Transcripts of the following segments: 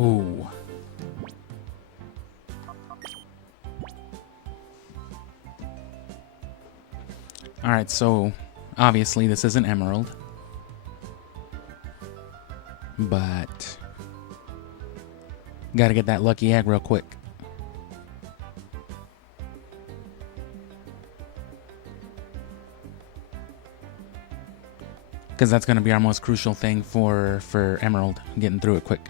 Ooh. Alright, so obviously this is an emerald. But gotta get that lucky egg real quick. Because that's going to be our most crucial thing for Emerald, getting through it quick.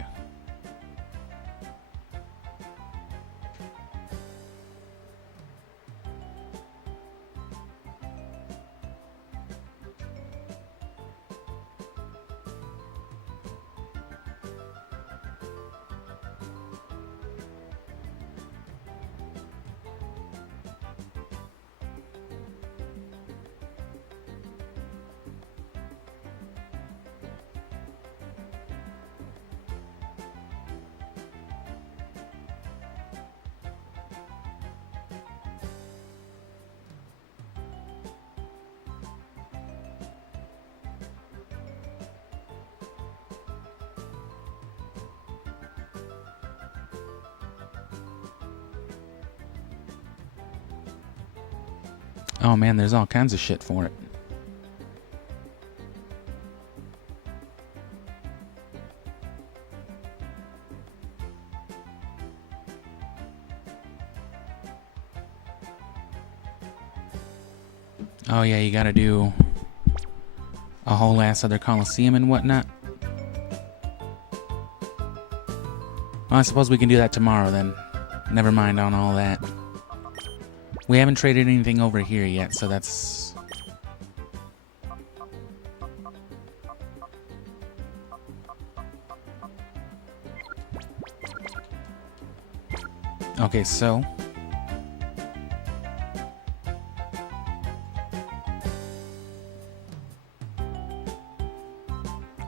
Oh man, there's all kinds of shit for it. Oh yeah, you gotta do a whole ass other Coliseum and whatnot. Well, I suppose we can do that tomorrow then. Never mind on all that. We haven't traded anything over here yet, so that's... Okay, so...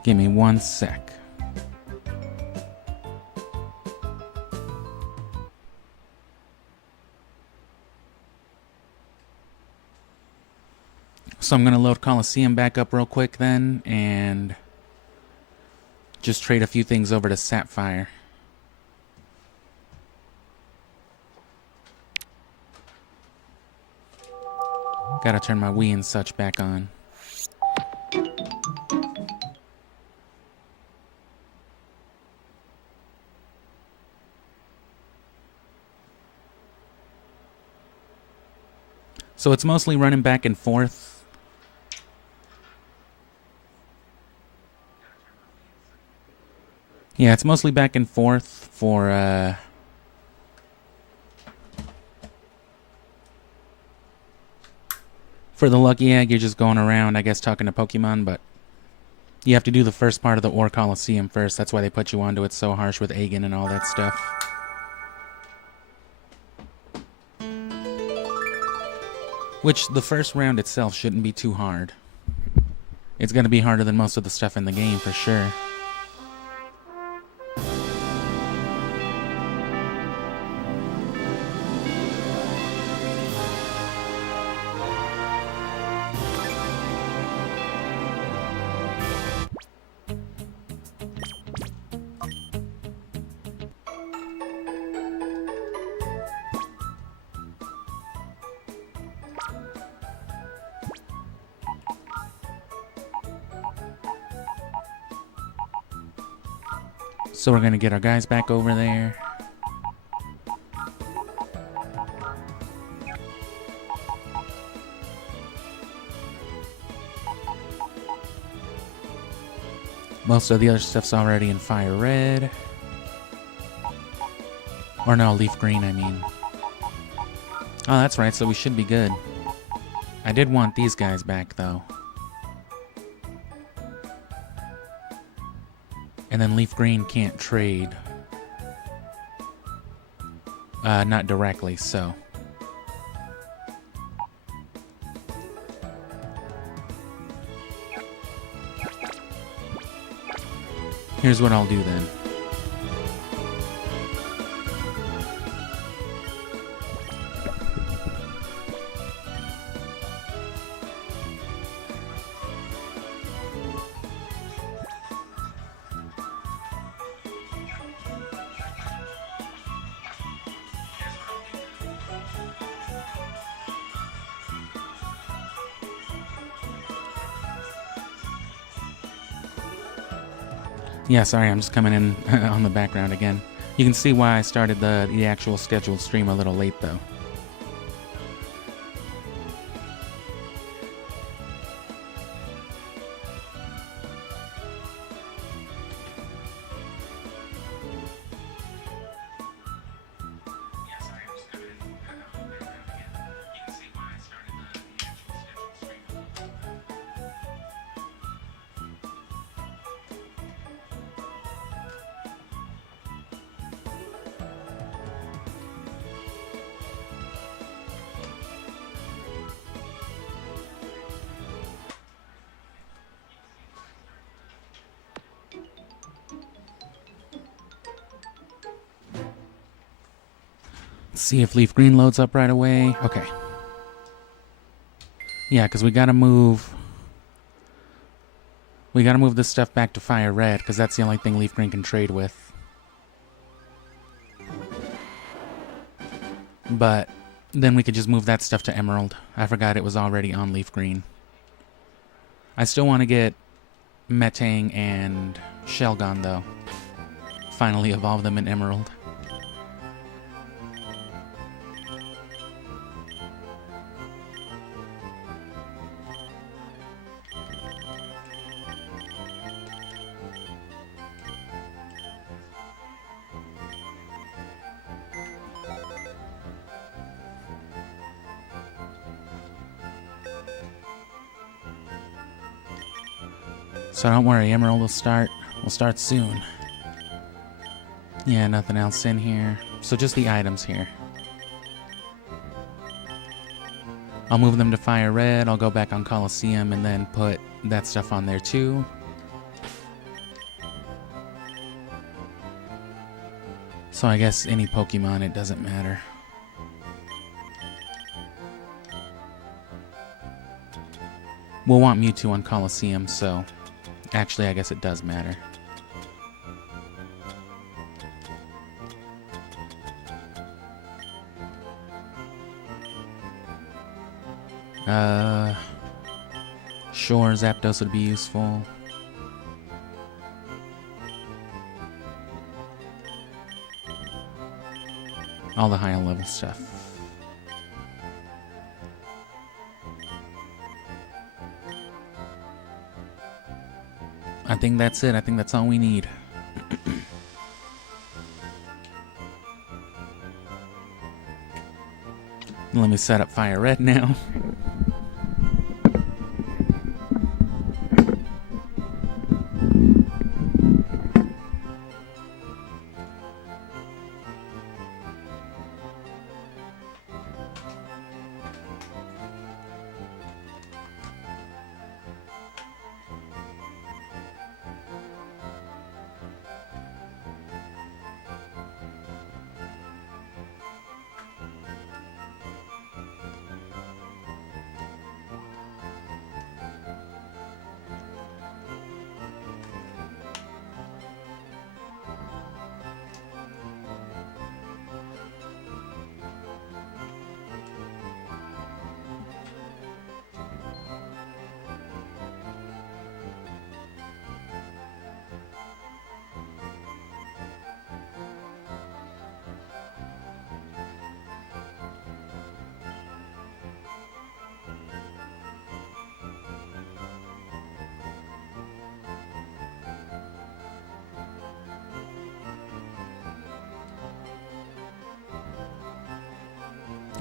Give me 1 sec. So I'm going to load Coliseum back up real quick then, and just trade a few things over to Sapphire. Gotta turn my Wii and such back on. So it's mostly running back and forth. Yeah, it's mostly back and forth for the lucky egg. You're just going around, I guess, talking to Pokemon, but you have to do the first part of the Ore Coliseum first. That's why they put you onto it so harsh with Aegon and all that stuff. Which, the first round itself shouldn't be too hard. It's going to be harder than most of the stuff in the game, for sure. So we're gonna get our guys back over there. Most of the other stuff's already in fire red. Or no, leaf green, I mean. Oh, that's right, so we should be good. I did want these guys back, though. And then leaf green can't trade. Not directly, so. Here's what I'll do then. Yeah, sorry, I'm just coming in on the background again. You can see why I started the actual scheduled stream a little late, though. See if leaf green loads up right away. Okay. Yeah, because we gotta move this stuff back to fire red, because that's the only thing leaf green can trade with. But then we could just move that stuff to emerald. I forgot it was already on leaf green. I still want to get Metang and Shelgon, though. Finally evolve them in emerald. So don't worry, emerald will start soon. Yeah, nothing else in here. So just the items here. I'll move them to fire red, I'll go back on Colosseum and then put that stuff on there too. So I guess any Pokemon, it doesn't matter. We'll want Mewtwo on Colosseum, so actually I guess it does matter. Sure, Zapdos would be useful. All the higher level stuff. I think that's it. I think that's all we need. Let me set up Fire Red now.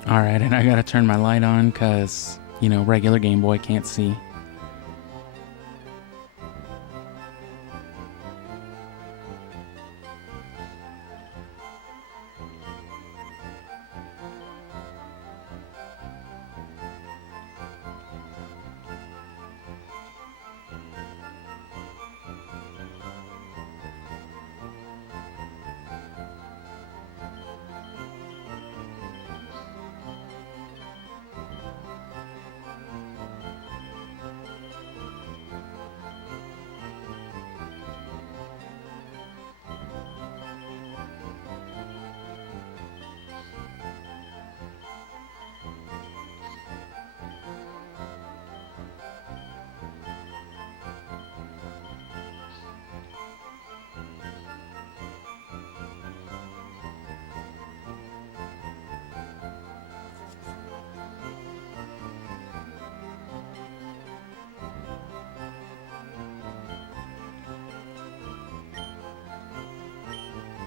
Alright, and I gotta turn my light on because, you know, regular Game Boy can't see.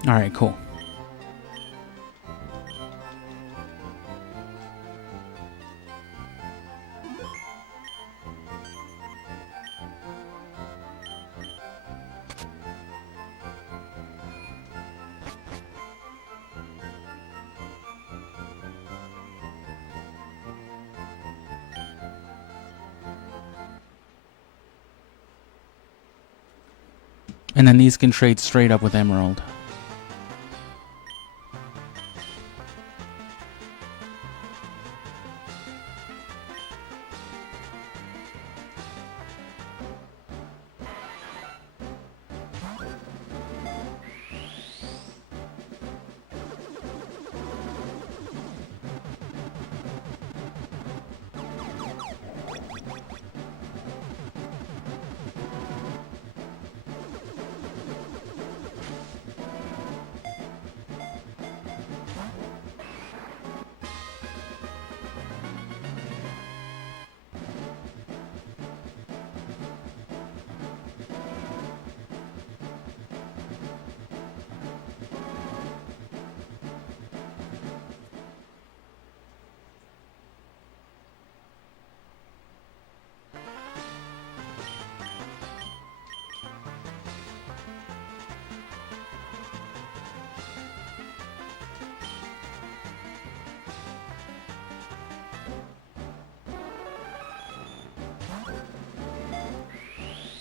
Alright, cool. And then these can trade straight up with Emerald.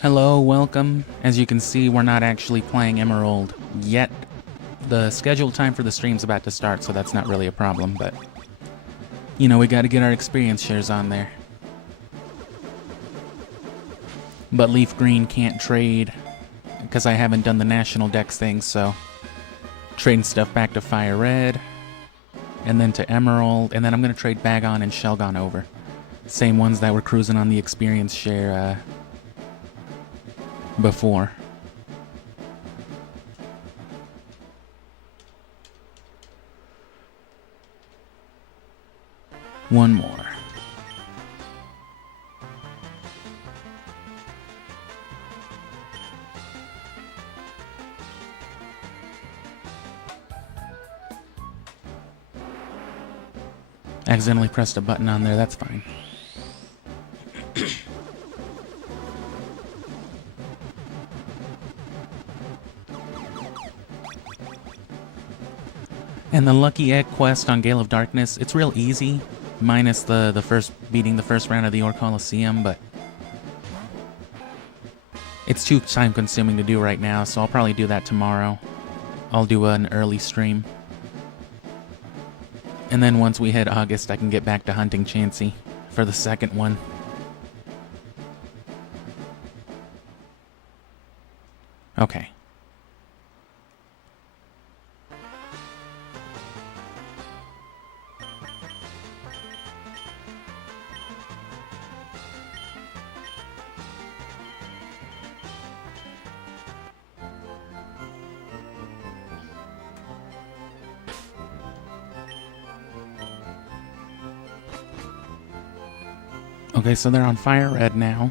Hello, welcome. As you can see, we're not actually playing Emerald yet. The scheduled time for the stream's about to start, so that's not really a problem, but you know, we gotta get our experience shares on there. But Leaf Green can't trade because I haven't done the National Dex thing, so trading stuff back to Fire Red and then to Emerald, and then I'm gonna trade Bagon and Shelgon over. Same ones that were cruising on the experience share before. One more. Accidentally pressed a button on there, that's fine. And the Lucky Egg quest on Gale of Darkness, it's real easy, minus the first beating the first round of the Ore Coliseum, but it's too time consuming to do right now, so I'll probably do that tomorrow. I'll do an early stream. And then once we hit August, I can get back to hunting Chansey for the second one. Okay. Okay, so they're on Fire Red now.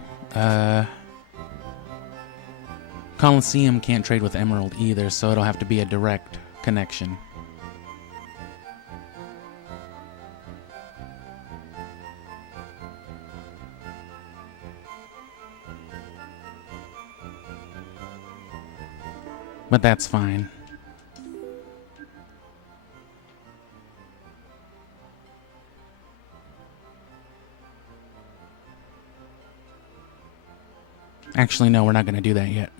Coliseum can't trade with Emerald either, so it'll have to be a direct connection. But that's fine. Actually, no, we're not going to do that yet.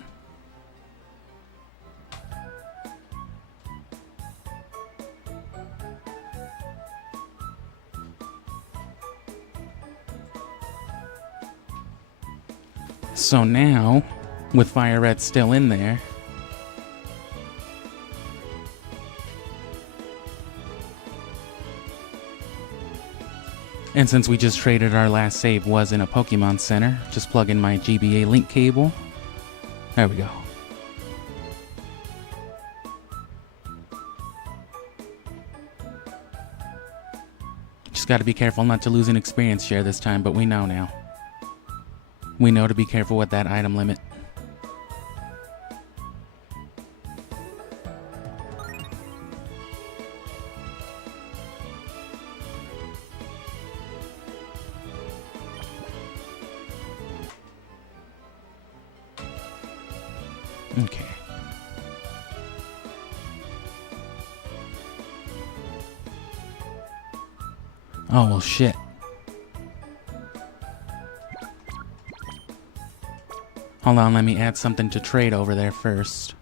So now, with Fire Red still in there, and since we just traded, our last save was in a Pokemon Center, just plug in my GBA link cable. There we go. Just gotta be careful not to lose an experience share this time, but we know now. We know to be careful with that item limit. Okay. Oh, well, shit. Hold on, let me add something to trade over there first.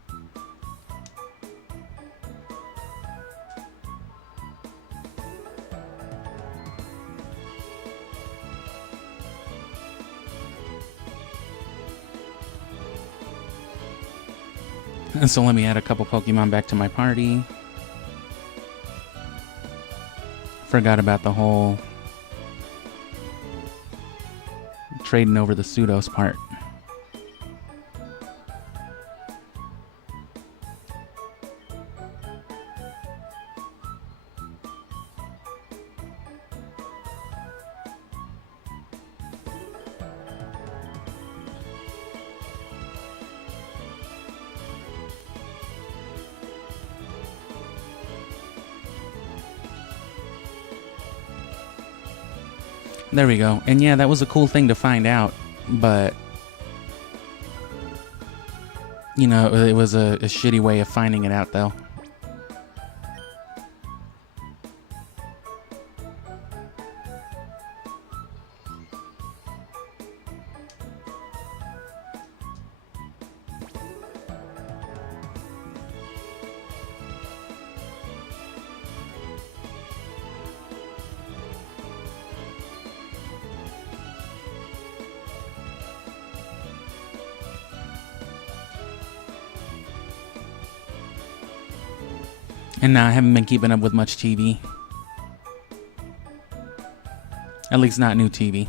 So let me add a couple Pokemon back to my party. Forgot about the whole trading over the Pseudos part. There we go. And yeah, that was a cool thing to find out, but you know, it was a shitty way of finding it out though. And now I haven't been keeping up with much TV. At least not new TV.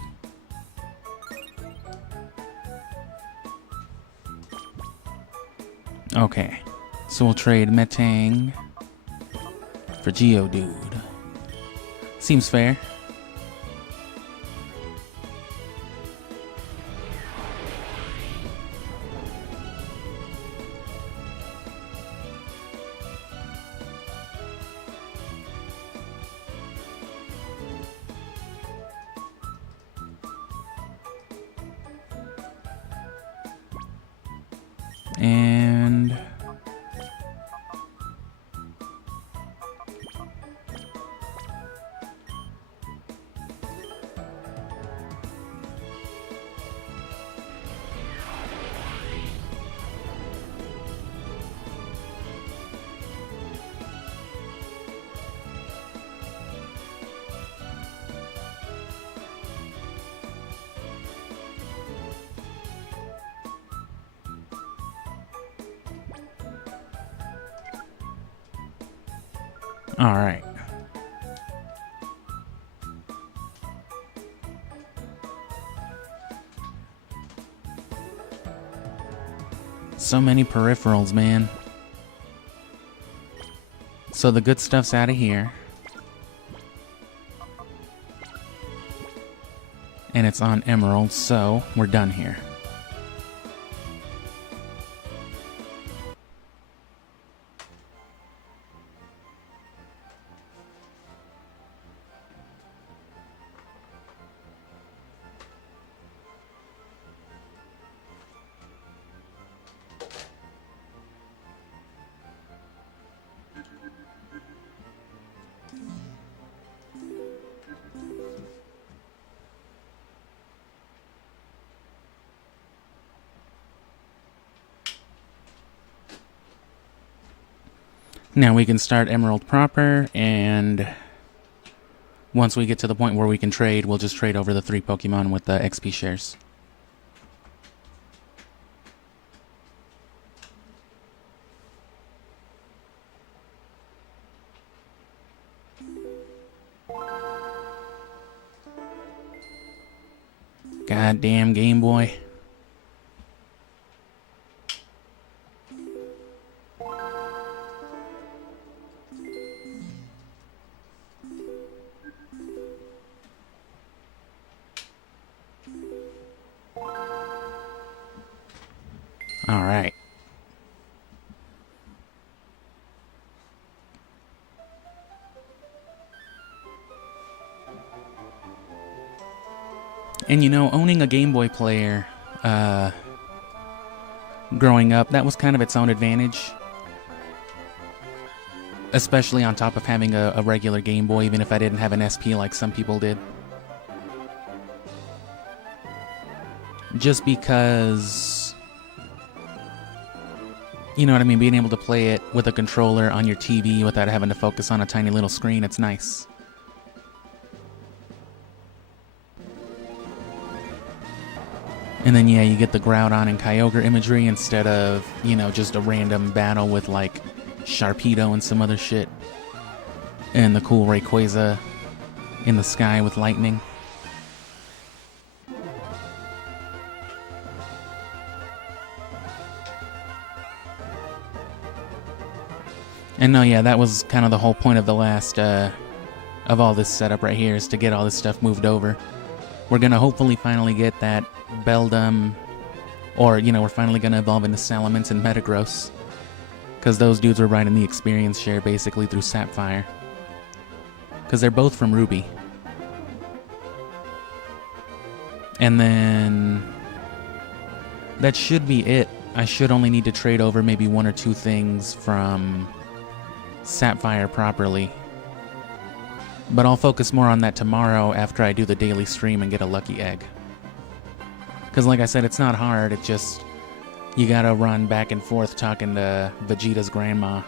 Okay. So we'll trade Metang for Geodude. Seems fair. And all right. So many peripherals, man. So the good stuff's out of here. And it's on Emerald, so we're done here. Now we can start Emerald proper, and once we get to the point where we can trade, we'll just trade over the 3 Pokemon with the XP shares. Goddamn Game Boy. All right. And you know, owning a Game Boy player growing up. That was kind of its own advantage. Especially on top of having a regular Game Boy, even if I didn't have an SP like some people did. Just because, you know what I mean, being able to play it with a controller on your TV without having to focus on a tiny little screen, it's nice. And then, yeah, you get the Groudon and Kyogre imagery instead of, you know, just a random battle with, like, Sharpedo and some other shit. And the cool Rayquaza in the sky with lightning. And no, yeah, that was kind of the whole point of the last, of all this setup right here, is to get all this stuff moved over. We're gonna hopefully finally get that Beldum, or, you know, we're finally gonna evolve into Salamence and Metagross. Because those dudes were riding the experience share basically through Sapphire. Because they're both from Ruby. And then that should be it. I should only need to trade over maybe 1 or 2 things from Sapphire properly. But I'll focus more on that tomorrow after I do the daily stream and get a lucky egg. Because like I said, it's not hard, it just, you gotta run back and forth talking to Vegeta's grandma.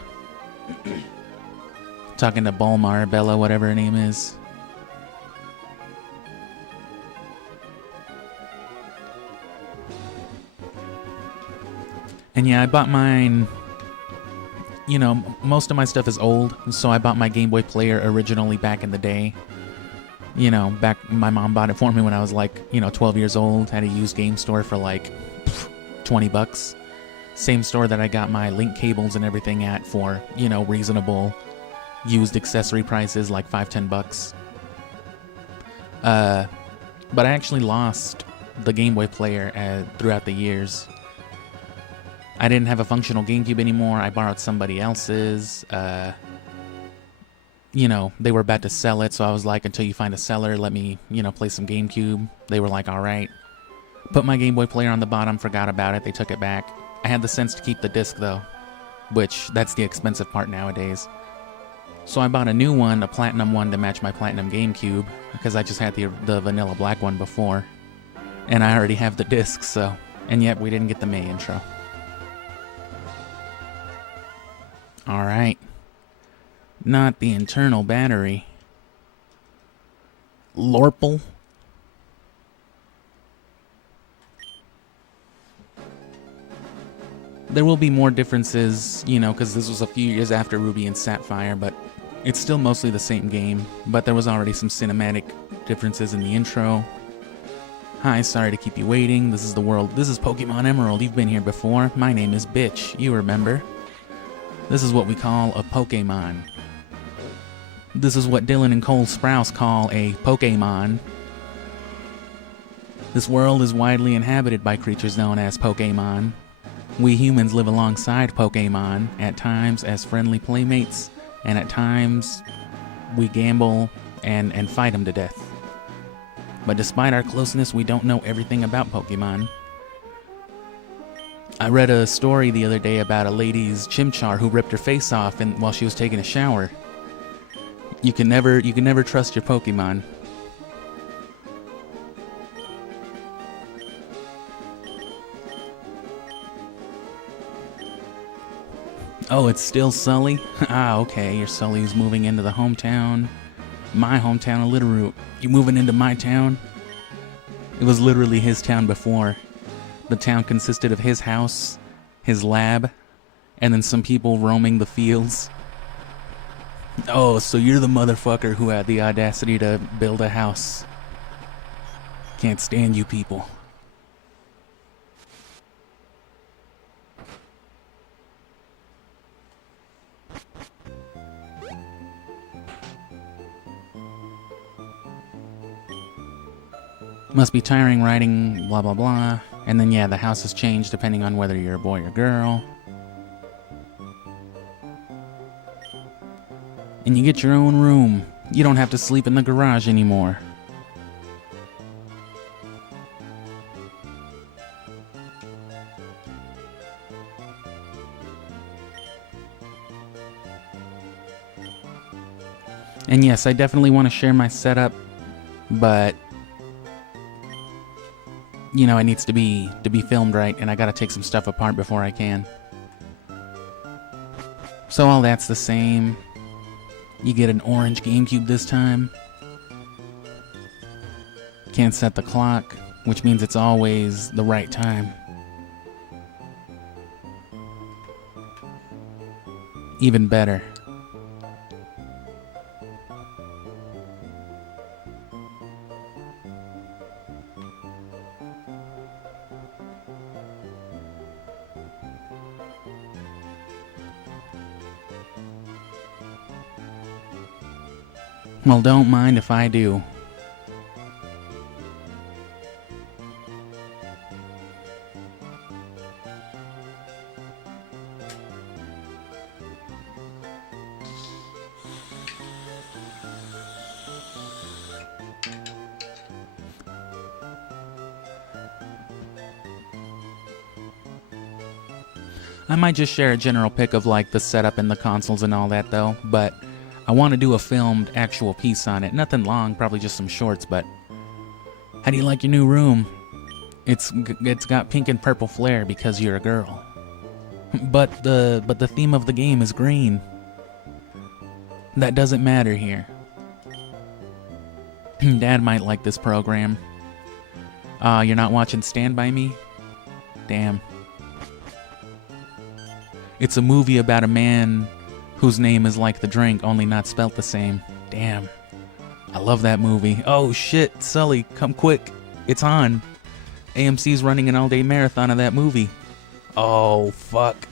Talking to Bulma, Bella, whatever her name is. And yeah, I bought mine, you know, most of my stuff is old, so I bought my Game Boy Player originally back in the day. You know, back, my mom bought it for me when I was like, you know, 12 years old, at a used game store for like $20. Same store that I got my link cables and everything at for, you know, reasonable used accessory prices, like $5-10. But I actually lost the Game Boy Player throughout the years. I didn't have a functional GameCube anymore. I borrowed somebody else's. You know, they were about to sell it, so I was like, until you find a seller, let me, you know, play some GameCube. They were like, alright. Put my Game Boy Player on the bottom, forgot about it, they took it back. I had the sense to keep the disc though, which, that's the expensive part nowadays. So I bought a new one, a platinum one, to match my platinum GameCube, because I just had the vanilla black one before. And I already have the disc, so... And yet, we didn't get the May intro. Alright. Not the internal battery. Lorple. There will be more differences, you know, because this was a few years after Ruby and Sapphire, but it's still mostly the same game. But there was already some cinematic differences in the intro. Hi, sorry to keep you waiting. This is the world. This is Pokemon Emerald. You've been here before. My name is Bitch. You remember. This is what we call a Pokemon. This is what Dylan and Cole Sprouse call a Pokemon. This world is widely inhabited by creatures known as Pokemon. We humans live alongside Pokemon, at times as friendly playmates, and at times we gamble and fight them to death. But despite our closeness, we don't know everything about Pokemon. I read a story the other day about a lady's Chimchar who ripped her face off while she was taking a shower. You can never trust your Pokemon. Oh, it's still Sully? Ah, okay, you're Sully who's moving into the hometown. My hometown of Littleroot. You moving into my town? It was literally his town before. The town consisted of his house, his lab, and then some people roaming the fields. Oh, so you're the motherfucker who had the audacity to build a house. Can't stand you people. Must be tiring riding, blah blah blah. And then yeah, the house has changed depending on whether you're a boy or girl. And you get your own room. You don't have to sleep in the garage anymore. And yes, I definitely want to share my setup, but you know, it needs to be filmed right, and I gotta take some stuff apart before I can. So all that's the same. You get an orange GameCube this time. Can't set the clock, which means it's always the right time. Even better. Well, don't mind if I do. I might just share a general pic of like the setup and the consoles and all that though, but I want to do a filmed actual piece on it. Nothing long, probably just some shorts, but how do you like your new room? It's got pink and purple flair because you're a girl. But the theme of the game is green. That doesn't matter here. Dad might like this program. You're not watching Stand By Me? Damn. It's a movie about a man whose name is like the drink, only not spelt the same. Damn. I love that movie. Oh shit, Sully, come quick. It's on. AMC's running an all-day marathon of that movie. Oh, fuck.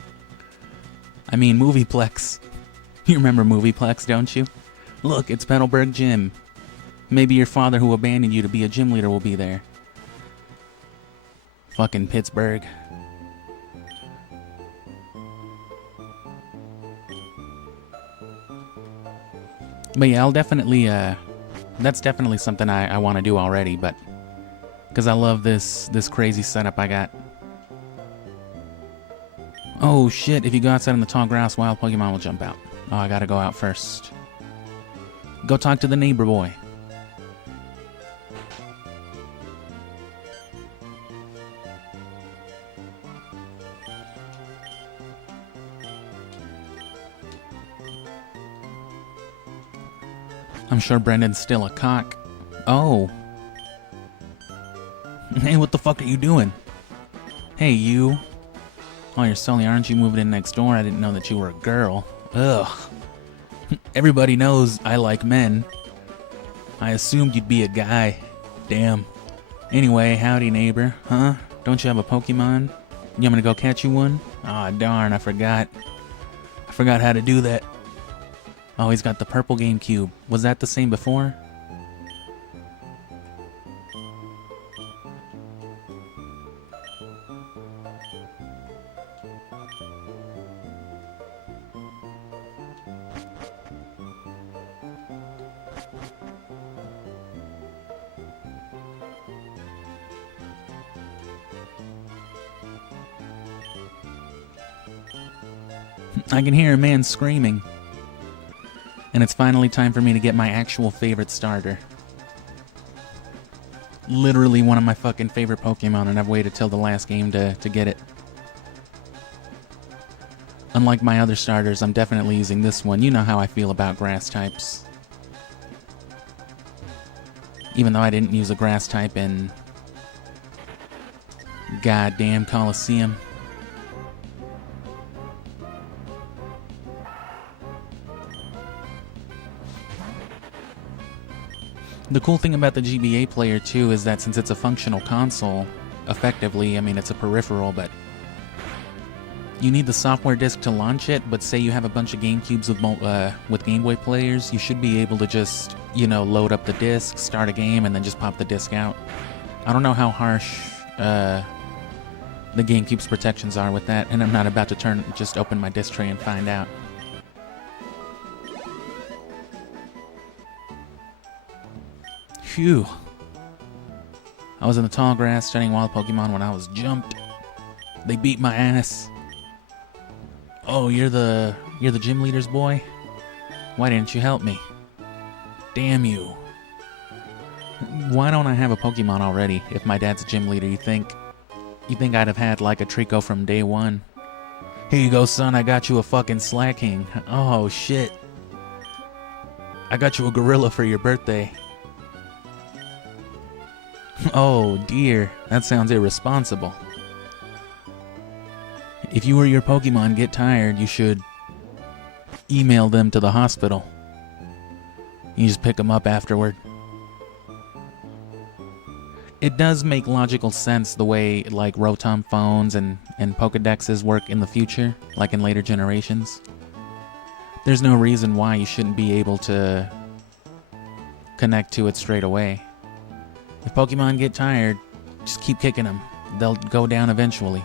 I mean, Movieplex. You remember Movieplex, don't you? Look, it's Petalburg Gym. Maybe your father who abandoned you to be a gym leader will be there. Fucking Pittsburgh. But yeah, I'll definitely, that's definitely something I want to do already, but, because I love this crazy setup I got. Oh shit, if you go outside in the tall grass, wild Pokemon will jump out. Oh, I gotta go out first. Go talk to the neighbor boy. I'm sure Brendan's still a cock. Oh. Hey, what the fuck are you doing? Hey, you. Oh, you're Sully, aren't you? Moving in next door. I didn't know that you were a girl. Ugh. Everybody knows I like men. I assumed you'd be a guy. Damn. Anyway, howdy, neighbor. Huh? Don't you have a Pokemon? You want me to go catch you one? Aw, darn, I forgot. I forgot how to do that. Oh, he's got the purple GameCube. Was that the same before? I can hear a man screaming. And it's finally time for me to get my actual favorite starter. Literally one of my fucking favorite Pokemon, and I've waited till the last game to get it. Unlike my other starters, I'm definitely using this one. You know how I feel about grass types. Even though I didn't use a grass type in goddamn Coliseum. The cool thing about the GBA player too is that since it's a functional console, effectively, I mean it's a peripheral, but you need the software disk to launch it, but say you have a bunch of GameCubes with Game Boy players, you should be able to just, you know, load up the disc, start a game, and then just pop the disc out. I don't know how harsh the GameCube's protections are with that, and I'm not about to just open my disc tray and find out. Phew. I was in the tall grass studying wild Pokemon when I was jumped. They beat my ass. Oh, you're the gym leader's boy? Why didn't you help me? Damn you. Why don't I have a Pokemon already? If my dad's a gym leader, you think I'd have had like a Trico from day one? Here you go, son. I got you a fucking Slacking. Oh shit. I got you a gorilla for your birthday. Oh dear, that sounds irresponsible. If you or your Pokemon get tired, you should email them to the hospital. You just pick them up afterward. It does make logical sense the way like Rotom phones and Pokedexes work in the future, like in later generations. There's no reason why you shouldn't be able to connect to it straight away. If Pokemon get tired, just keep kicking them. They'll go down eventually.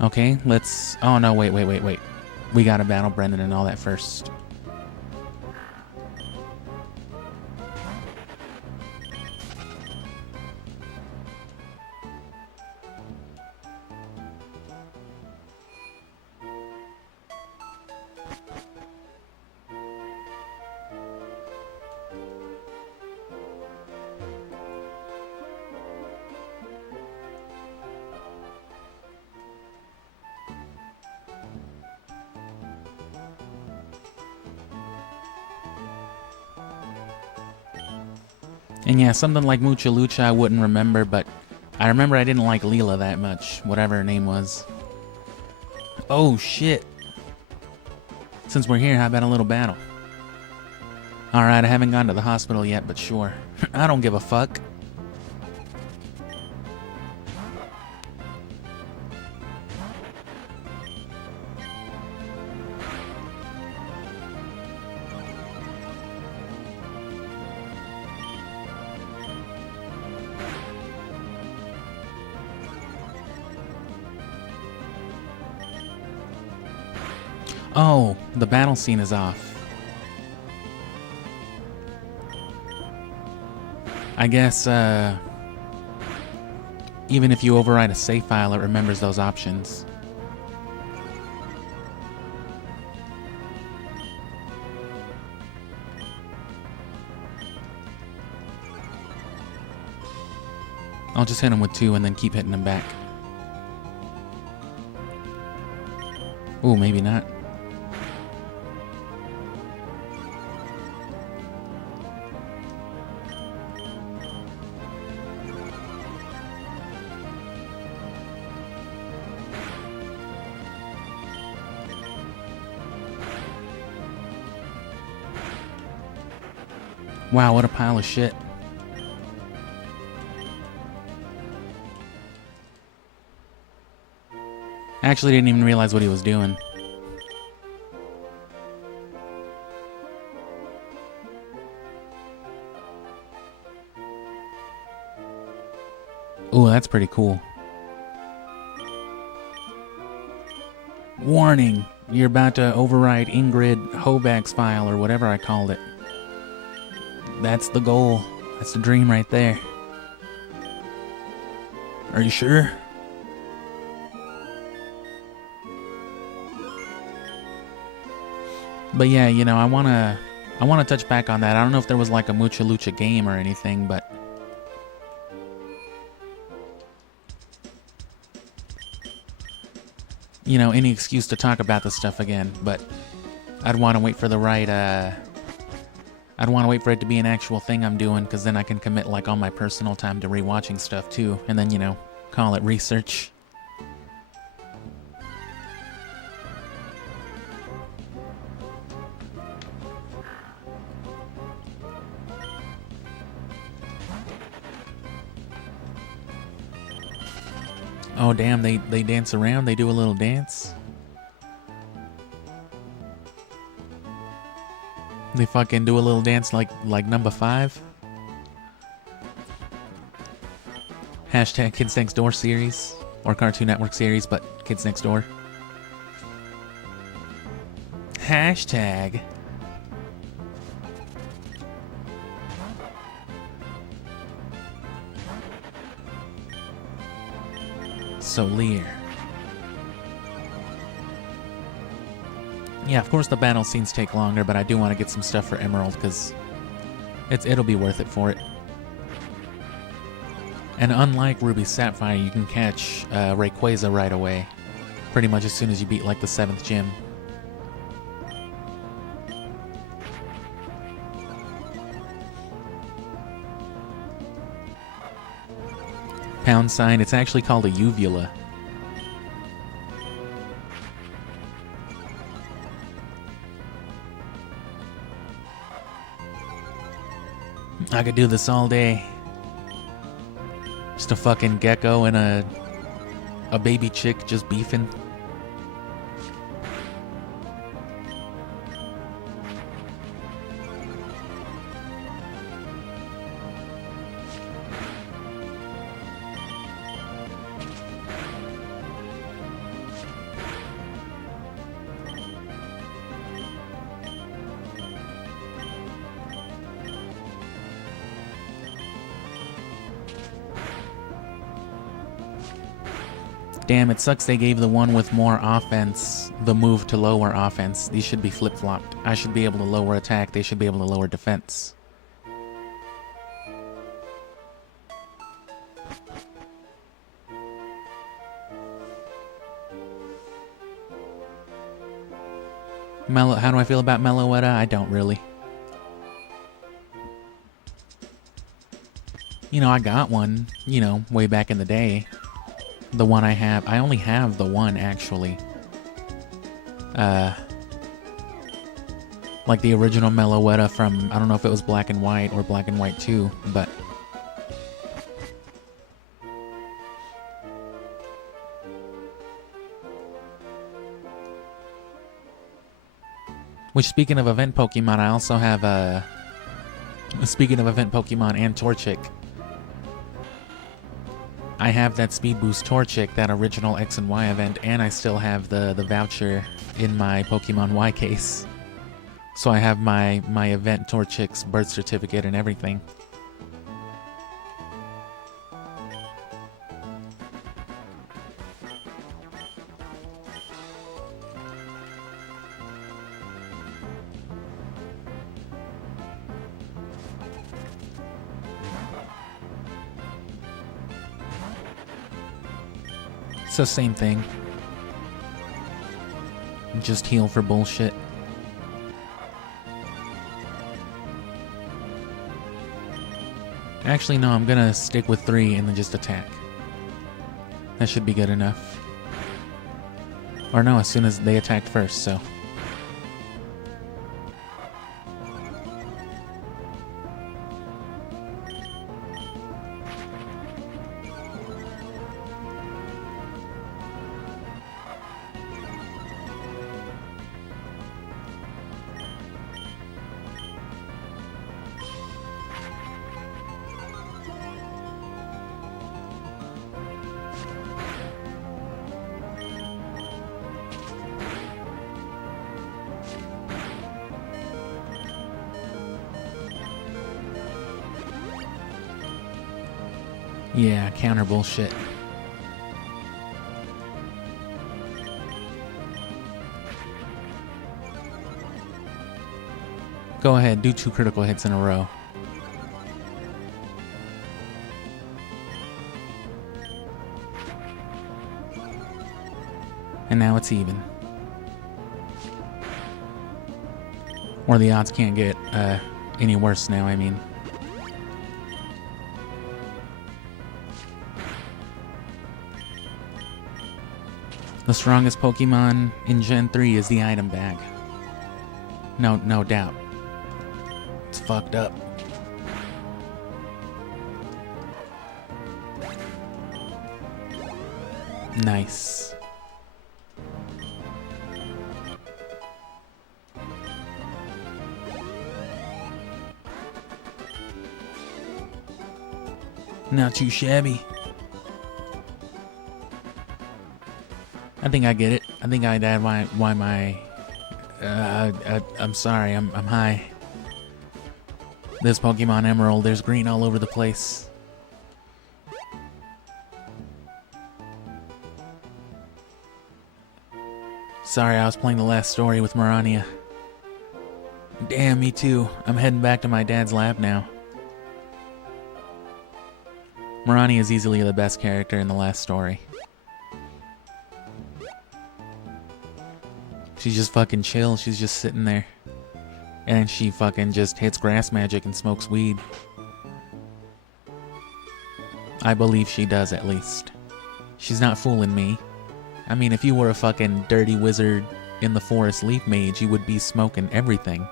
Okay, let's... Oh no, wait. We gotta battle Brendan and all that first. And yeah, something like Mucha Lucha I wouldn't remember, but I remember I didn't like Leela that much, whatever her name was. Oh shit. Since we're here, how about a little battle? Alright, I haven't gone to the hospital yet, but sure. I don't give a fuck. Oh, the battle scene is off. I guess, even if you override a save file, it remembers those options. I'll just hit him with 2 and then keep hitting him back. Ooh, maybe not. Wow, what a pile of shit. I actually didn't even realize what he was doing. Ooh, that's pretty cool. Warning! You're about to override Ingrid Hoback's file or whatever I called it. That's the goal. That's the dream right there. Are you sure? But yeah, you know, I wanna touch back on that. I don't know if there was like a Mucha Lucha game or anything, but you know, any excuse to talk about this stuff again. But I'd want to wait for the right I'd want to wait for it to be an actual thing I'm doing, because then I can commit like all my personal time to rewatching stuff too, and then, you know, call it research. Oh damn, they dance around, they do a little dance. They fucking do a little dance like number 5. Hashtag Kids Next Door series. Or Cartoon Network series, but Kids Next Door. Hashtag. So Lear. Yeah, of course the battle scenes take longer, but I do want to get some stuff for Emerald because it'll be worth it for it. And unlike Ruby Sapphire, you can catch Rayquaza right away, pretty much as soon as you beat like the 7th gym. Pound sign, it's actually called a uvula. I could do this all day. Just a fucking gecko and a baby chick just beefing. Damn, it sucks they gave the one with more offense the move to lower offense. These should be flip-flopped. I should be able to lower attack, they should be able to lower defense. How do I feel about Meloetta? I don't really. You know, I got one, you know, way back in the day. The one I have. I only have the one, actually. Like the original Meloetta from, I don't know if it was Black and White or Black and White 2, but... Which, speaking of event Pokemon, I also have, speaking of event Pokemon and Torchic, I have that Speed Boost Torchic, that original X and Y event, and I still have the voucher in my Pokemon Y case. So I have my event Torchic's birth certificate and everything. It's the same thing. Just heal for bullshit. Actually, no, I'm gonna stick with 3 and then just attack. That should be good enough. Or no, as soon as they attacked first, so... Yeah, counter bullshit. Go ahead, do 2 critical hits in a row. And now it's even. Or the odds can't get any worse now, I mean. The strongest Pokemon in Gen 3 is the item bag. No doubt. It's fucked up. Nice. Not too shabby. I think I get it. I think I dad why my I'm sorry, I'm high. This Pokemon Emerald, there's green all over the place. Sorry, I was playing the last story with Mirania. Damn, me too. I'm heading back to my dad's lab now. Mirania is easily the best character in the last story. She's just fucking chill. She's just sitting there. And she fucking just hits grass magic and smokes weed. I believe she does, at least. She's not fooling me. I mean, if you were a fucking dirty wizard in the forest leaf mage, you would be smoking everything.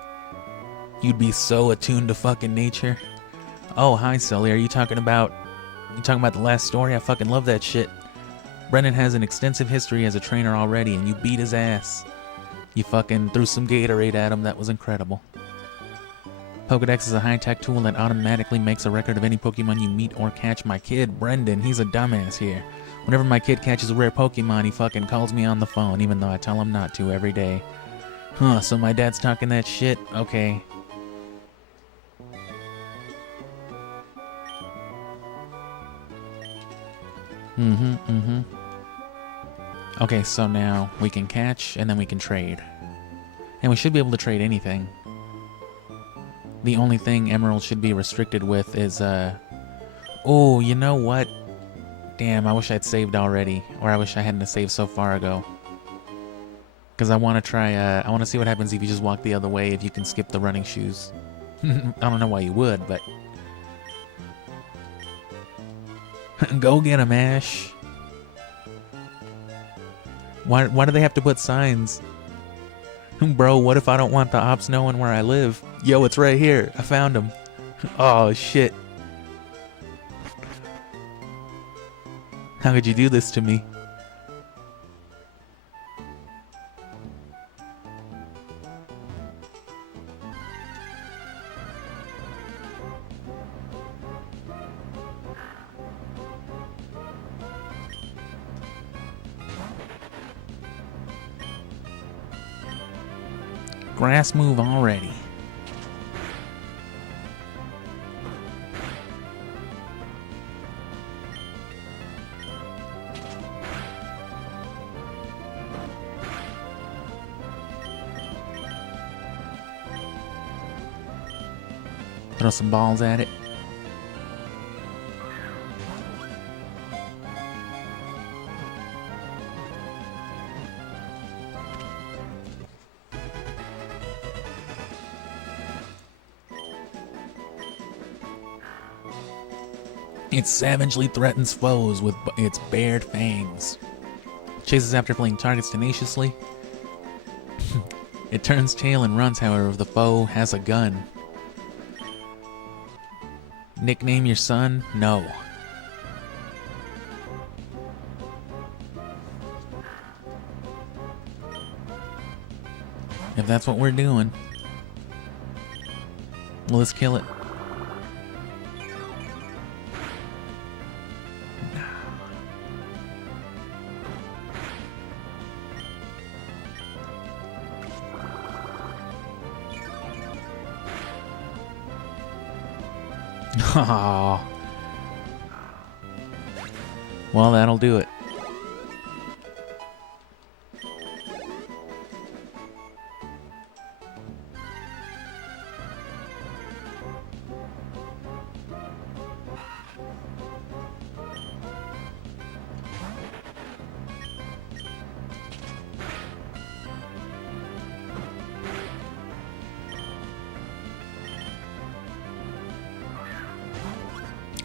You'd be so attuned to fucking nature. Oh, hi, Sully. Are you talking about the last story? I fucking love that shit. Brendan has an extensive history as a trainer already, and you beat his ass. You fucking threw some Gatorade at him. That was incredible. Pokedex is a high-tech tool that automatically makes a record of any Pokemon you meet or catch. My kid, Brendan, he's a dumbass here. Whenever my kid catches a rare Pokemon, he fucking calls me on the phone, even though I tell him not to every day. Huh, so my dad's talking that shit? Okay. Okay, so now we can catch, and then we can trade. And we should be able to trade anything. The only thing Emerald should be restricted with is, oh, you know what? Damn, I wish I'd saved already. Or I wish I hadn't saved so far ago. Because I want to try, I want to see what happens if you just walk the other way, if you can skip the running shoes. I don't know why you would, but... Go get 'em, Ash. Why do they have to put signs? Bro, what if I don't want the ops knowing where I live? Yo, it's right here. I found him. Oh, shit. How could you do this to me? Grass move already. Throw some balls at it. It savagely threatens foes with its bared fangs. Chases after fleeing targets tenaciously. It turns tail and runs, however, if the foe has a gun. Nickname your son? No. If that's what we're doing. Well, let's kill it. Aww. Well, that'll do it.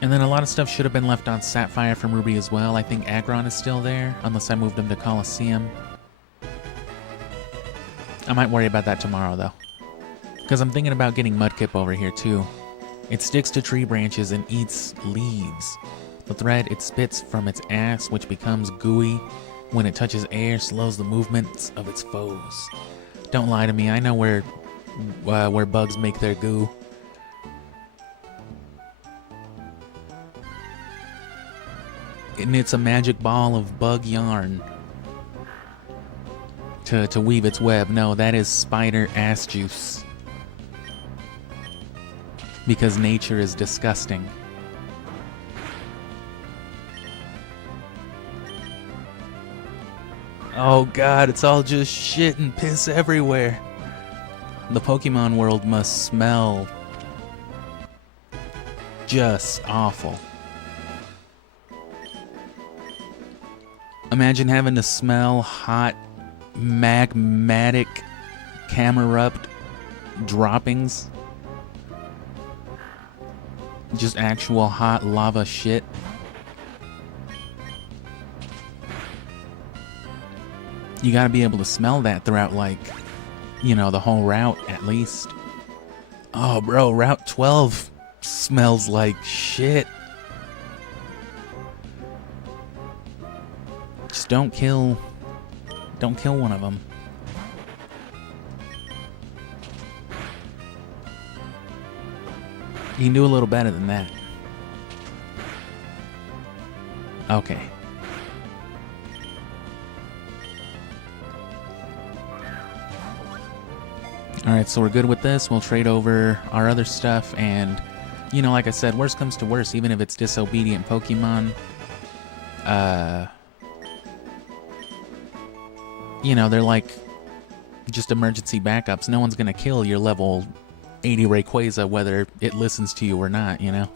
And then a lot of stuff should have been left on Sapphire from Ruby as well. I think Aggron is still there, unless I moved him to Colosseum. I might worry about that tomorrow, though. Because I'm thinking about getting Mudkip over here, too. It sticks to tree branches and eats leaves. The thread it spits from its ass, which becomes gooey when it touches air, slows the movements of its foes. Don't lie to me, I know where bugs make their goo. And it's a magic ball of bug yarn to weave its web. No, that is spider ass juice. Because nature is disgusting. Oh god, it's all just shit and piss everywhere. The Pokemon world must smell just awful. Imagine having to smell hot, magmatic, Camerupt droppings. Just actual hot lava shit. You gotta be able to smell that throughout, like, you know, the whole route at least. Oh, bro, Route 12 smells like shit. Just don't kill one of them. You can do a little better than that. Okay. Alright, so we're good with this. We'll trade over our other stuff, and, you know, like I said, worst comes to worst, even if it's disobedient Pokemon, you know, they're like just emergency backups. No one's gonna kill your level 80 Rayquaza whether it listens to you or not, you know?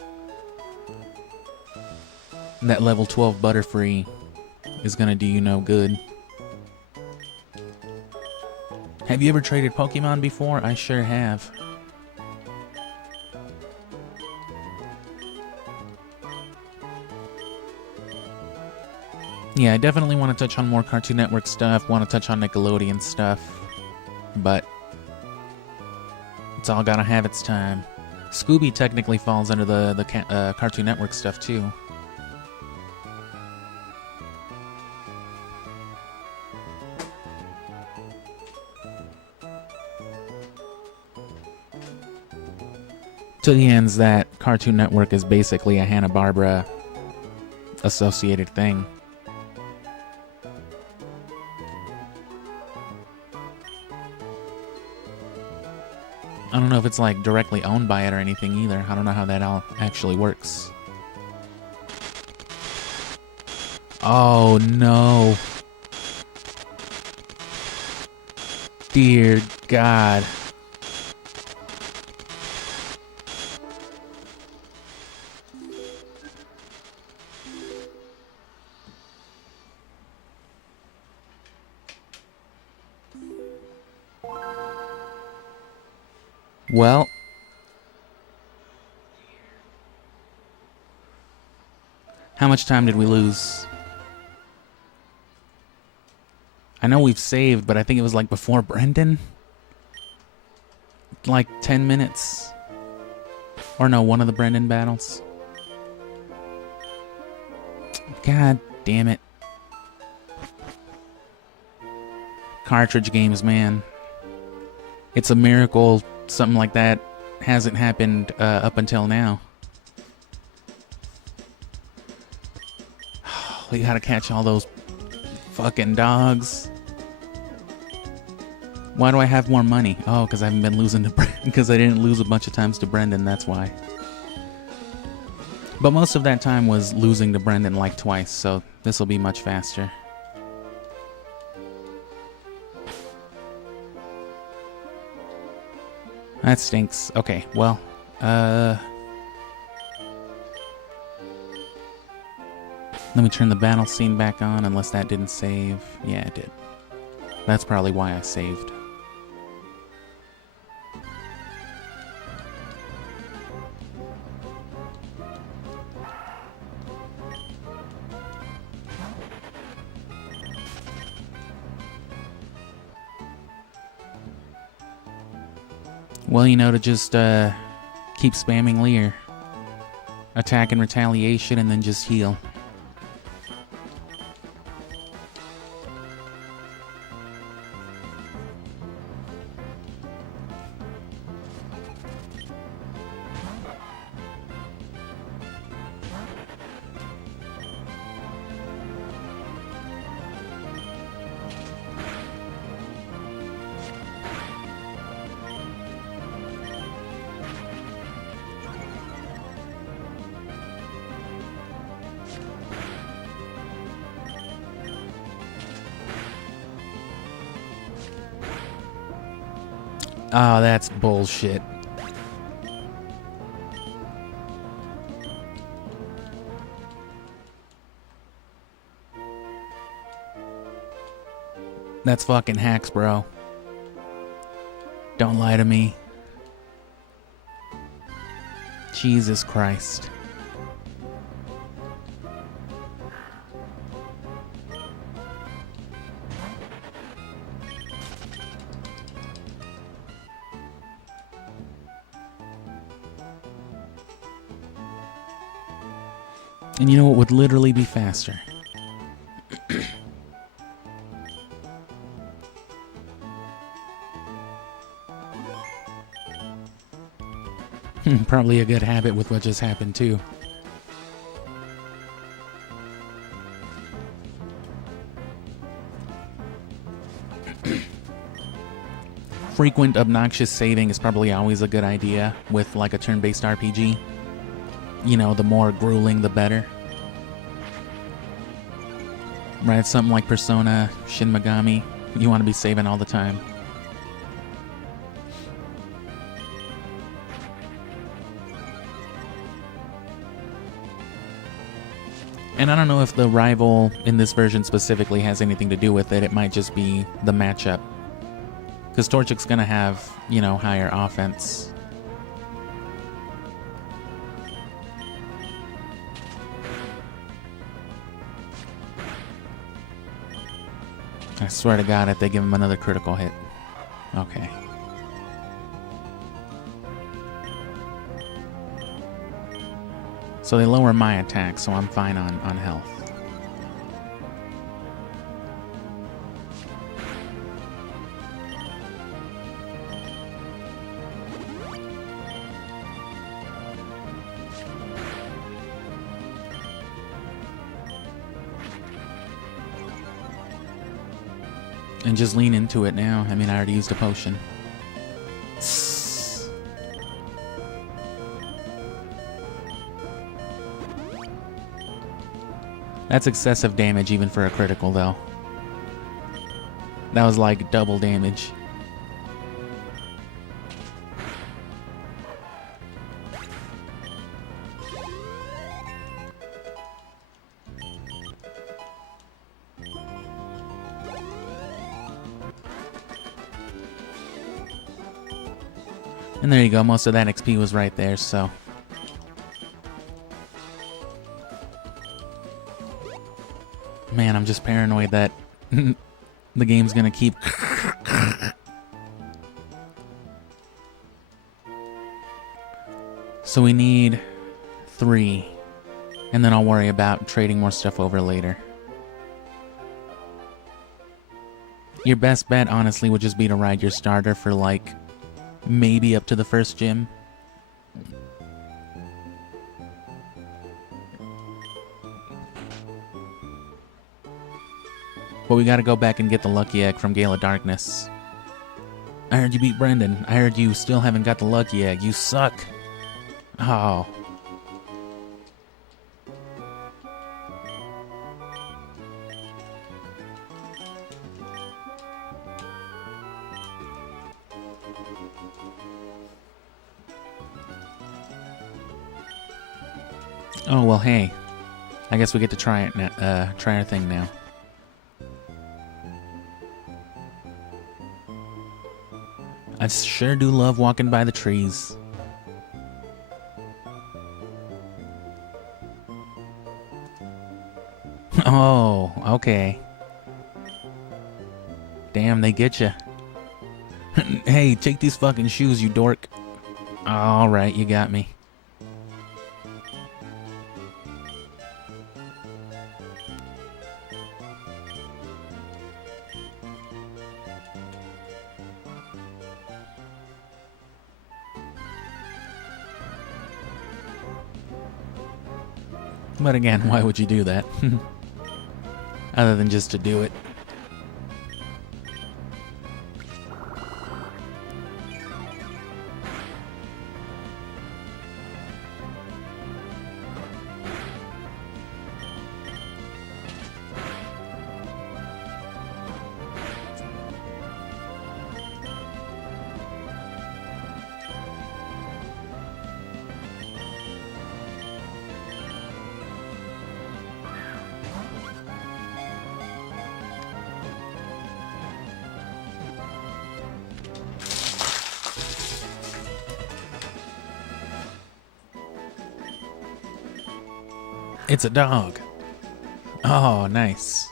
That level 12 Butterfree is gonna do you no good. Have you ever traded Pokemon before? I sure have. Yeah, I definitely want to touch on more Cartoon Network stuff, want to touch on Nickelodeon stuff, but it's all gotta have its time. Scooby technically falls under the Cartoon Network stuff too. To the ends that Cartoon Network is basically a Hanna-Barbera associated thing. I don't know if it's like directly owned by it or anything either. I don't know how that all actually works. Oh no. Dear God. Well, how much time did we lose? I know we've saved, but I think it was like before Brendan. Like 10 minutes. Or no, one of the Brendan battles. God damn it. Cartridge games, man. It's a miracle something like that hasn't happened up until now. We gotta catch all those fucking dogs. Why do I have more money? Oh, because I haven't been losing to Brendan. Because I didn't lose a bunch of times to Brendan, that's why. But most of that time was losing to Brendan like twice, so this will be much faster. That stinks. Okay, well, let me turn the battle scene back on, unless that didn't save. Yeah, it did. That's probably why I saved. Well, you know, to just keep spamming Leer. Attack and retaliation, and then just heal. Oh, that's bullshit. That's fucking hacks, bro. Don't lie to me. Jesus Christ. And you know what would literally be faster? Probably a good habit with what just happened, too. Frequent obnoxious saving is probably always a good idea with like a turn-based RPG. You know, the more grueling, the better. Right, something like Persona, Shin Megami, you want to be saving all the time. And I don't know if the rival in this version specifically has anything to do with it. It might just be the matchup. Because Torchic's going to have, you know, higher offense. I swear to God, if they give him another critical hit. Okay. So they lower my attack, so I'm fine on health. And just lean into it now. I mean, I already used a potion. That's excessive damage even for a critical, though. That was like double damage. And there you go, most of that XP was right there, so. Man, I'm just paranoid that the game's gonna keep... So we need 3. And then I'll worry about trading more stuff over later. Your best bet, honestly, would just be to ride your starter for, like, maybe up to the first gym. But we gotta go back and get the lucky egg from Gale of Darkness. I heard you beat Brendan. I heard you still haven't got the lucky egg. You suck. Oh. Oh, well, hey. I guess we get to try it now, try our thing now. I sure do love walking by the trees. Oh, okay. Damn, they get you. Hey, take these fucking shoes, you dork. Alright, you got me. But again, why would you do that? Other than just to do it. It's a dog. Oh, nice.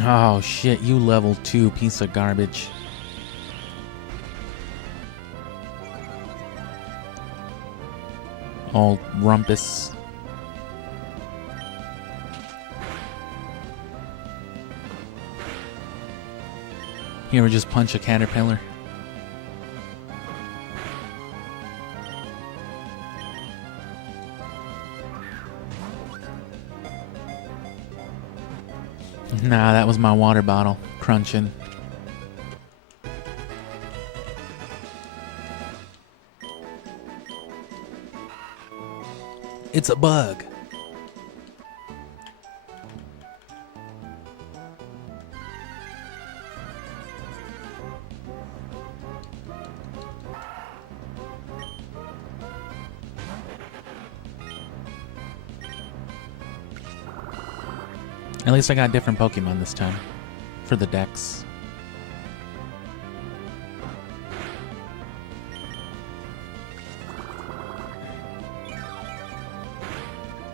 Oh shit, you level 2 piece of garbage. Old rumpus. You ever just punch a caterpillar? Nah, that was my water bottle crunching. It's a bug. At least I got different Pokemon this time for the decks.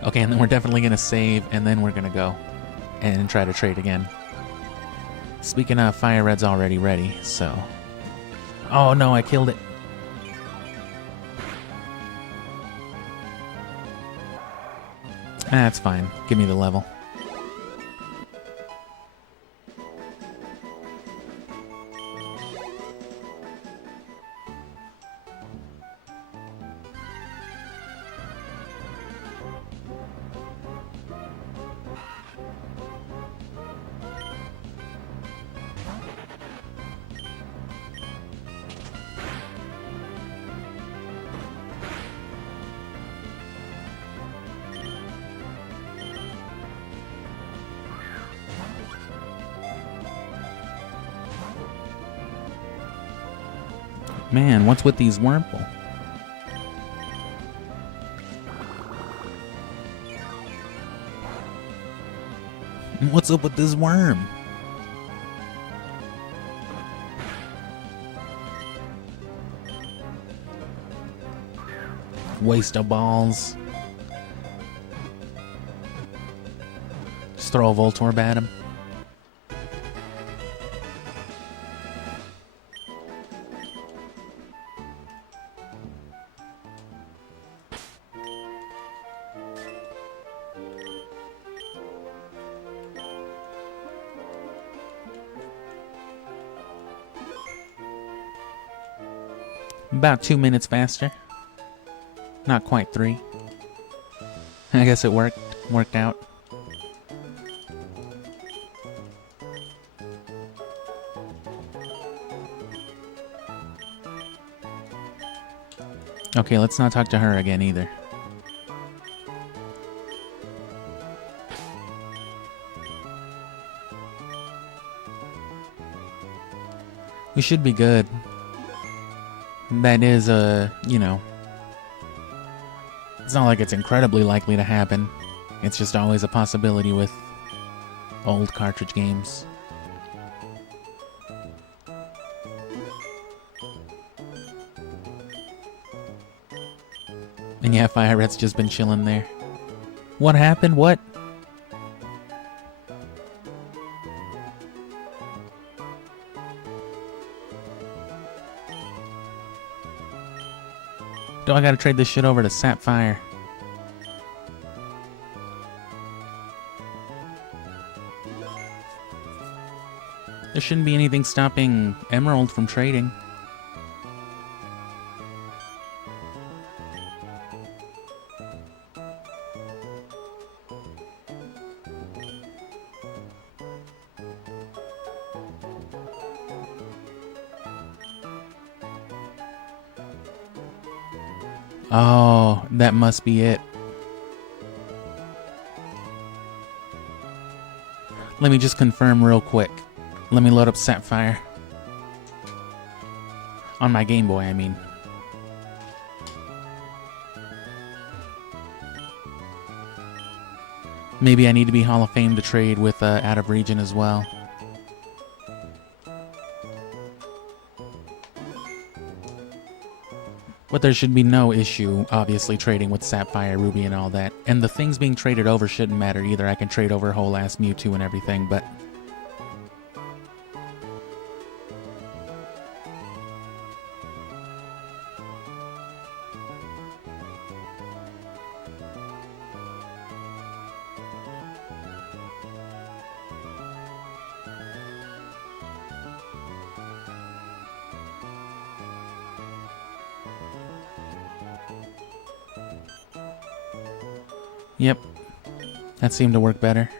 Okay, and then we're definitely going to save, and then we're going to go and try to trade again. Speaking of, Fire Red's already ready, so... Oh no, I killed it. That's fine. Give me the level. Man, what's with these Wurmple? What's up with this worm? Waste of balls. Just throw a Voltorb at him. About 2 minutes faster. Not quite 3. I guess it worked out. Okay, let's not talk to her again either. We should be good. That is, you know, it's not like it's incredibly likely to happen. It's just always a possibility with old cartridge games. And yeah, Fire Red's just been chilling there. What happened? What? Do I gotta trade this shit over to Sapphire? There shouldn't be anything stopping Emerald from trading. Oh, that must be it. Let me just confirm real quick. Let me load up Sapphire. On my Game Boy, I mean. Maybe I need to be Hall of Fame to trade with out of region as well. But there should be no issue, obviously, trading with Sapphire, Ruby, and all that. And the things being traded over shouldn't matter either. I can trade over whole ass Mewtwo and everything, but... Yep. That seemed to work better.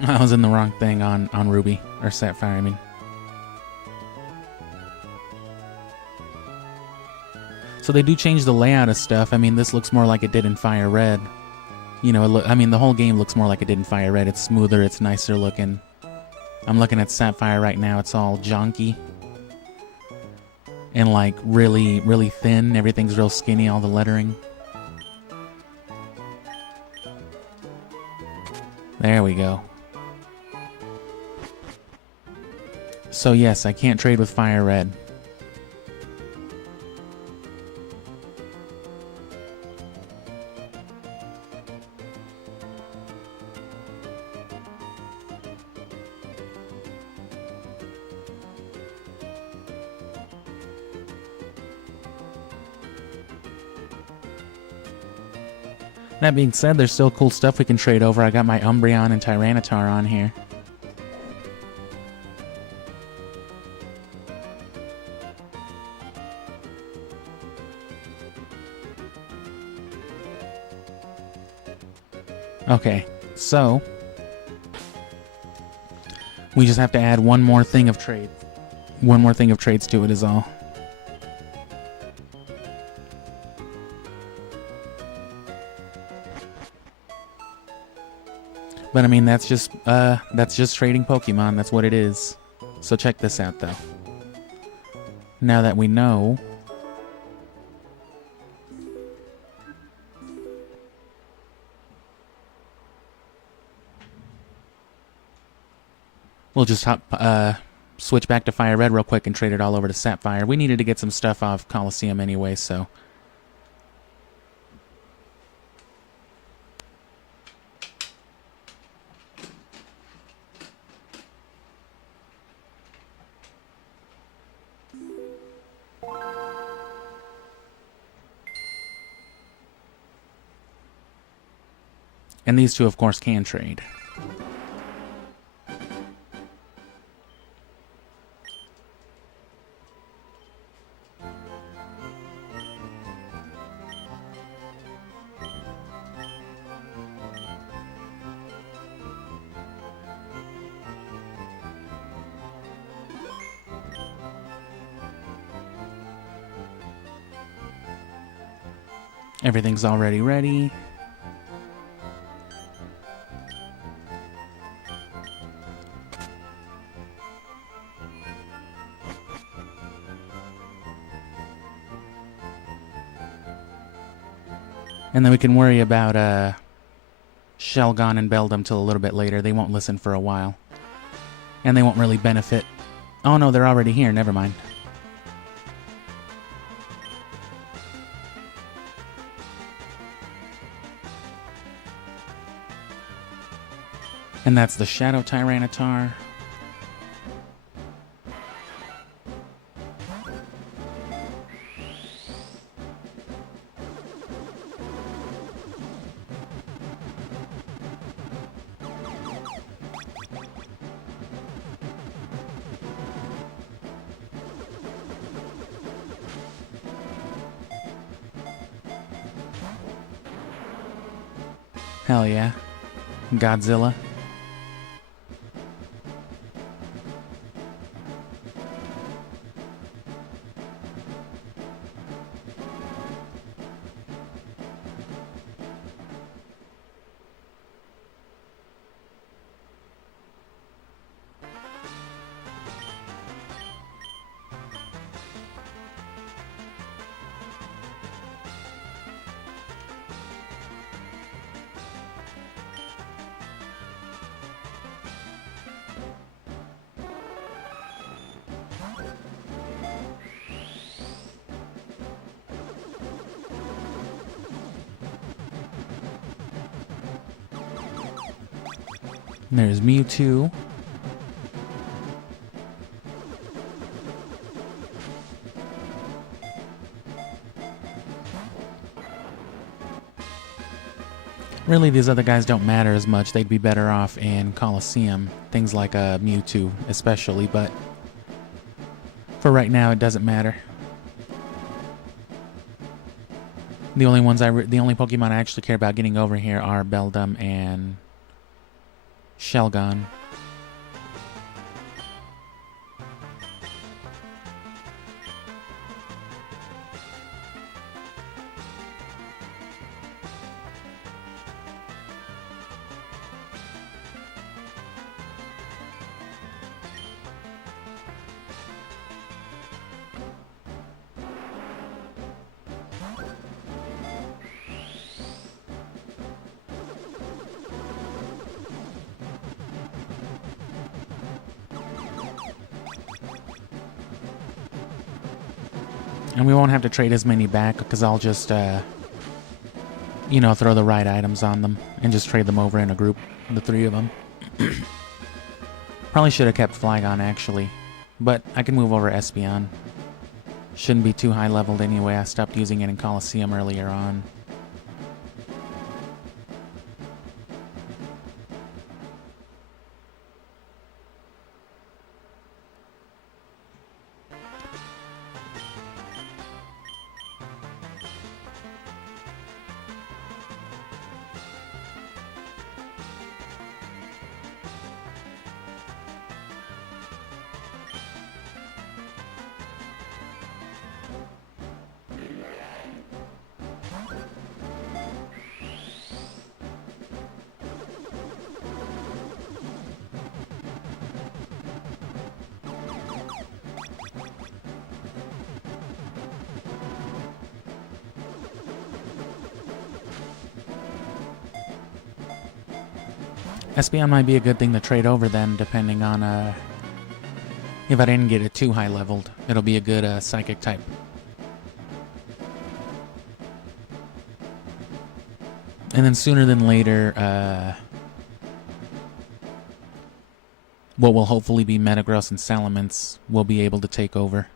I was in the wrong thing on Ruby, or Sapphire, I mean. So they do change the layout of stuff. I mean, this looks more like it did in Fire Red. You know, I mean, the whole game looks more like it did in Fire Red. It's smoother, it's nicer looking. I'm looking at Sapphire right now. It's all jonky. And, like, really, really thin. Everything's real skinny, all the lettering. There we go. So, yes, I can't trade with Fire Red. That being said, there's still cool stuff we can trade over. I got my Umbreon and Tyranitar on here. Okay, so we just have to add one more thing of trade. One more thing of trades to it is all. But I mean, that's just trading Pokemon. That's what it is. So check this out, though. Now that we know, we'll just switch back to Fire Red real quick and trade it all over to Sapphire. We needed to get some stuff off Coliseum anyway, so. And these two, of course, can trade. Everything's already ready. And then we can worry about Shelgon and Beldum till a little bit later. They won't listen for a while. And they won't really benefit. Oh no, they're already here. Never mind. And that's the Shadow Tyranitar. Hell yeah. Godzilla. There's Mewtwo. Really, these other guys don't matter as much. They'd be better off in Colosseum. Things like Mewtwo, especially, but for right now, it doesn't matter. The only Pokemon I actually care about getting over here are Beldum and Shelgon. And we won't have to trade as many back because I'll just, you know, throw the right items on them and just trade them over in a group, the three of them. Probably should have kept Flygon, actually. But I can move over Espeon. Shouldn't be too high leveled anyway. I stopped using it in Colosseum earlier on. Espeon might be a good thing to trade over then, depending on, if I didn't get it too high leveled. It'll be a good, psychic type. And then sooner than later, what will hopefully be Metagross and Salamence will be able to take over.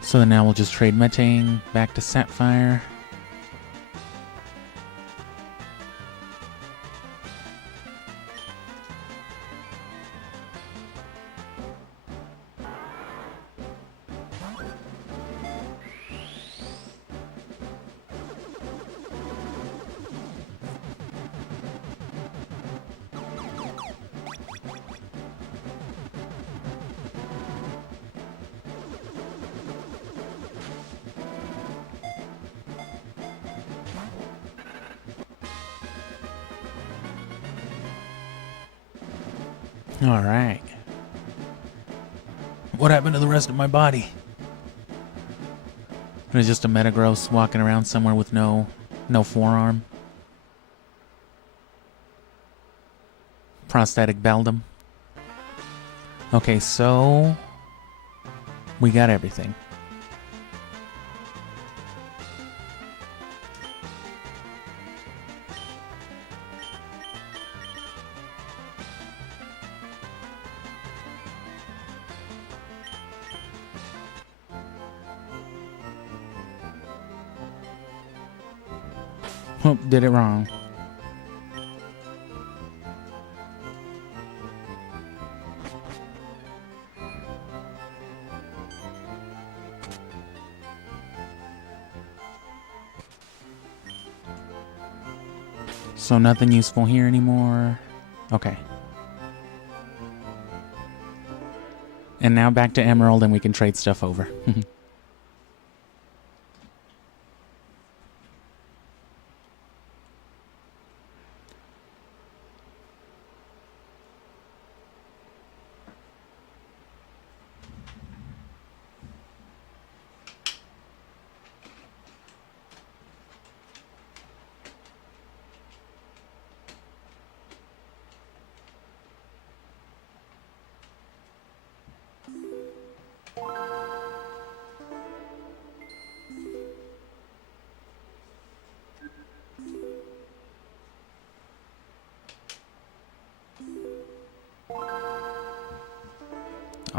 So then now we'll just trade Metang back to Sapphire. Alright. What happened to the rest of my body? It was just a Metagross walking around somewhere with no forearm. Prosthetic Beldum. Okay, so we got everything. Oh, did it wrong. So nothing useful here anymore. Okay. And now back to Emerald and we can trade stuff over.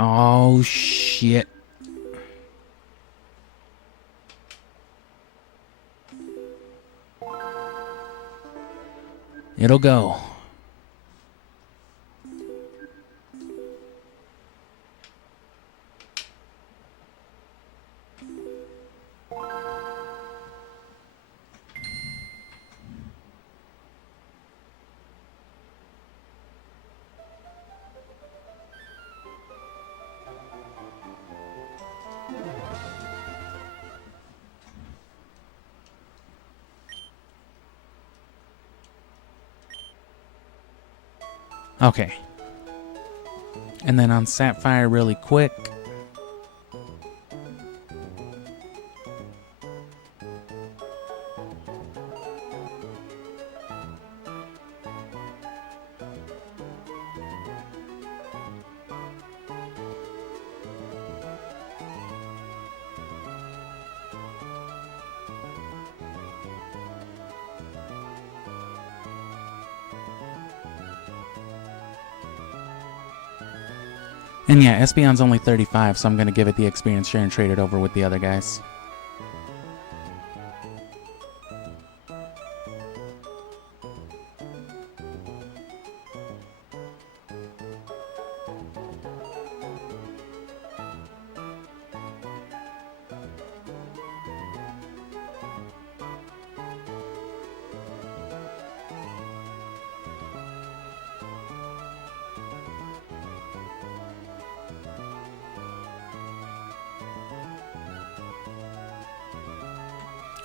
Oh, shit. It'll go. Okay. And then on Sapphire really quick. And yeah, Espeon's only 35, so I'm going to give it the experience share and trade it over with the other guys.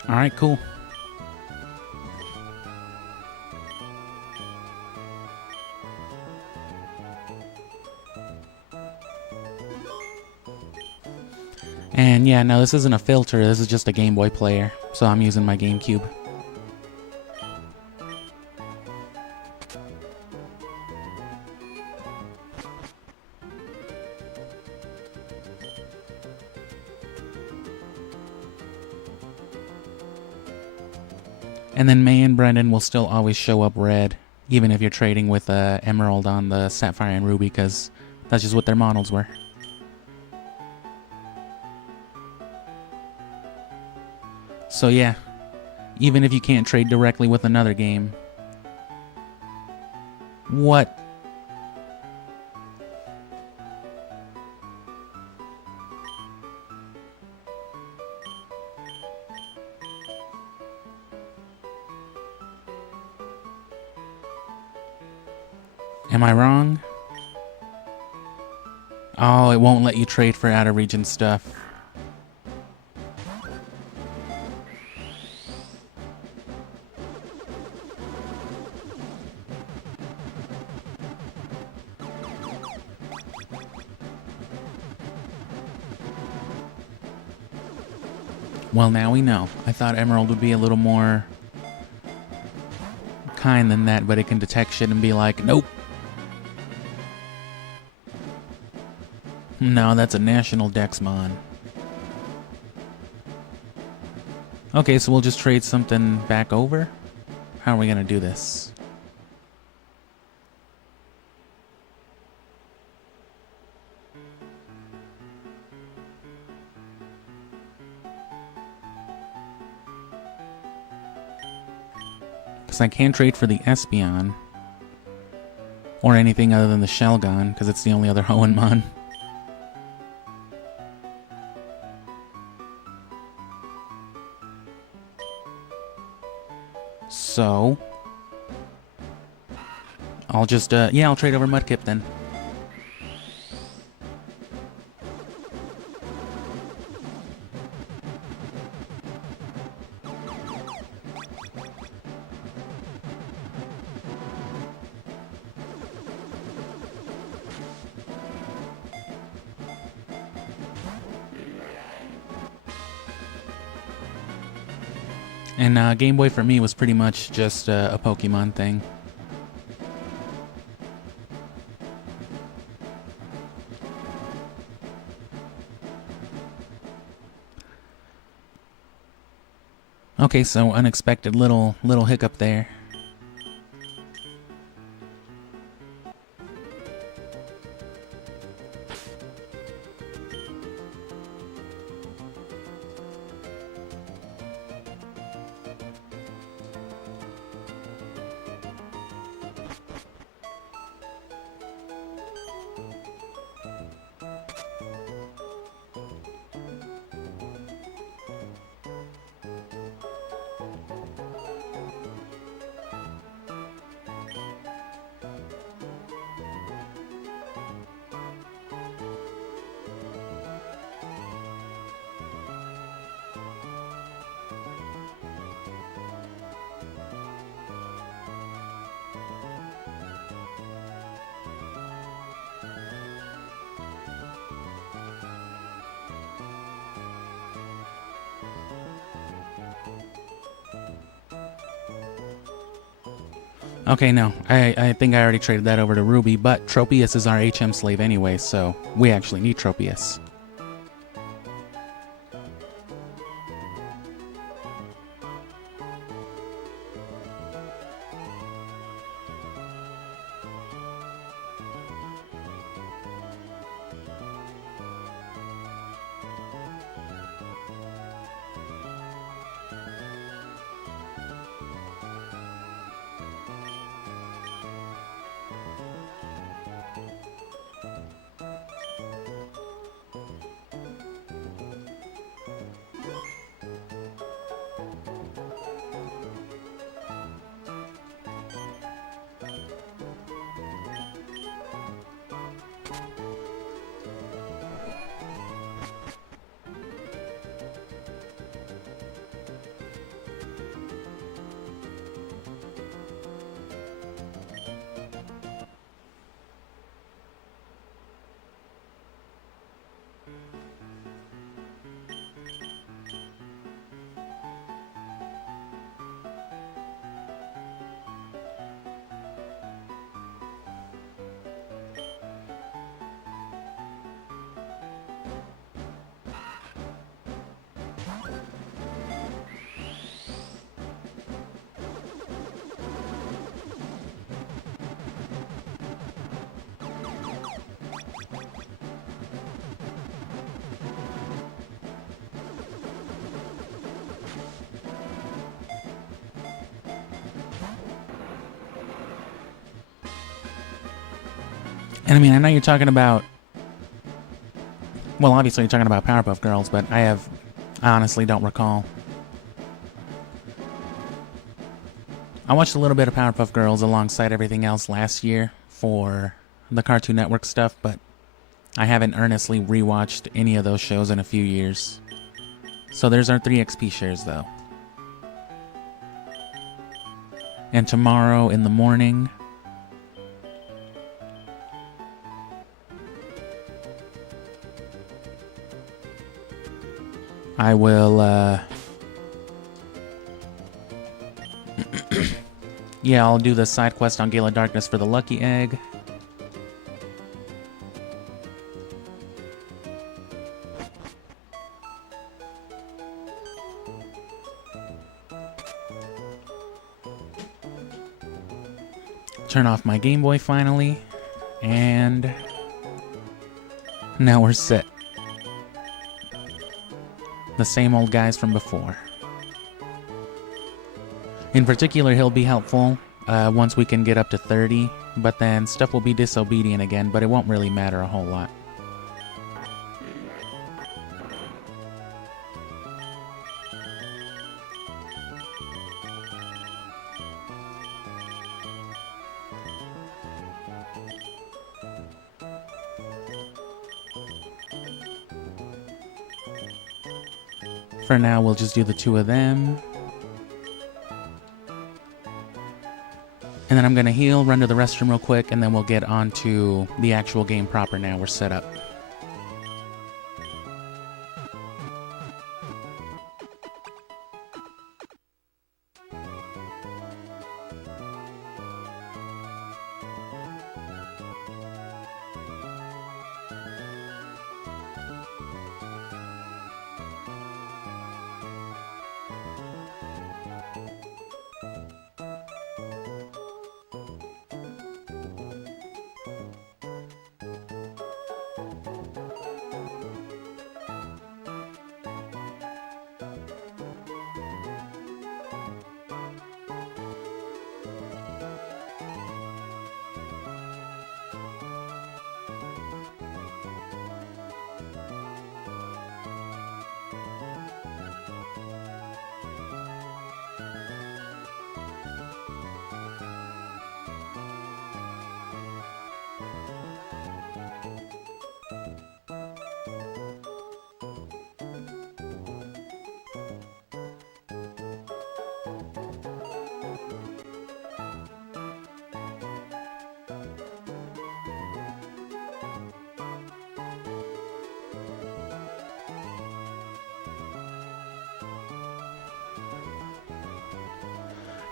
Alright, cool. And yeah, no, this isn't a filter, this is just a Game Boy player, so I'm using my GameCube. And then May and Brendan will still always show up red, even if you're trading with Emerald on the Sapphire and Ruby, because that's just what their models were. So yeah, even if you can't trade directly with another game. What? Am I wrong? Oh, it won't let you trade for out-of-region stuff. Well, now we know. I thought Emerald would be a little more kind than that, but it can detect shit and be like, nope. No, that's a national Dexmon. Okay, so we'll just trade something back over? How are we gonna do this? Because I can't trade for the Espeon. Or anything other than the Shelgon, because it's the only other Hoenn. So I'll just, yeah, I'll trade over Mudkip then. And Game Boy for me was pretty much just a Pokemon thing. Okay, so unexpected little hiccup there. Okay, no. I think I already traded that over to Ruby, but Tropius is our HM slave anyway, so we actually need Tropius. And I mean, I know you're talking about... Well, obviously you're talking about Powerpuff Girls, but I honestly don't recall. I watched a little bit of Powerpuff Girls alongside everything else last year for the Cartoon Network stuff, but I haven't earnestly rewatched any of those shows in a few years. So there's our 3 XP shares, though. And tomorrow in the morning... I will, yeah, I'll do the side quest on Gale of Darkness for the Lucky Egg. Turn off my Game Boy finally. And now we're set. The same old guys from before. In particular, he'll be helpful once we can get up to 30, but then stuff will be disobedient again, but it won't really matter a whole lot. For now, we'll just do the 2 of them. And then I'm going to heal, run to the restroom real quick, and then we'll get on to the actual game proper now we're set up.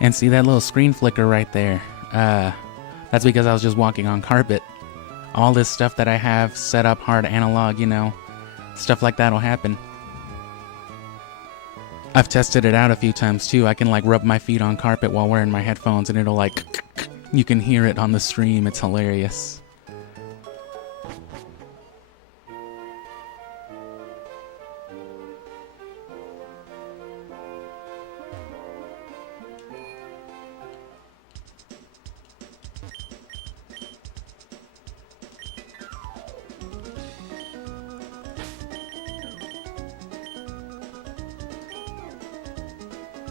And see that little screen flicker right there. That's because I was just walking on carpet. All this stuff that I have set up hard analog, you know, stuff like that'll happen. I've tested it out a few times too. I can like rub my feet on carpet while wearing my headphones and it'll like, you can hear it on the stream. It's hilarious.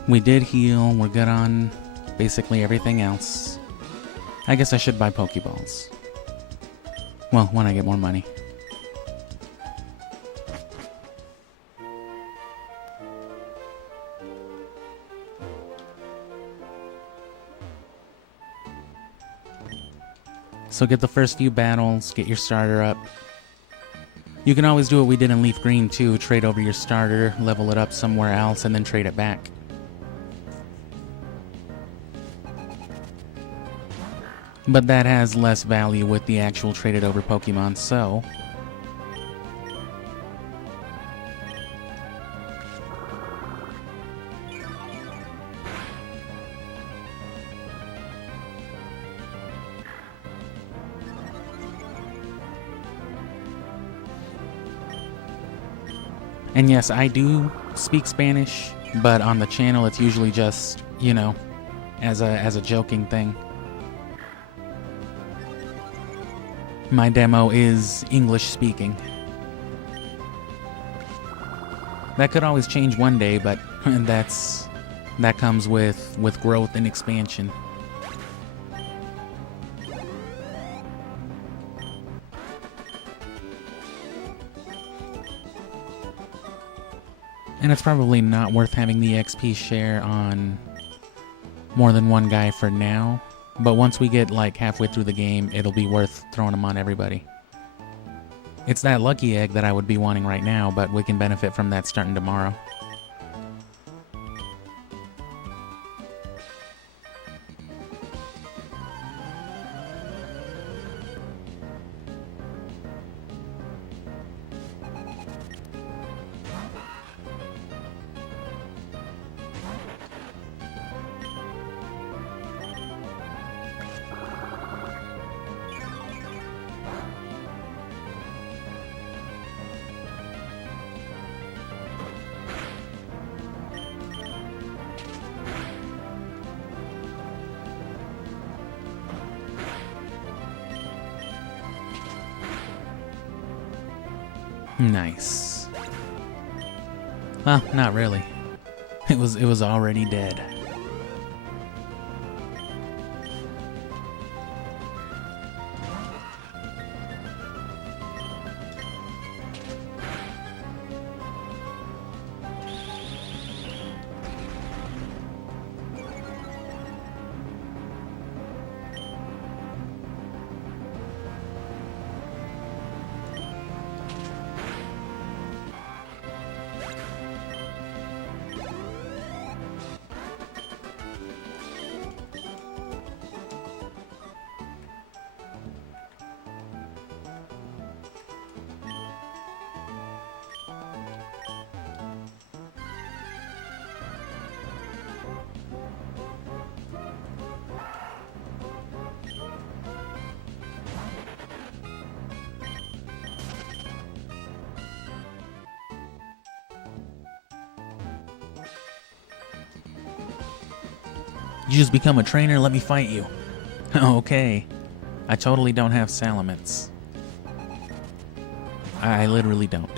We did heal, we're good on basically everything else. I guess I should buy Pokeballs. Well, when I get more money. So get the first few battles, get your starter up. You can always do what we did in Leaf Green too, trade over your starter, level it up somewhere else, and then trade it back. But that has less value with the actual traded over Pokemon, so... And yes, I do speak Spanish, but on the channel it's usually just, you know, as a joking thing. My demo is English speaking. That could always change one day, but that comes with growth and expansion. And it's probably not worth having the XP share on more than one guy for now. But once we get like halfway through the game, it'll be worth throwing them on everybody. It's that lucky egg that I would be wanting right now, but we can benefit from that starting tomorrow. Nice. Well, not really. It was already dead. You just become a trainer, let me fight you. Okay. I totally don't have Salamence. I literally don't.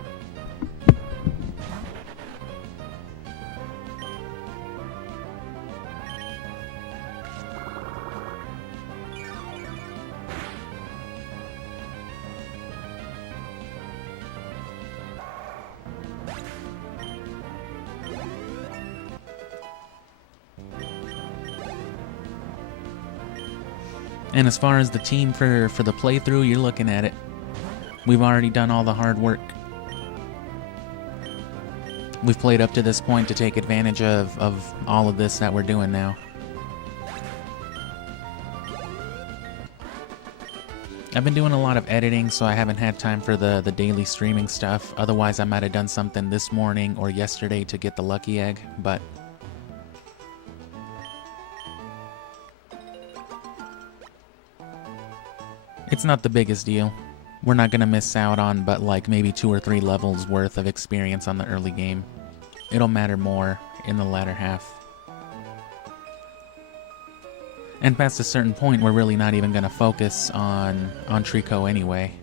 And as far as the team for the playthrough, you're looking at it. We've already done all the hard work. We've played up to this point to take advantage of all of this that we're doing now. I've been doing a lot of editing, so I haven't had time for the daily streaming stuff. Otherwise, I might have done something this morning or yesterday to get the lucky egg, but it's not the biggest deal. We're not going to miss out on but like maybe 2 or 3 levels worth of experience on the early game. It'll matter more in the latter half. And past a certain point, we're really not even going to focus on Trico anyway.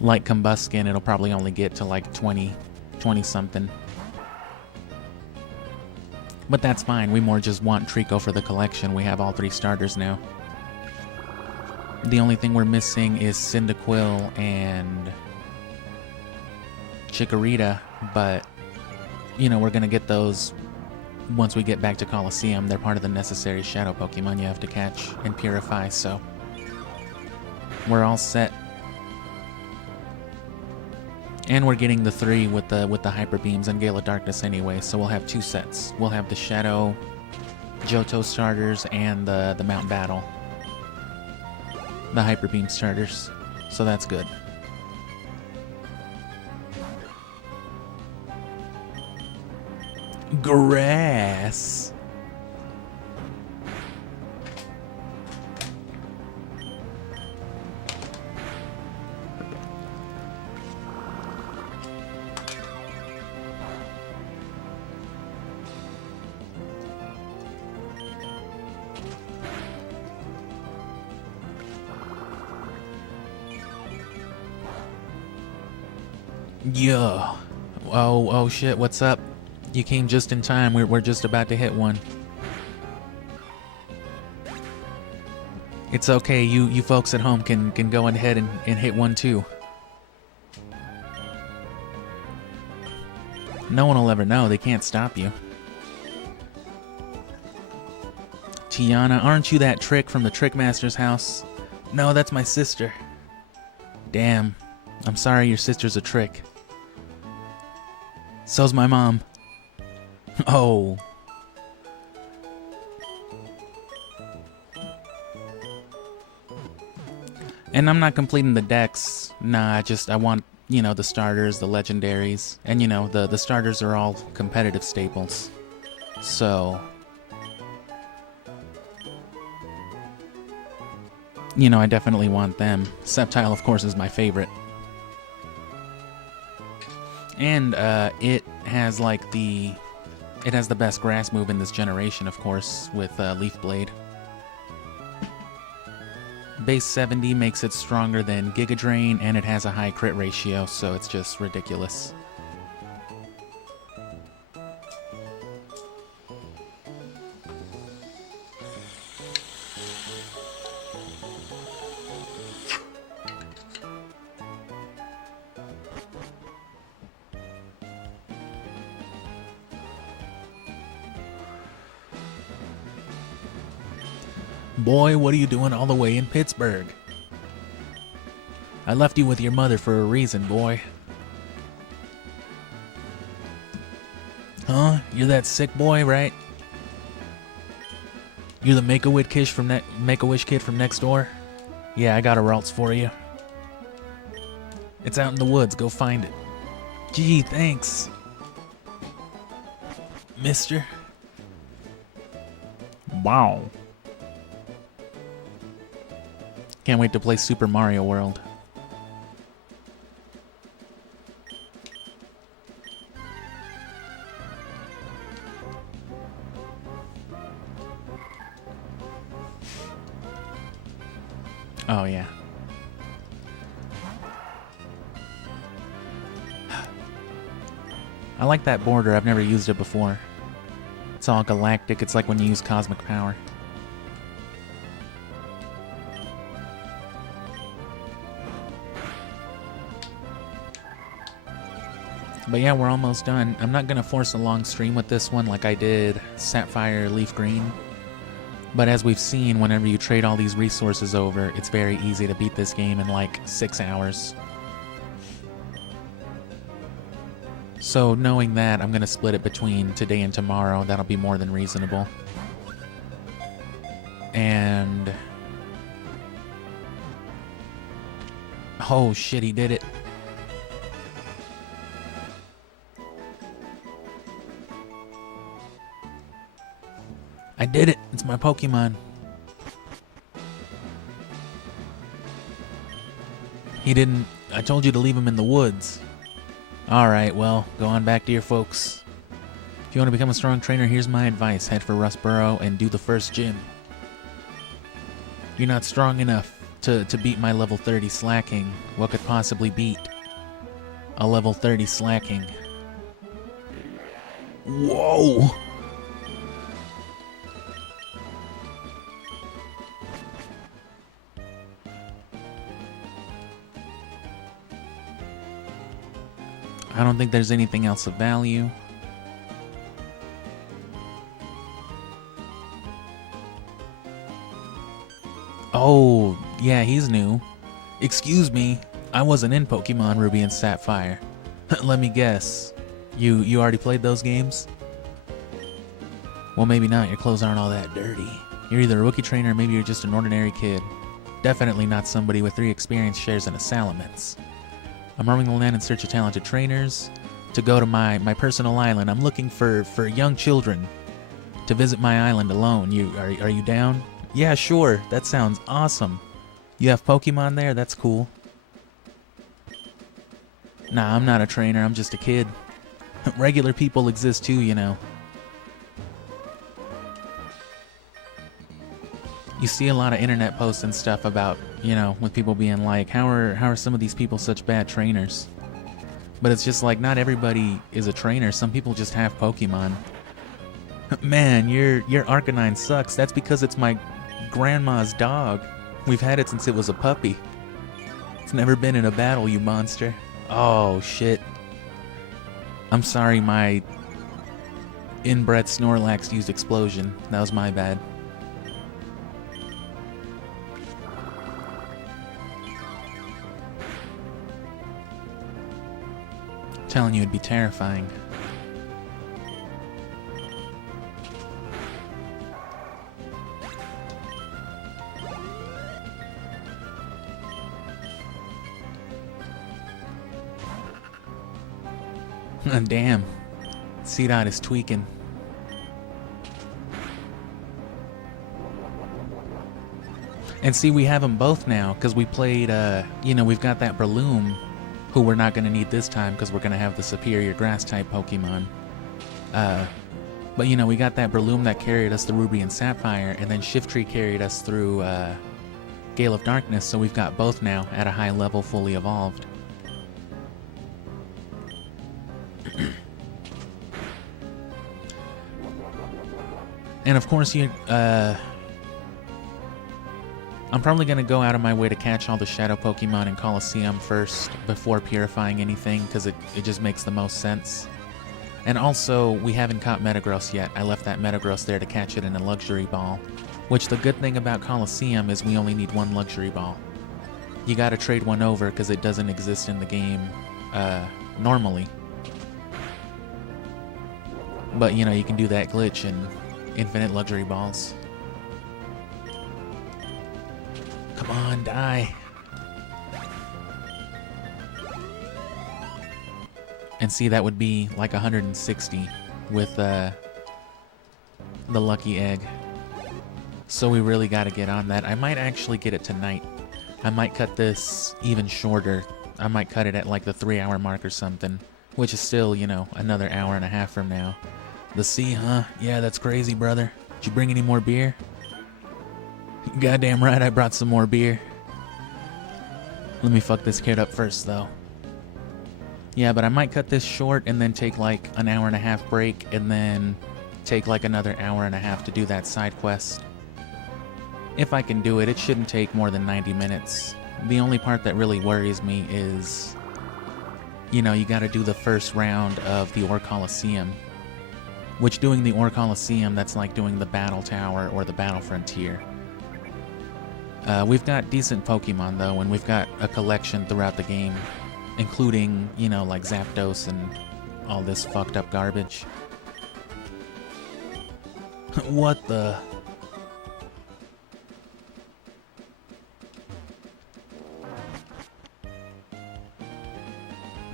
Like Combuskin, it'll probably only get to like 20 something. But that's fine, we more just want Trico for the collection. We have all 3 starters now. The only thing we're missing is Cyndaquil and Chikorita, but, you know, we're going to get those once we get back to Colosseum. They're part of the necessary shadow Pokemon you have to catch and purify, so we're all set. And we're getting the 3 with the Hyper Beams and Gale of Darkness anyway, so we'll have 2 sets. We'll have the Shadow Johto starters and the Mount Battle. The Hyper Beam starters, so that's good. Grass. Yeah. Oh shit, what's up? You came just in time. We're just about to hit one. It's okay, you folks at home can go ahead and hit one too. No one will ever know, they can't stop you. Tiana, aren't you that Trick from the Trickmaster's house? No, that's my sister. Damn, I'm sorry your sister's a Trick. So's my mom. Oh. And I'm not completing the decks. Nah, I want, you know, the starters, the legendaries. And, you know, the starters are all competitive staples. So, you know, I definitely want them. Sceptile, of course, is my favorite. And it has like the best grass move in this generation, of course, with Leaf Blade. Base 70 makes it stronger than Giga Drain, and it has a high crit ratio, so it's just ridiculous. Boy, what are you doing all the way in Pittsburgh? I left you with your mother for a reason, boy. Huh? You're that sick boy, right? You're the Make-A-Wish kid from next door? Yeah, I got a Ralts for you. It's out in the woods, go find it. Gee, thanks. Mister. Wow. Can't wait to play Super Mario World. Oh, yeah. I like that border. I've never used it before. It's all galactic. It's like when you use cosmic power. But yeah, we're almost done. I'm not going to force a long stream with this one like I did Sapphire Leaf Green. But as we've seen, whenever you trade all these resources over, it's very easy to beat this game in like 6 hours. So knowing that, I'm going to split it between today and tomorrow. That'll be more than reasonable. And Oh shit, he did it. I did it. It's my Pokemon. He didn't... I told you to leave him in the woods. Alright, well, go on back to your folks. If you want to become a strong trainer, here's my advice. Head for Rustboro and do the first gym. You're not strong enough to beat my level 30 slacking. What could possibly beat a level 30 slacking? Whoa! I don't think there's anything else of value. Oh, yeah, he's new. Excuse me, I wasn't in Pokemon Ruby and Sapphire. Let me guess. You already played those games? Well, maybe not. Your clothes aren't all that dirty. You're either a rookie trainer or maybe you're just an ordinary kid. Definitely not somebody with 3 experience shares and a Salamence. I'm roaming the land in search of talented trainers to go to my personal island. I'm looking for young children to visit my island alone. Are you down? Yeah, sure. That sounds awesome. You have Pokemon there? That's cool. Nah, I'm not a trainer. I'm just a kid. Regular people exist too, you know. You see a lot of internet posts and stuff about, you know, with people being like, how are some of these people such bad trainers? But it's just like, not everybody is a trainer. Some people just have Pokemon. Man, your Arcanine sucks. That's because it's my grandma's dog. We've had it since it was a puppy. It's never been in a battle, you monster. Oh, shit. I'm sorry my inbred Snorlax used Explosion. That was my bad. Telling you it'd be terrifying. Damn. C-Dot is tweaking. And see, we have them both now, because we played, you know, we've got that Breloom, who we're not going to need this time, because we're going to have the superior Grass-type Pokemon. But, you know, we got that Breloom that carried us through Ruby and Sapphire, and then Shiftry carried us through Gale of Darkness, so we've got both now at a high level, fully evolved. And of course, I'm probably going to go out of my way to catch all the Shadow Pokemon in Colosseum first, before purifying anything, because it just makes the most sense. And also, we haven't caught Metagross yet. I left that Metagross there to catch it in a Luxury Ball. Which, the good thing about Colosseum is we only need 1 Luxury Ball. You gotta trade one over, because it doesn't exist in the game, normally. But, you know, you can do that glitch in Infinite Luxury Balls. Come on, die. And see, that would be like 160 with the lucky egg. So we really got to get on that. I might actually get it tonight. I might cut this even shorter. I might cut it at like the 3-hour mark or something, which is still, you know, another hour and a half from now. The sea, huh? Yeah, that's crazy, brother. Did you bring any more beer? Goddamn right, I brought some more beer. Let me fuck this kid up first, though. Yeah, but I might cut this short and then take like an hour and a half break and then take like another hour and a half to do that side quest. If I can do it, it shouldn't take more than 90 minutes. The only part that really worries me is, you know, you gotta do the first round of the Ore Coliseum. Which, doing the Ore Coliseum, that's like doing the Battle Tower or the Battle Frontier. We've got decent Pokemon, though, and we've got a collection throughout the game, including, you know, like Zapdos and all this fucked up garbage. What the...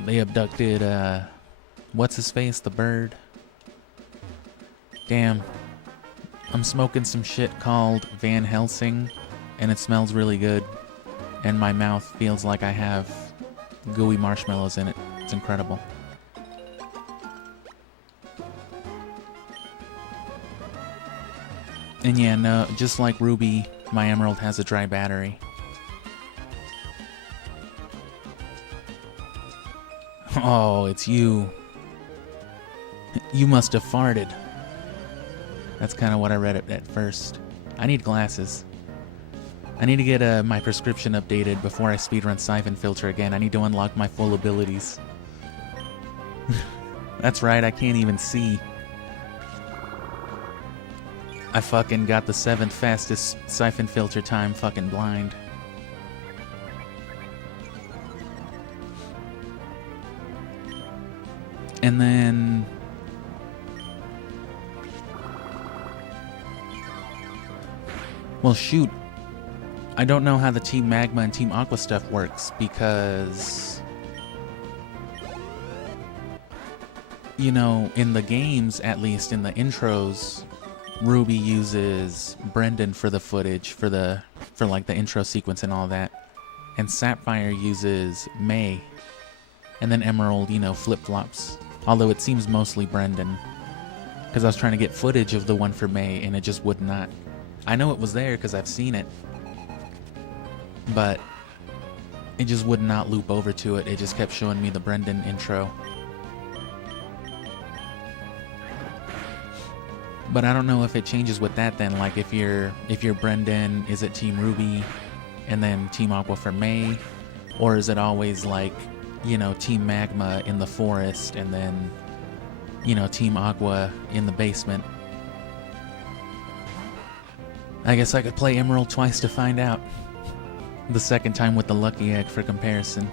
They abducted, what's his face? The bird. Damn. I'm smoking some shit called Van Helsing, and it smells really good. And my mouth feels like I have gooey marshmallows in it. It's incredible. And yeah, no, just like Ruby, my Emerald has a dry battery. Oh, it's you. You must have farted. That's kind of what I read at first. I need glasses. I need to get my prescription updated before I speedrun Siphon Filter again. I need to unlock my full abilities. That's right, I can't even see. I fucking got the 7th fastest Siphon Filter time fucking blind. And then... well, shoot. I don't know how the Team Magma and Team Aqua stuff works because... you know, in the games, at least in the intros, Ruby uses Brendan for the footage, for like the intro sequence and all that. And Sapphire uses May. And then Emerald, you know, flip-flops. Although it seems mostly Brendan. Because I was trying to get footage of the one for May and it just would not. I know it was there because I've seen it. But it just would not loop over to it. It just kept showing me the Brendan intro. But I don't know if it changes with that then. Like if you're Brendan, is it Team Ruby and then Team Aqua for May? Or is it always like, you know, Team Magma in the forest and then, you know, Team Aqua in the basement? I guess I could play Emerald twice to find out. The second time with the Lucky Egg for comparison.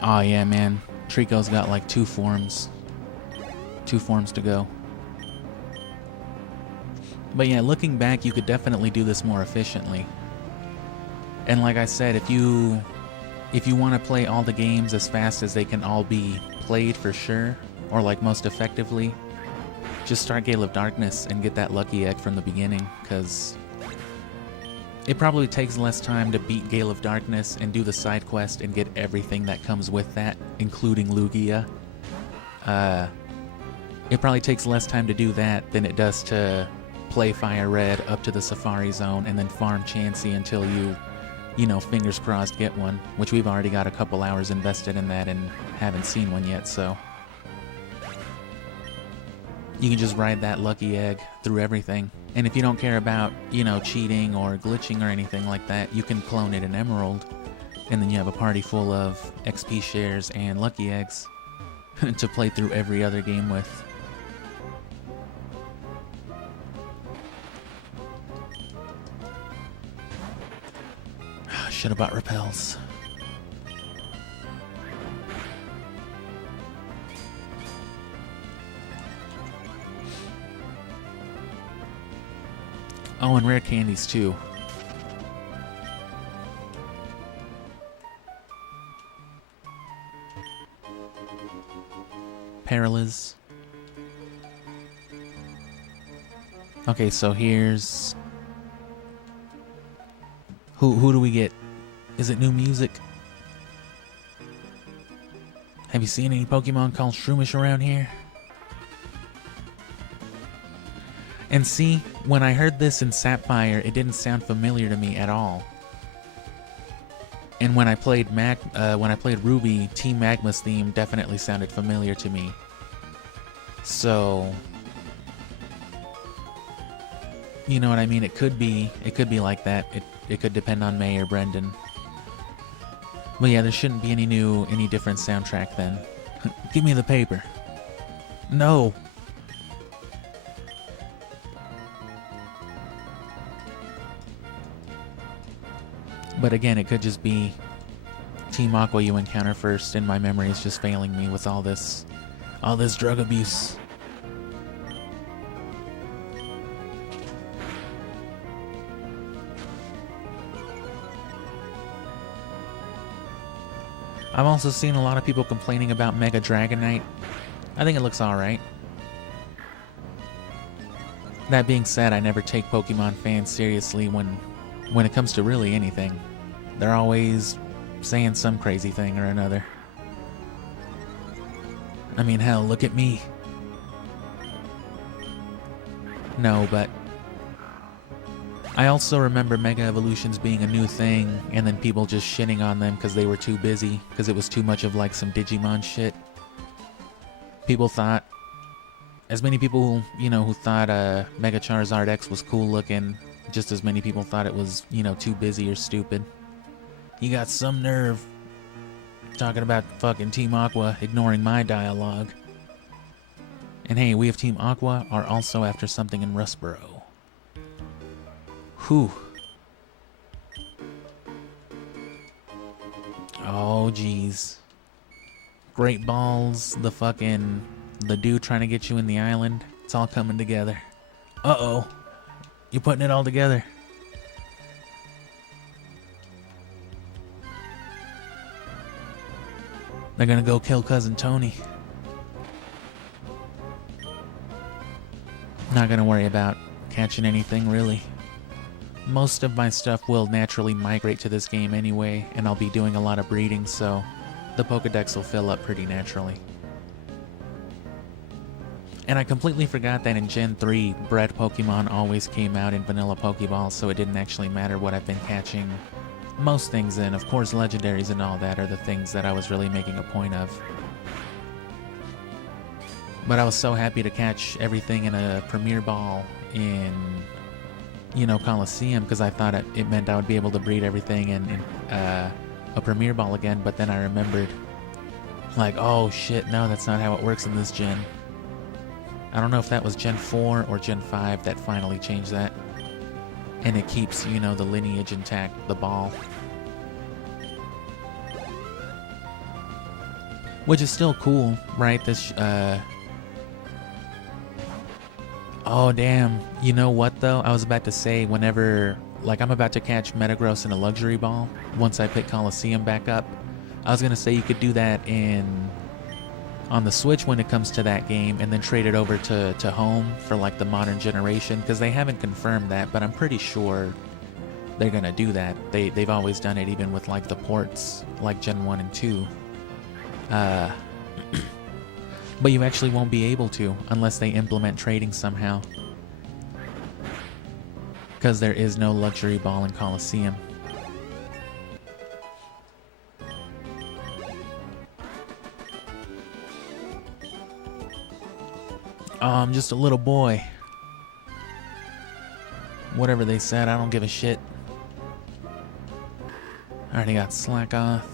Oh yeah, man. Trico's got like 2 forms. 2 forms to go. But yeah, looking back, you could definitely do this more efficiently. And like I said, if you want to play all the games as fast as they can all be played for sure, or like most effectively, just start Gale of Darkness and get that Lucky Egg from the beginning, because it probably takes less time to beat Gale of Darkness and do the side quest and get everything that comes with that, including Lugia. It probably takes less time to do that than it does to play Fire Red up to the Safari Zone and then farm Chansey until you know, fingers crossed, get one, which we've already got a couple hours invested in that and haven't seen one yet, so. You can just ride that Lucky Egg through everything. And if you don't care about, you know, cheating or glitching or anything like that, you can clone it in Emerald, and then you have a party full of XP shares and Lucky Eggs to play through every other game with. Should have bought repels. Oh, and rare candies too. Perilous. Okay, so here's... Who do we get? Is it new music? Have you seen any Pokemon called Shroomish around here? And see, when I heard this in Sapphire, it didn't sound familiar to me at all. And when I played Ruby, Team Magma's theme definitely sounded familiar to me. So, you know what I mean? It could be like that. It could depend on May or Brendan. But yeah, there shouldn't be any different soundtrack then. Give me the paper. No. But again, it could just be Team Aqua you encounter first, and my memory is just failing me with all this drug abuse. I've also seen a lot of people complaining about Mega Dragonite. I think it looks alright. That being said, I never take Pokemon fans seriously when it comes to really anything. They're always saying some crazy thing or another. I mean, hell, look at me. No, but I also remember Mega Evolutions being a new thing, and then people just shitting on them because they were too busy, because it was too much of like some Digimon shit. People thought, as many people, you know, who thought Mega Charizard X was cool looking, just as many people thought it was, you know, too busy or stupid. You got some nerve talking about fucking Team Aqua ignoring my dialogue. And hey, we of Team Aqua are also after something in Rustboro. Whew. Oh, jeez. Great Balls, the dude trying to get you in the island. It's all coming together. Uh-oh. You're putting it all together. They're gonna go kill Cousin Tony. Not gonna worry about catching anything, really. Most of my stuff will naturally migrate to this game anyway, and I'll be doing a lot of breeding, so the Pokedex will fill up pretty naturally. And I completely forgot that in Gen 3, bred Pokemon always came out in vanilla Pokeballs, so it didn't actually matter what I've been catching most things in. Of course, legendaries and all that are the things that I was really making a point of. But I was so happy to catch everything in a Premier Ball in, you know, Coliseum, because I thought it meant I would be able to breed everything in a Premier Ball again, but then I remembered, like, oh shit, no, that's not how it works in this gen. I don't know if that was Gen 4 or Gen 5 that finally changed that. And it keeps, you know, the lineage intact, the ball. Which is still cool, right? This, oh, damn. You know what, though? I was about to say, whenever, like, I'm about to catch Metagross in a luxury ball, once I pick Coliseum back up, I was gonna say you could do that on the Switch when it comes to that game, and then trade it over to Hoenn for like the modern generation, because they haven't confirmed that, but I'm pretty sure they're gonna do that. They've always done it, even with like the ports, like Gen 1 and 2. But you actually won't be able to unless they implement trading somehow, because there is no luxury ball in Coliseum. Oh, I'm just a little boy. Whatever they said, I don't give a shit. Already got Slack Off.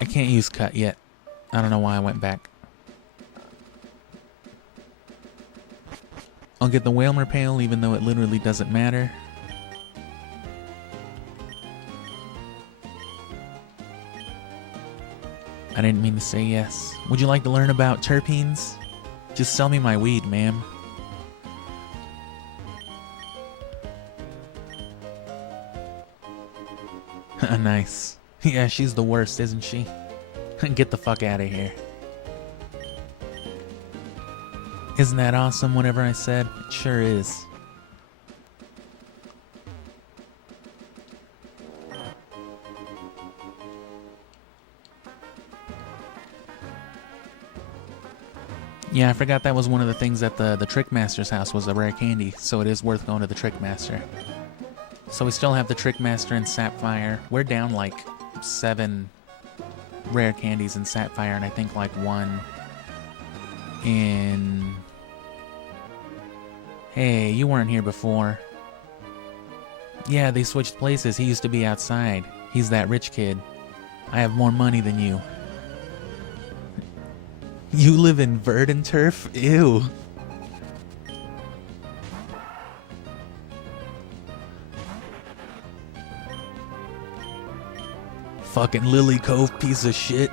I can't use cut yet. I don't know why I went back. I'll get the Whalmer Pail even though it literally doesn't matter. I didn't mean to say yes. Would you like to learn about terpenes? Just sell me my weed, ma'am. Nice. Yeah, she's the worst, isn't she? Get the fuck out of here. Isn't that awesome, whatever I said? It sure is. Yeah, I forgot that was one of the things at the Trickmaster's house was a rare candy, so it is worth going to the Trickmaster. So we still have the Trickmaster and Sapphire. We're down like 7 rare candies in Sapphire, and I think like 1 in... Hey, you weren't here before. Yeah, they switched places. He used to be outside. He's that rich kid. I have more money than you. You live in verdant turf? Ew. Fucking Lily Cove piece of shit.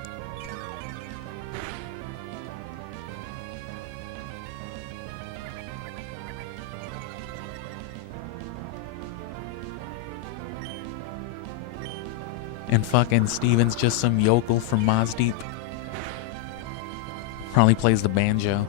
And fucking Steven's just some yokel from Maz Deep. Probably plays the banjo.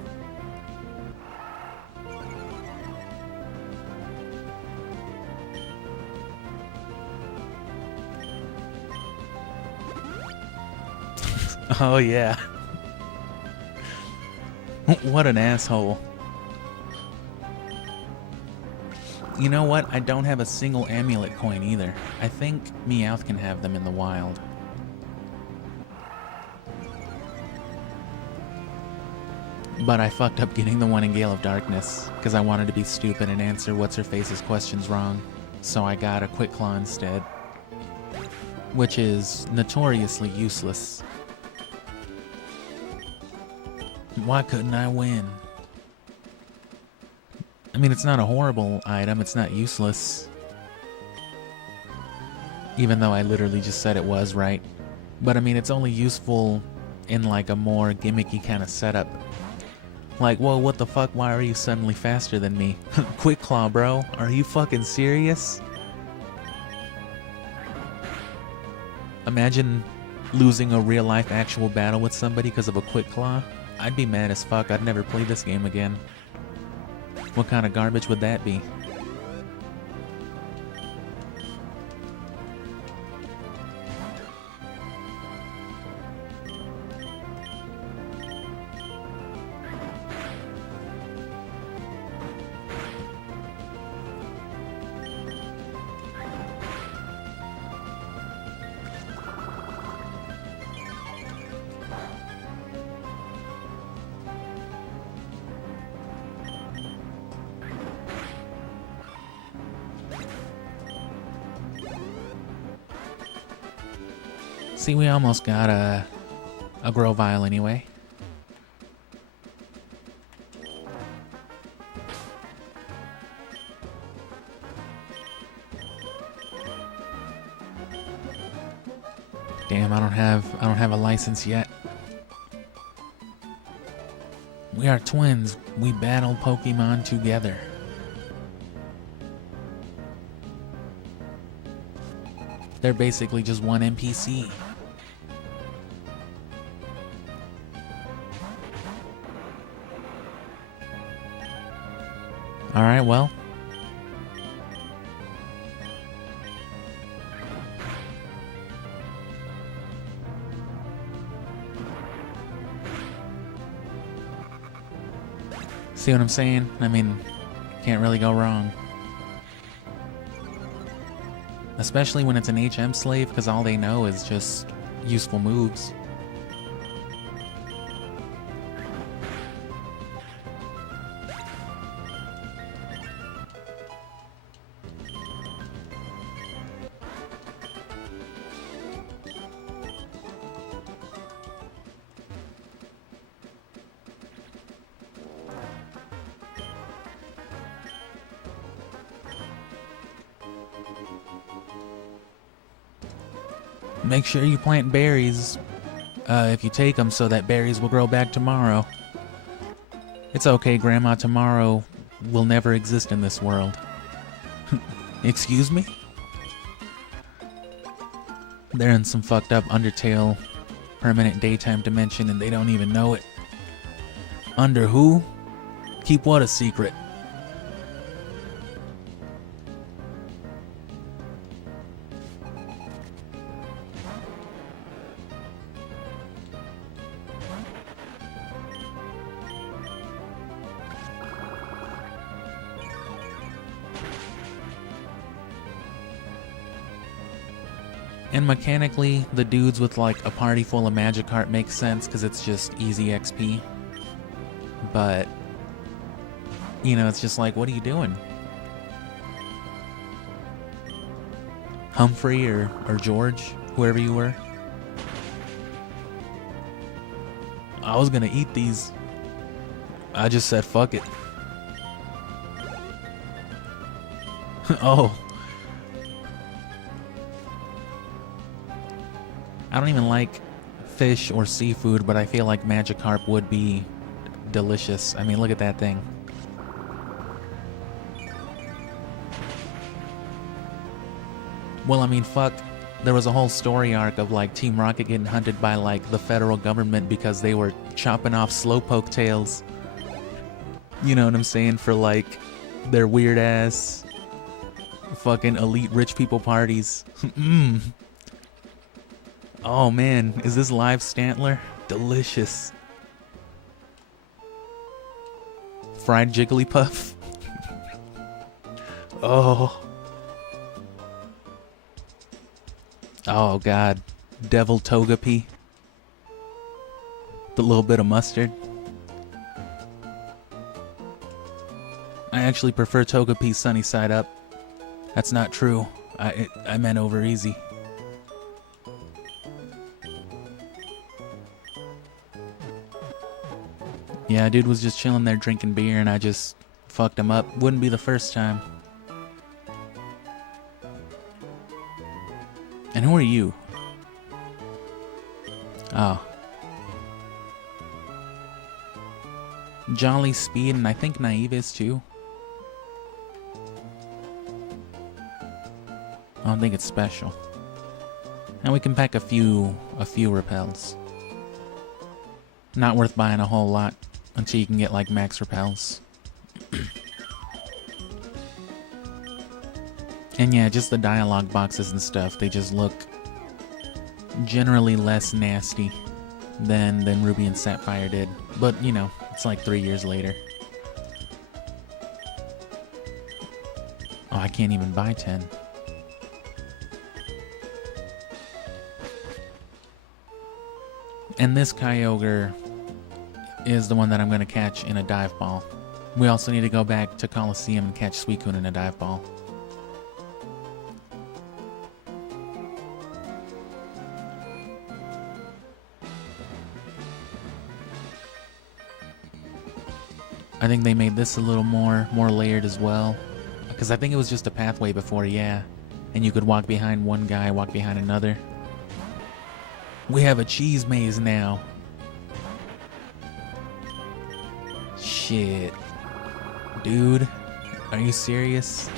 Oh yeah. What an asshole. You know what? I don't have a single amulet coin either. I think Meowth can have them in the wild. But I fucked up getting the one in Gale of Darkness, because I wanted to be stupid and answer What's-Her-Face's questions wrong. So I got a Quick Claw instead. Which is notoriously useless. Why couldn't I win? I mean, it's not a horrible item, it's not useless. Even though I literally just said it was, right? But I mean, it's only useful in like a more gimmicky kind of setup. Like, whoa, what the fuck, why are you suddenly faster than me? Quick Claw, bro, are you fucking serious? Imagine losing a real life actual battle with somebody because of a Quick Claw. I'd be mad as fuck, I'd never play this game again. What kind of garbage would that be? See, we almost got a Grovyle anyway. Damn, I don't have a license yet. We are twins. We battle Pokemon together. They're basically just one NPC. Alright, well. See what I'm saying? I mean, can't really go wrong. Especially when it's an HM slave, because all they know is just useful moves. Make sure you plant berries if you take them so that berries will grow back tomorrow. It's okay, Grandma, tomorrow will never exist in this world. Excuse me? They're in some fucked up Undertale permanent daytime dimension and they don't even know it. Under who? Keep what a secret? And mechanically, the dudes with like a party full of Magikarp makes sense because it's just easy XP. But, you know, it's just like, what are you doing? Humphrey or George, whoever you were. I was gonna eat these. I just said fuck it. Oh. I don't even like fish or seafood, but I feel like Magikarp would be delicious. I mean, look at that thing. Well, I mean, fuck. There was a whole story arc of like Team Rocket getting hunted by like the federal government because they were chopping off slowpoke tails. You know what I'm saying? For like their weird ass fucking elite rich people parties. Oh man, is this live Stantler? Delicious. Fried Jigglypuff. Oh. Oh god. Devil Togepi. The little bit of mustard. I actually prefer Togepi sunny side up. That's not true. I meant over easy. Yeah, dude was just chilling there drinking beer and I just fucked him up. Wouldn't be the first time. And who are you? Oh. Jolly Speed and I think Naive is too. I don't think it's special. And we can pack a few repels. Not worth buying a whole lot until you can get like max repels. And yeah, just the dialogue boxes and stuff, they just look generally less nasty than Ruby and Sapphire did. But, you know, it's like 3 years later. Oh, I can't even buy 10. And this Kyogre is the one that I'm going to catch in a dive ball. We also need to go back to Coliseum and catch Suicune in a dive ball. I think they made this a little more layered as well. Because I think it was just a pathway before, yeah. And you could walk behind one guy, walk behind another. We have a cheese maze now. Shit. Dude, are you serious?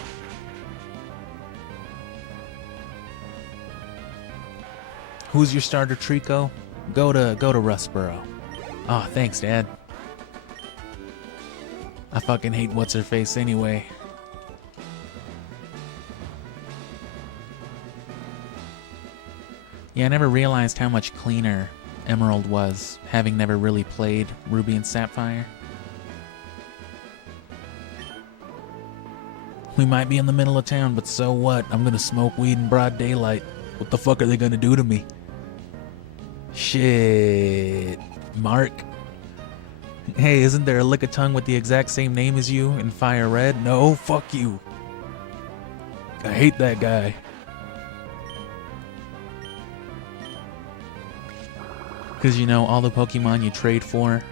Who's your starter, Trico? Go to Rustboro. Oh, thanks, Dad. I fucking hate what's-her-face anyway. Yeah, I never realized how much cleaner Emerald was, having never really played Ruby and Sapphire. We might be in the middle of town, but so what? I'm gonna smoke weed in broad daylight. What the fuck are they gonna do to me? Shit. Mark? Hey, isn't there a Lickitung with the exact same name as you in Fire Red? No, fuck you. I hate that guy. Because, you know, all the Pokemon you trade for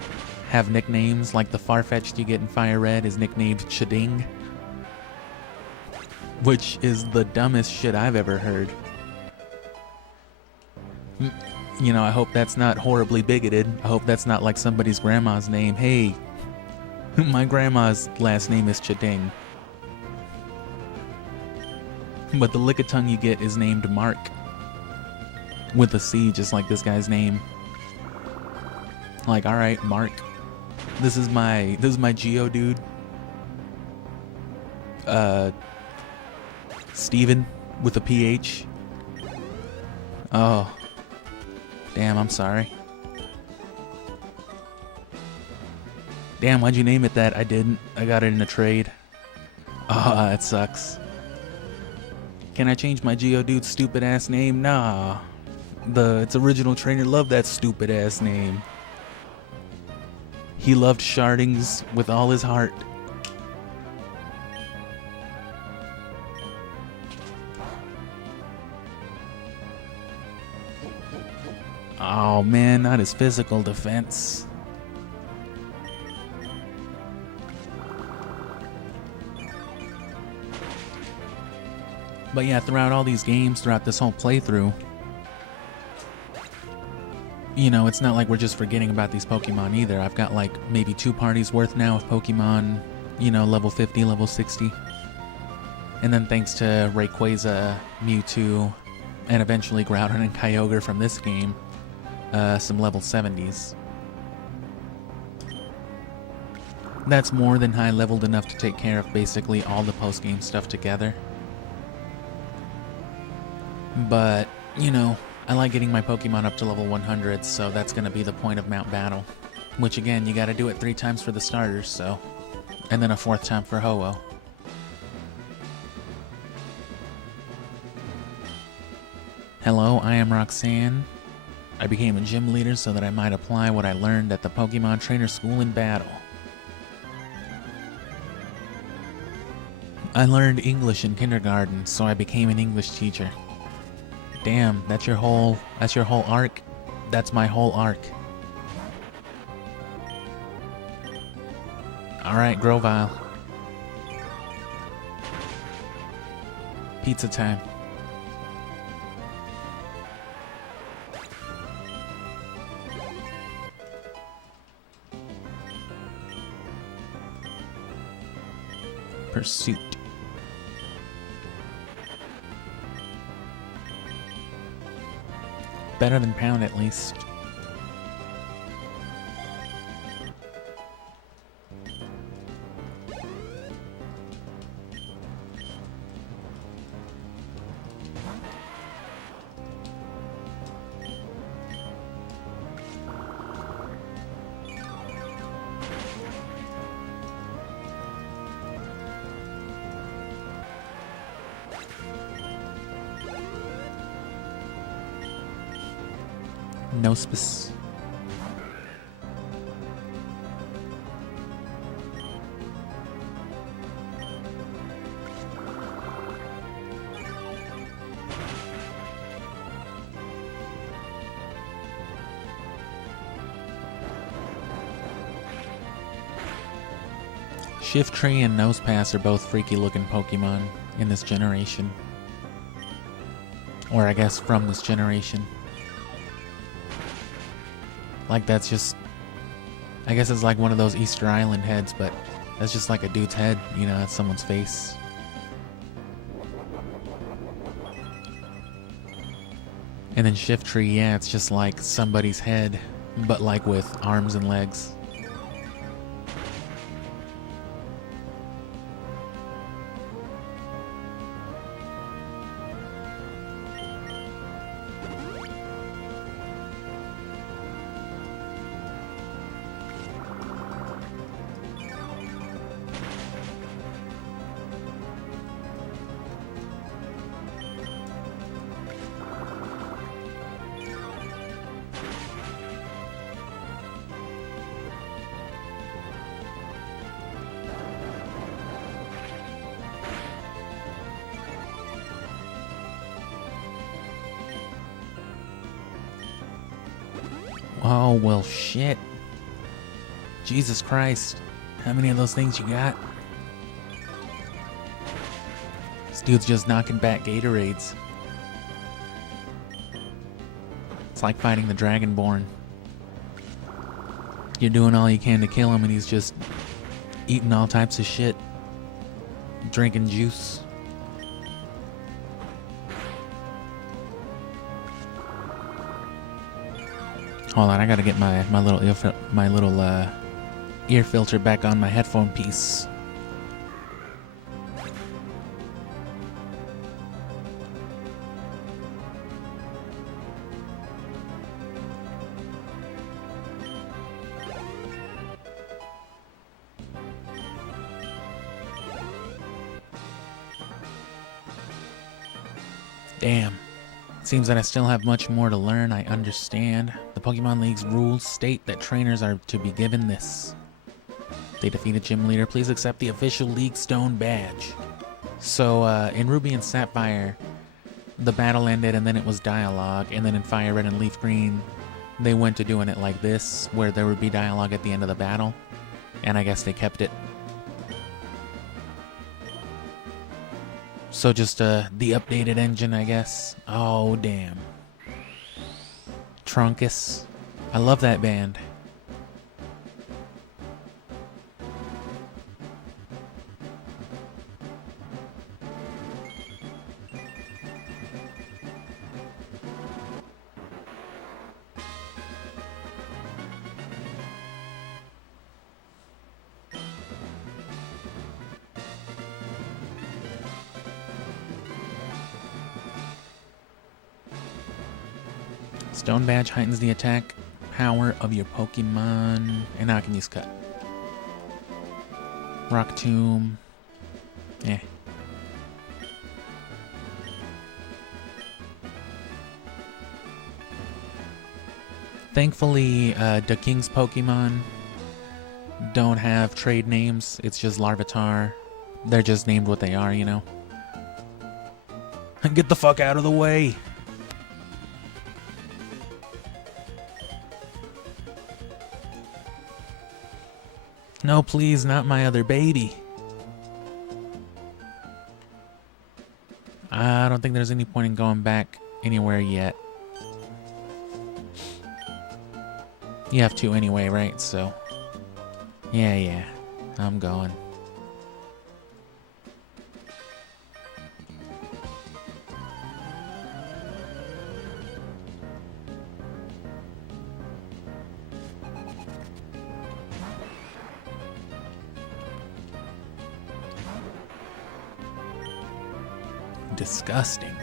have nicknames, like the Farfetch'd you get in Fire Red is nicknamed Chiding. Which is the dumbest shit I've ever heard. You know, I hope that's not horribly bigoted. I hope that's not like somebody's grandma's name. Hey, my grandma's last name is Chiding. But the Lickitung you get is named Mark. With a C, just like this guy's name. Like, alright, Mark. This is my Geodude. Steven with a PH. Oh. Damn, I'm sorry. Damn, why'd you name it that? I didn't. I got it in a trade. Oh, that sucks. Can I change my Geodude's stupid ass name? Nah. Its original trainer loved that stupid ass name. He loved Shardings with all his heart. Oh, Oh man, not his physical defense. But yeah, throughout all these games, throughout this whole playthrough, you know, it's not like we're just forgetting about these Pokemon either. I've got like maybe 2 parties worth now of Pokemon, you know, level 50, level 60. And then thanks to Rayquaza, Mewtwo, and eventually Groudon and Kyogre from this game, some level 70s. That's more than high leveled enough to take care of basically all the post-game stuff together. But, you know, I like getting my Pokemon up to level 100, so that's going to be the point of Mount Battle. Which again, you gotta do it 3 times for the starters, so... And then a 4th time for Ho-Oh. Hello, I am Roxanne. I became a gym leader so that I might apply what I learned at the Pokemon Trainer School in battle. I learned English in kindergarten, so I became an English teacher. Damn, that's your whole arc? That's my whole arc. Alright, Grovyle. Pizza time. Pursuit. Better than Pound, at least. Nospis. Shiftry and Nosepass are both freaky looking Pokemon in this generation. Or I guess from this generation. Like that's just, I guess it's like one of those Easter Island heads, but that's just like a dude's head, you know, that's someone's face. And then Shiftry, yeah, it's just like somebody's head, but like with arms and legs. Oh, well, shit. Jesus Christ. How many of those things you got? This dude's just knocking back Gatorades. It's like fighting the Dragonborn. You're doing all you can to kill him and he's just eating all types of shit. Drinking juice. Hold on, I gotta get my little ear filter back on my headphone piece. Damn. Seems that I still have much more to learn. I understand. The Pokemon League's rules state that trainers are to be given this. They defeated Gym Leader. Please accept the official League Stone badge. So, in Ruby and Sapphire, the battle ended and then it was dialogue. And then in Fire Red and Leaf Green, they went to doing it like this, where there would be dialogue at the end of the battle, and I guess they kept it. So just the updated engine, I guess. Oh, damn. Trunkus. I love that band. Stone Badge heightens the attack power of your Pokemon. And now I can use Cut. Rock Tomb. Eh. Thankfully, the King's Pokemon don't have trade names. It's just Larvitar. They're just named what they are, you know? Get the fuck out of the way! No, please, not my other baby. I don't think there's any point in going back anywhere yet. You have to anyway, right? So, yeah, I'm going. Disgusting.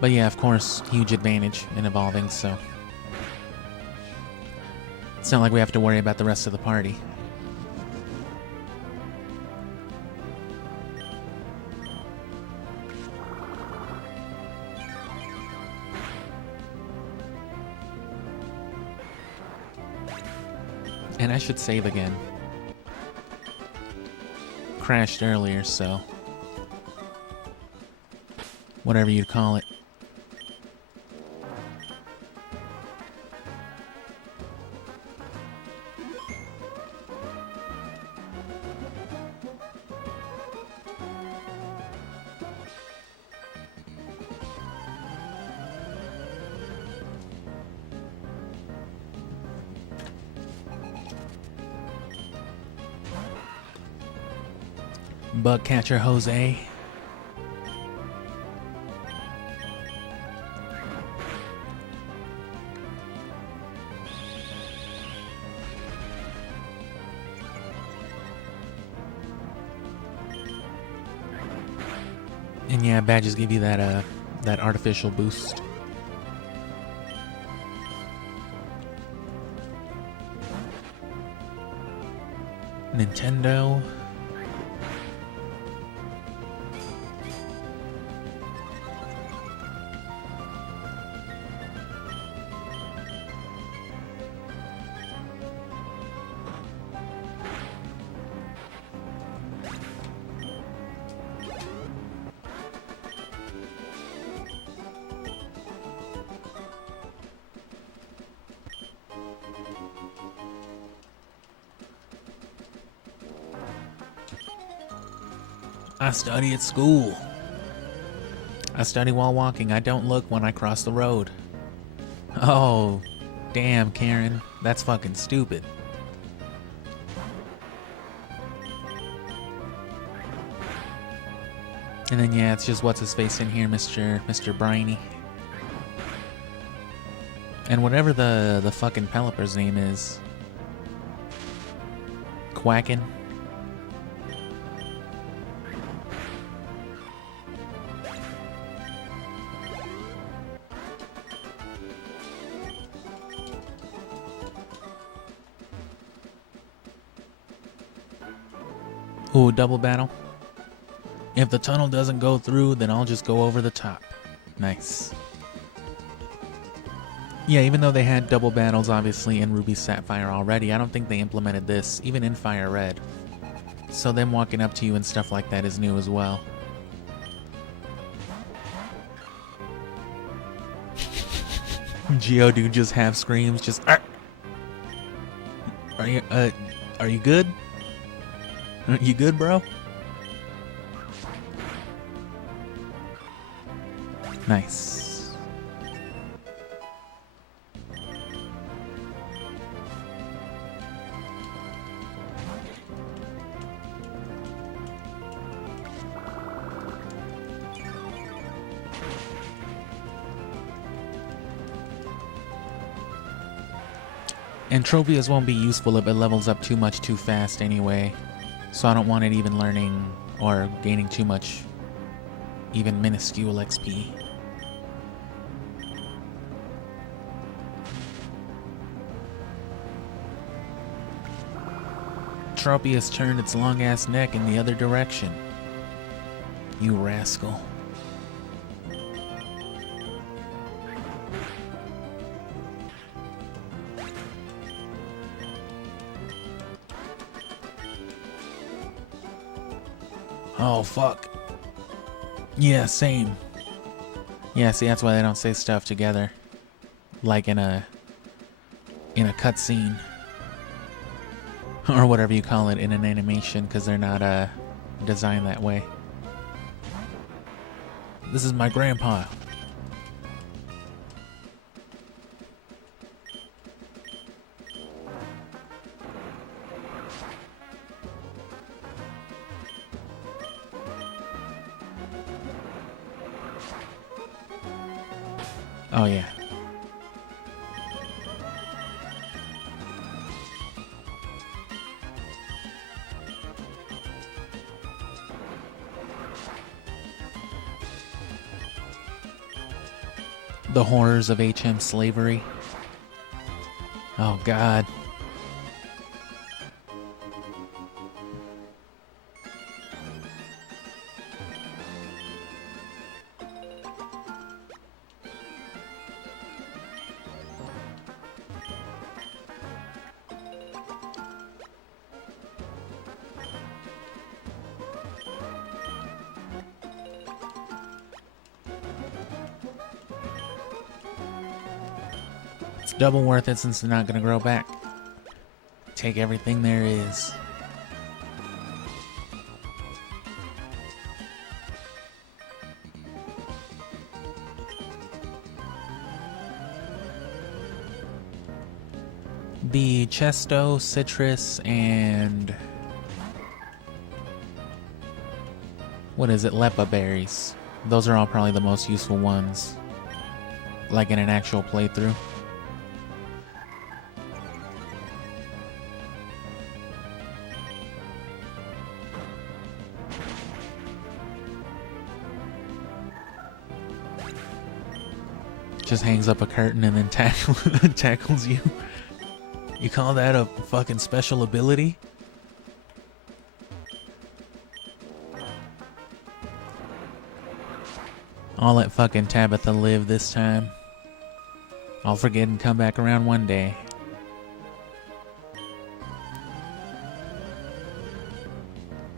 But yeah, of course, huge advantage in evolving, so it's not like we have to worry about the rest of the party. And I should save again. Crashed earlier, so whatever you'd call it. Bug catcher Jose. And yeah, badges give you that that artificial boost. Nintendo. I study at school. I study while walking. I don't look when I cross the road. Oh, damn, Karen. That's fucking stupid. And then, yeah, it's just what's his face in here, Mr. Briny. And whatever the fucking Pelipper's name is. Quackin'. Ooh, double battle. If the tunnel doesn't go through, then I'll just go over the top. Nice. Yeah, even though they had double battles, obviously, in Ruby Sapphire already, I don't think they implemented this, even in Fire Red. So them walking up to you and stuff like that is new as well. Geodude just half screams, just are you good? You good, bro? Nice. And Tropius won't be useful if it levels up too much too fast anyway. So I don't want it even learning or gaining too much, even minuscule XP. Tropius turned its long-ass neck in the other direction. You rascal. Oh, fuck. Yeah, same. Yeah, see, that's why they don't say stuff together. Like in a cutscene. Or whatever you call it in an animation, because they're not designed that way. This is my grandpa. Oh, yeah. The horrors of HM slavery. Oh, God. It's double worth it since they're not going to grow back. Take everything there is. The Chesto, Citrus, and... what is it? Lepa berries. Those are all probably the most useful ones. Like in an actual playthrough. Just hangs up a curtain and then tackles you. You call that a fucking special ability? I'll let fucking Tabitha live this time. I'll forget and come back around one day.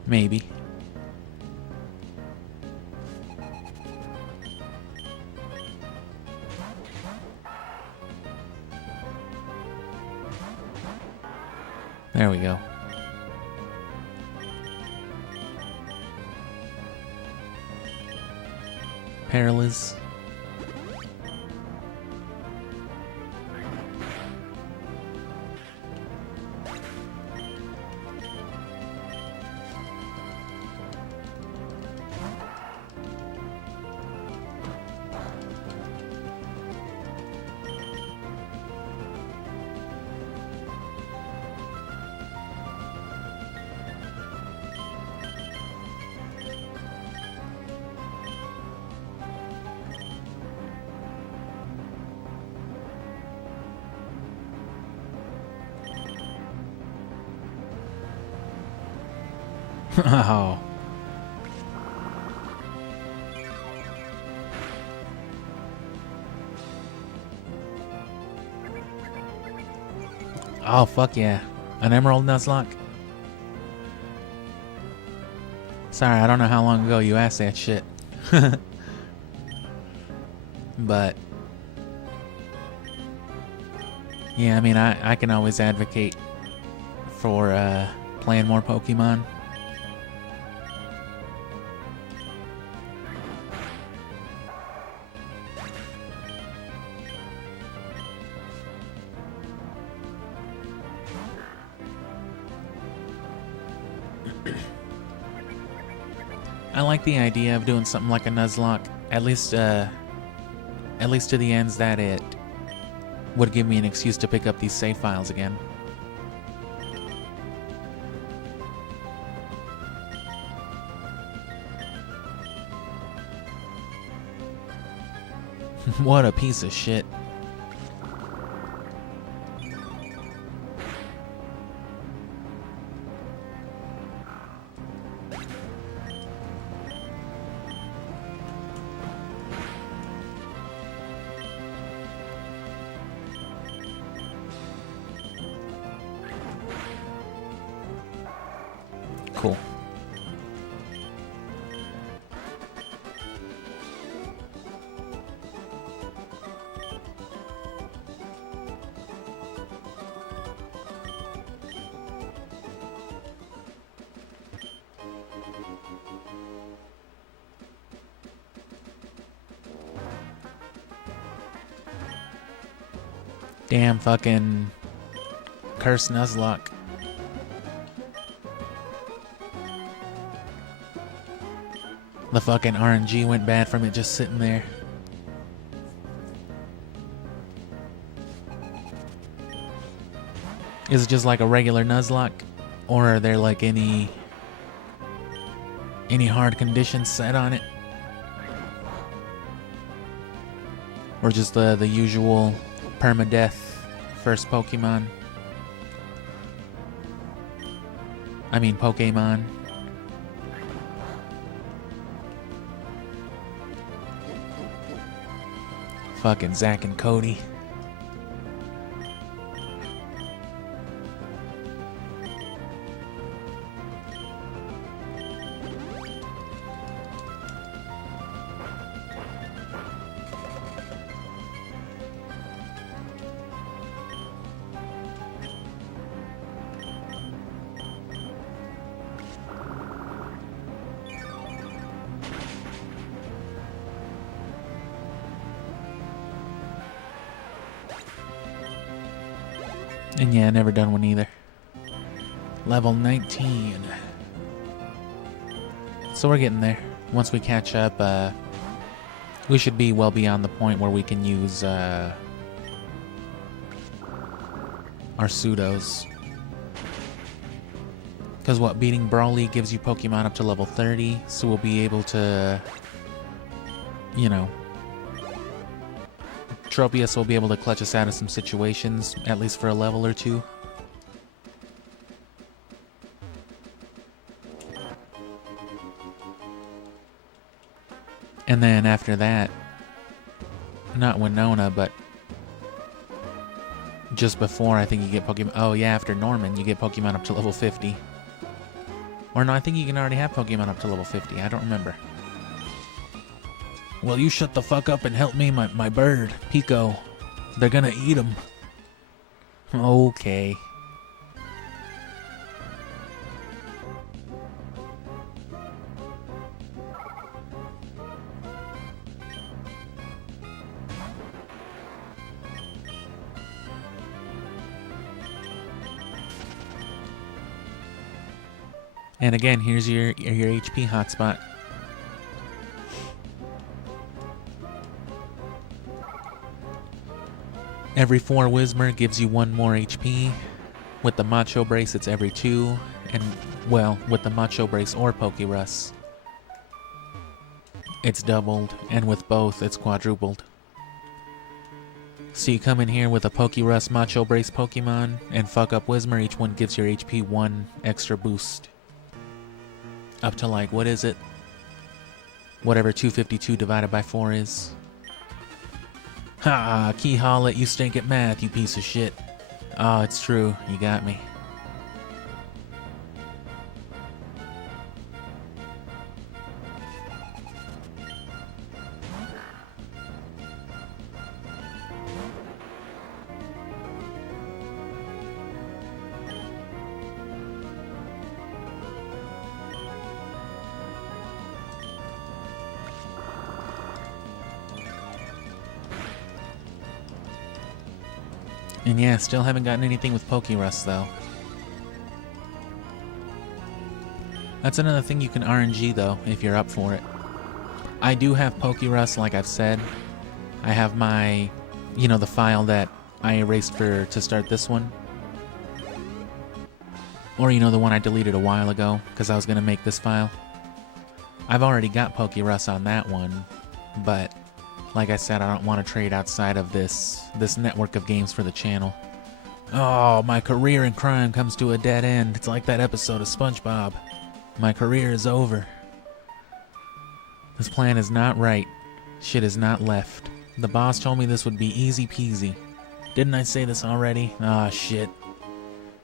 Maybe. There we go. Perilous. Oh. Oh, fuck yeah. An Emerald Nuzlocke? Sorry, I don't know how long ago you asked that shit. But Yeah, I mean, I can always advocate for playing more Pokemon. I like the idea of doing something like a Nuzlocke, at least to the ends that it would give me an excuse to pick up these save files again. What a piece of shit. Cool. Damn fucking cursed Nuzlocke. The fucking RNG went bad from it just sitting there. Is it just like a regular Nuzlocke? Or are there like any hard conditions set on it? Or just the usual permadeath first Pokemon? I mean Pokemon. Fucking Zach and Cody. And yeah, never done one either. Level 19. So we're getting there. Once we catch up, we should be well beyond the point where we can use our pseudos. Because what, beating Brawly gives you Pokemon up to level 30, so we'll be able to, you know, Tropius will be able to clutch us out of some situations, at least for a level or two. And then after that, not Winona, but just before, I think you get Pokemon. Oh yeah, after Norman, you get Pokemon up to level 50. Or no, I think you can already have Pokemon up to level 50. I don't remember. Well, you shut the fuck up and help me, my bird, Pico. They're gonna eat him. Okay. And again, here's your HP hotspot. Every 4 Whismur gives you 1 more HP. With the Macho Brace, it's every 2. And, well, with the Macho Brace or Pokerus, it's doubled. And with both, it's quadrupled. So you come in here with a Pokerus Macho Brace Pokemon and fuck up Whismur, each one gives your HP 1 extra boost. Up to like, what is it? Whatever 252 divided by 4 is. Ha! Keyhaw, let you stink at math, you piece of shit. Oh, it's true. You got me. And yeah, still haven't gotten anything with Pokerus though. That's another thing you can RNG though, if you're up for it. I do have Pokerus, like I've said. I have my, the file that I erased to start this one. Or, the one I deleted a while ago, because I was going to make this file. I've already got Pokerus on that one, but like I said, I don't want to trade outside of this network of games for the channel. Oh, my career in crime comes to a dead end. It's like that episode of SpongeBob. My career is over. This plan is not right. Shit is not left. The boss told me this would be easy peasy. Didn't I say this already? Ah, shit.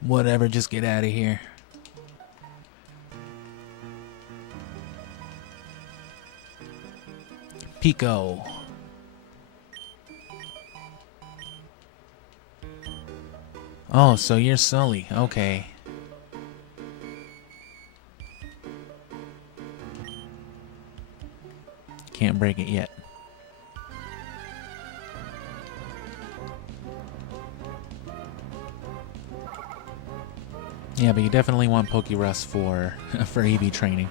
Whatever, just get out of here. Pico. Oh, so you're Sully. Okay. Can't break it yet. Yeah, but you definitely want Pokerus for EV training.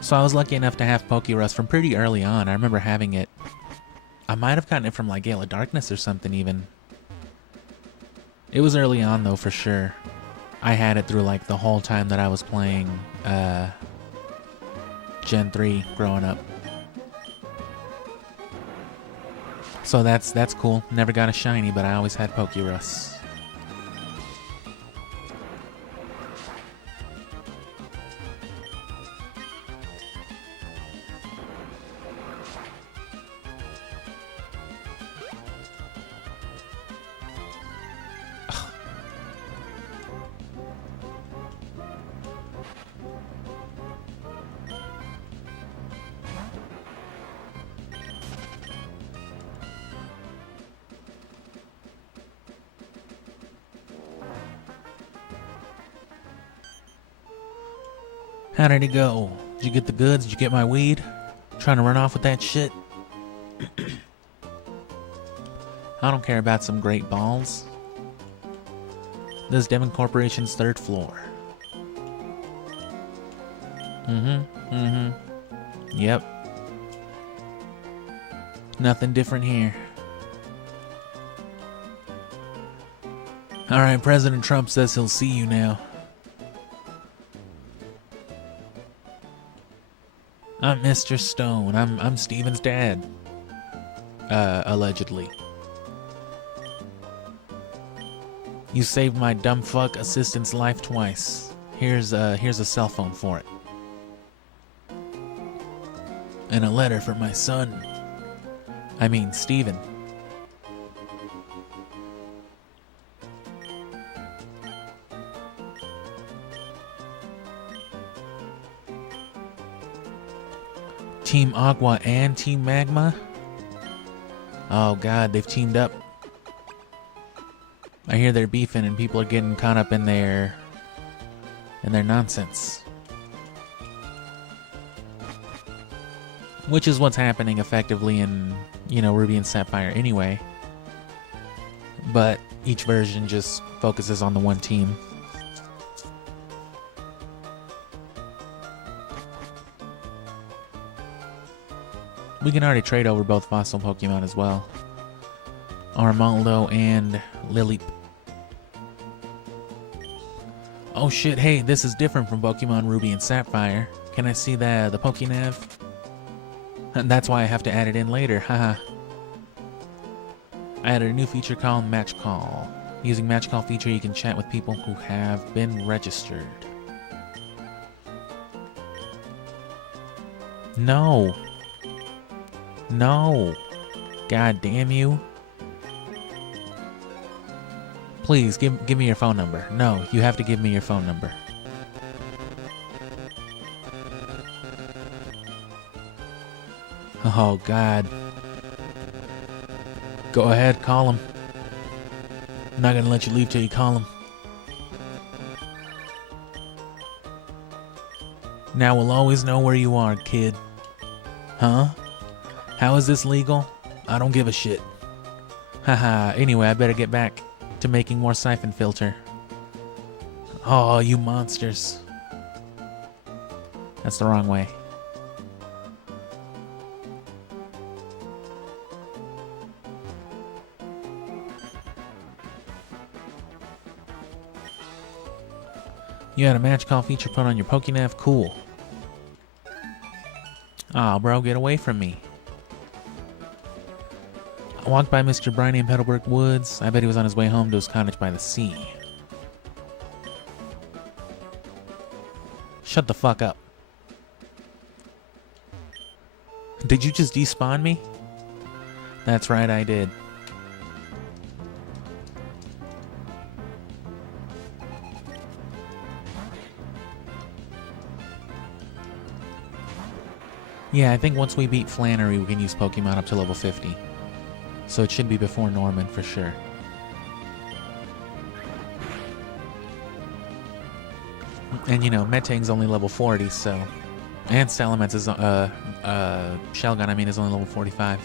So I was lucky enough to have Pokerus from pretty early on. I remember having it. I might have gotten it from like Gale of Darkness or something even. It was early on though, for sure. I had it through like the whole time that I was playing Gen 3 growing up. So that's cool. Never got a shiny, but I always had Pokerus. How did it go? Did you get the goods? Did you get my weed? Trying to run off with that shit? I don't care about some great balls. This is Devon Corporation's 3rd floor. Yep. Nothing different here. Alright, President Trump says he'll see you now. I'm Mr. Stone. I'm Steven's dad. Allegedly. You saved my dumb fuck assistant's life twice. Here's a cell phone for it. And a letter for my son. I mean, Steven. Team Aqua and Team Magma? Oh god, they've teamed up. I hear they're beefing and people are getting caught up in their nonsense. Which is what's happening effectively in, Ruby and Sapphire anyway. But each version just focuses on the one team. We can already trade over both fossil Pokemon as well. Armaldo and Lilip. Oh shit, hey, this is different from Pokemon Ruby and Sapphire. Can I see the Pokenav? That's why I have to add it in later, haha. I added a new feature called Match Call. Using Match Call feature, you can chat with people who have been registered. No. No. God damn you. Please, give me your phone number. No, you have to give me your phone number. Oh, God. Go ahead, call him. I'm not gonna let you leave till you call him. Now we'll always know where you are, kid. Huh? How is this legal? I don't give a shit. Haha, anyway, I better get back to making more siphon filter. Oh, you monsters. That's the wrong way. You had a match call feature put on your PokéNav? Cool. Aw, bro, get away from me. I walked by Mr. Briny in Petalburg Woods. I bet he was on his way home to his cottage by the sea. Shut the fuck up. Did you just despawn me? That's right, I did. Yeah, I think once we beat Flannery, we can use Pokemon up to level 50. So it should be before Norman, for sure. And you know, Metang's only level 40, so... And Salamence is, Shelgon, I mean, is only level 45.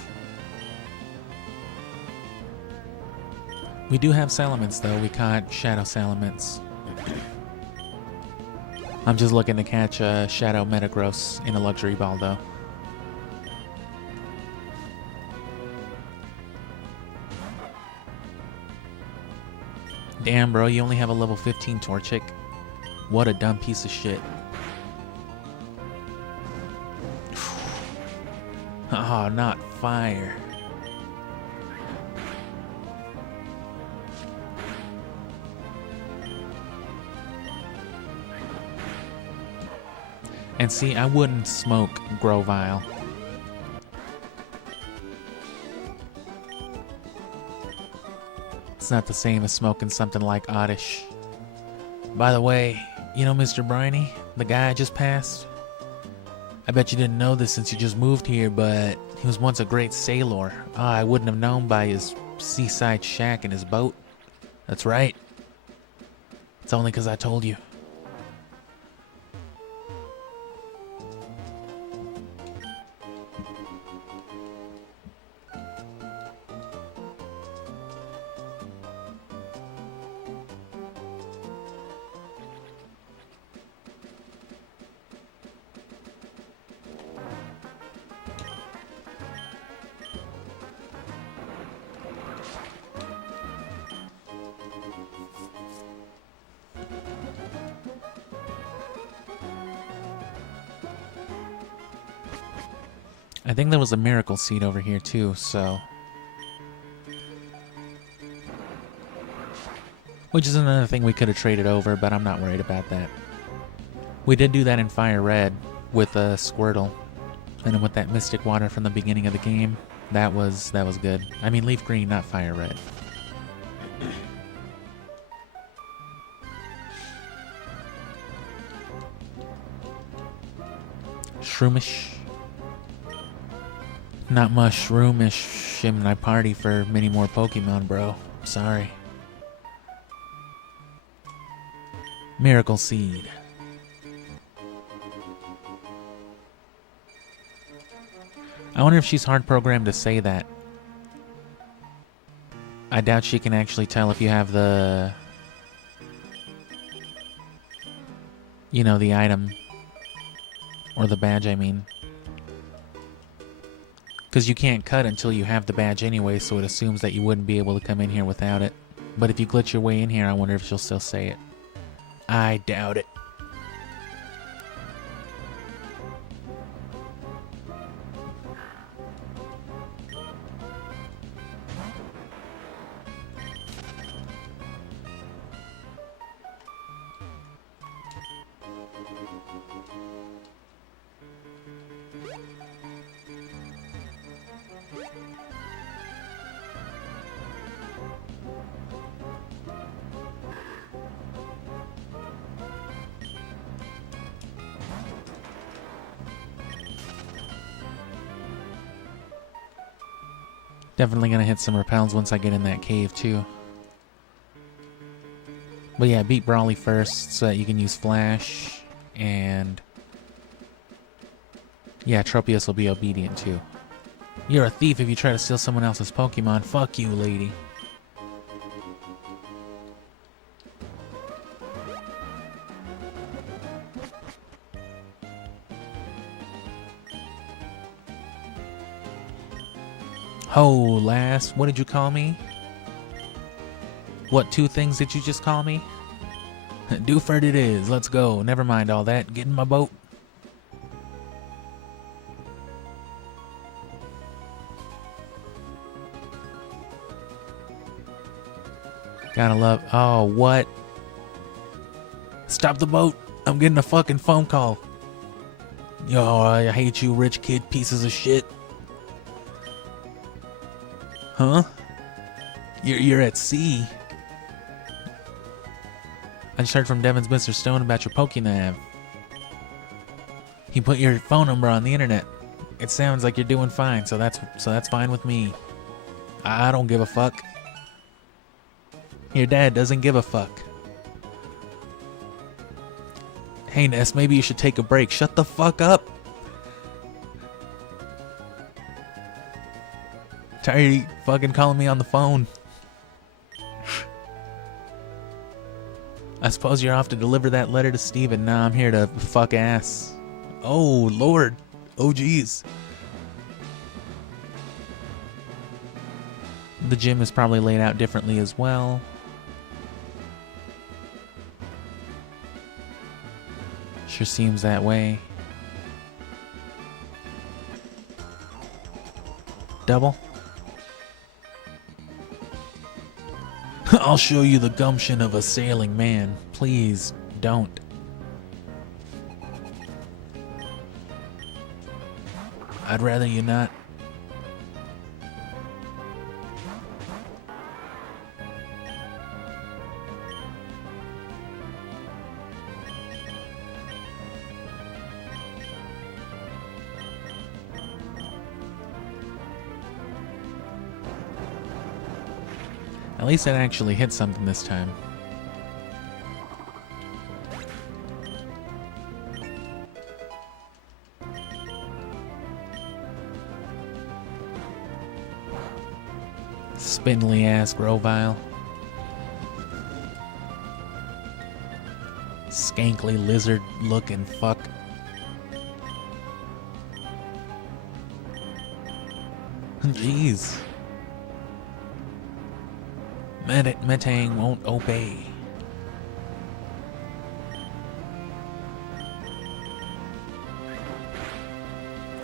We do have Salamence, though. We caught Shadow Salamence. I'm just looking to catch Shadow Metagross in a Luxury Ball, though. Damn, bro, you only have a level 15 Torchic. What a dumb piece of shit. Oh, not fire. And see, I wouldn't smoke Grovyle. It's not the same as smoking something like Oddish. By the way, you know Mr. Briny, the guy I just passed? I bet you didn't know this since you just moved here, but he was once a great sailor. I wouldn't have known by his seaside shack and his boat. That's right. It's only 'cause I told you. I think there was a miracle seed over here too, so... Which is another thing we could have traded over, but I'm not worried about that. We did do that in Fire Red with a Squirtle. And then with that Mystic Water from the beginning of the game, that was good. I mean Leaf Green, not Fire Red. Shroomish. Not much Shroomish in my party for many more Pokemon, bro. Sorry. Miracle Seed. I wonder if she's hard programmed to say that. I doubt she can actually tell if you have the... You know, the item. Or the badge, I mean. Because you can't cut until you have the badge anyway, so it assumes that you wouldn't be able to come in here without it. But if you glitch your way in here, I wonder if she'll still say it. I doubt it. Definitely gonna hit some repels once I get in that cave too. But yeah, beat Brawly first so that you can use Flash, and yeah, Tropius will be obedient too. You're a thief if you try to steal someone else's Pokemon. Fuck you, lady. Ho, lass, what did you call me? What 2 things did you just call me? Doofert it is, let's go. Never mind all that, get in my boat. Gotta love, oh, what? Stop the boat, I'm getting a fucking phone call. Yo, I hate you rich kid pieces of shit. Huh? You're at sea. I just heard from Devin's Mr. Stone about your Pokénav. He put your phone number on the internet. It sounds like you're doing fine, so that's fine with me. I don't give a fuck. Your dad doesn't give a fuck. Hey Ness, maybe you should take a break. Shut the fuck up. Tired of you fucking calling me on the phone. I suppose you're off to deliver that letter to Steven. Nah, I'm here to fuck ass. Oh, Lord. Oh, jeez. The gym is probably laid out differently as well. Sure seems that way. Double? I'll show you the gumption of a sailing man. Please don't. I'd rather you not. At least it actually hit something this time. Spindly ass Grovyle. Skankly lizard looking fuck. Jeez. Metang won't obey.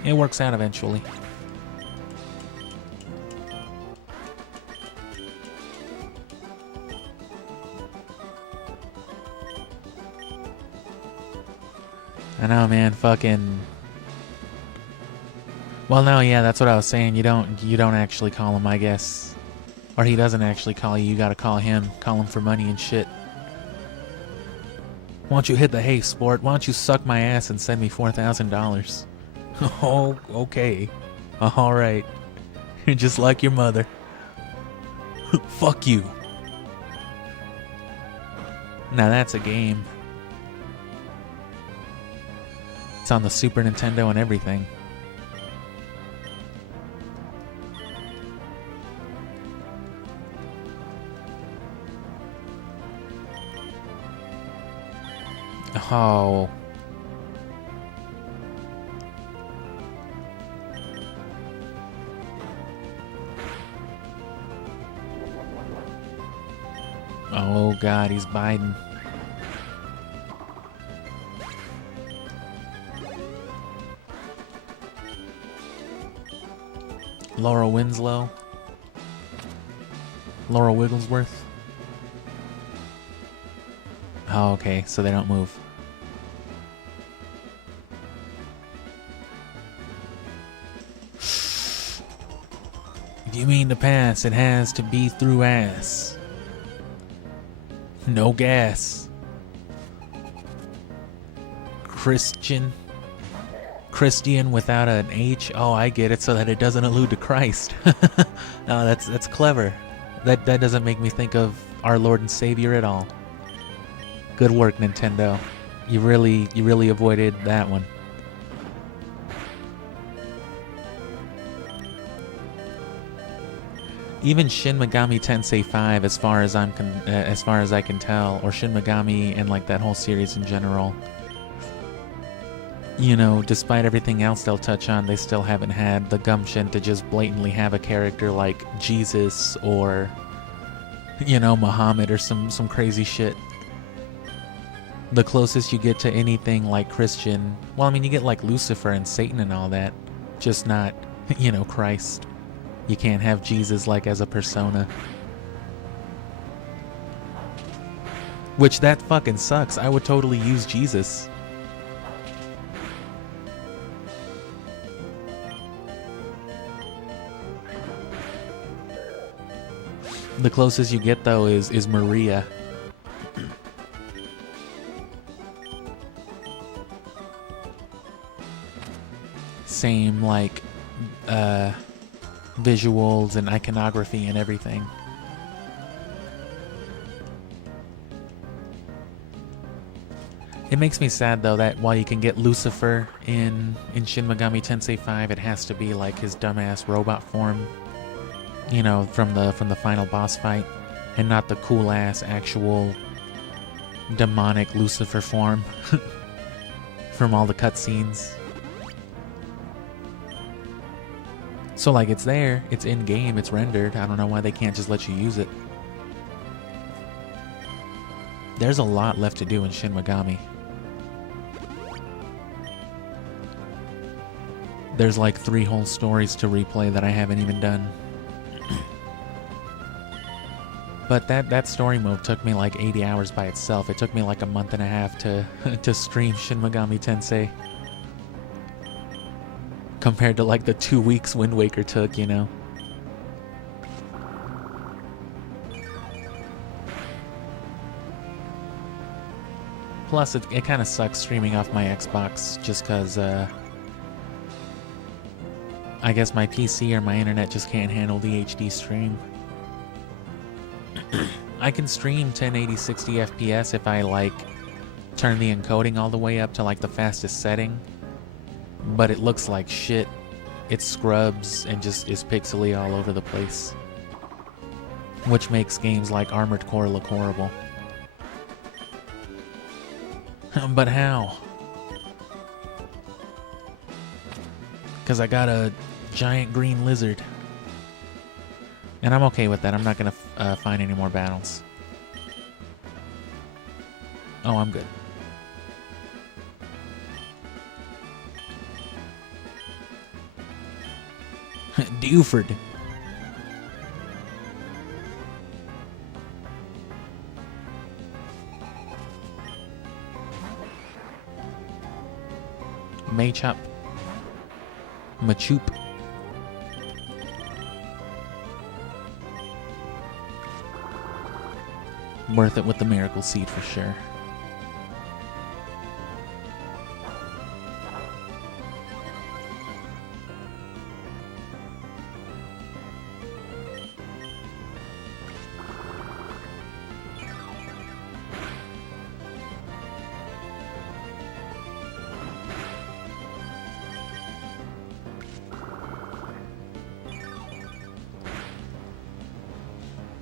It works out eventually. I know, man, fucking. Well, no, yeah, that's what I was saying. You don't actually call him, I guess. Or he doesn't actually call you, you gotta call him. Call him for money and shit. Why don't you hit the hay, sport? Why don't you suck my ass and send me $4,000? Oh, okay. Alright. You're just like your mother. Fuck you. Now that's a game. It's on the Super Nintendo and everything. Oh. Oh God, he's Biden. Laura Winslow. Laura Wigglesworth. Oh, okay, so they don't move. If you mean to pass, it has to be through ass. No gas. Christian without an H. Oh, I get it, so that it doesn't allude to Christ. No, that's clever. That doesn't make me think of our Lord and Savior at all. Good work, Nintendo. You really avoided that one. Even Shin Megami Tensei 5, as far as I can tell, or Shin Megami and like that whole series in general, you know, despite everything else they'll touch on, they still haven't had the gumption to just blatantly have a character like Jesus or, you know, Muhammad or some crazy shit. The closest you get to anything like Christian, well, I mean, you get like Lucifer and Satan and all that, just not, you know, Christ. You can't have Jesus like as a persona. Which that fucking sucks. I would totally use Jesus. The closest you get though is Maria. Same like visuals and iconography and everything. It makes me sad though that while you can get Lucifer in Shin Megami Tensei 5, it has to be like his dumbass robot form, you know, from the final boss fight, and not the cool ass actual demonic Lucifer form from all the cutscenes. So like it's there, it's in game, it's rendered. I don't know why they can't just let you use it. There's a lot left to do in Shin Megami. There's like 3 whole stories to replay that I haven't even done. But that story mode took me like 80 hours by itself. It took me like a month and a half to to stream Shin Megami Tensei. Compared to like the 2 weeks Wind Waker took, you know. Plus, it kind of sucks streaming off my Xbox just because I guess my PC or my internet just can't handle the HD stream. I can stream 1080 60 FPS if I like turn the encoding all the way up to like the fastest setting. But it looks like shit. It scrubs and just is pixely all over the place. Which makes games like Armored Core look horrible. But how? Because I got a giant green lizard. And I'm okay with that. I'm not going to find any more battles. Oh, I'm good. Dewford. Machop. Machoop. Worth it with the Miracle Seed for sure.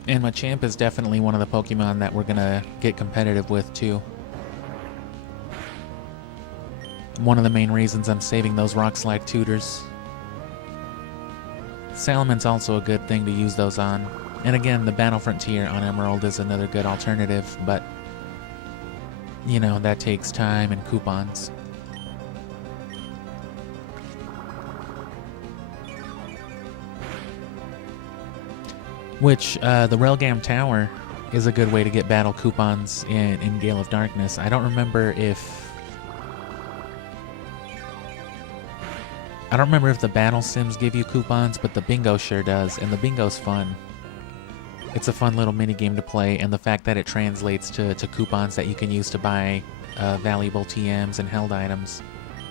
And Machamp is definitely one of the Pokemon that we're gonna get competitive with too. One of the main reasons I'm saving those Rock Slide tutors. Salamon's also a good thing to use those on. And again, the Battle Frontier on Emerald is another good alternative, but you know, that takes time and coupons. Which, the Railgam Tower is a good way to get battle coupons in Gale of Darkness. I don't remember if the battle sims give you coupons, but the bingo sure does, and the bingo's fun. It's a fun little mini game to play, and the fact that it translates to coupons that you can use to buy valuable TMs and held items.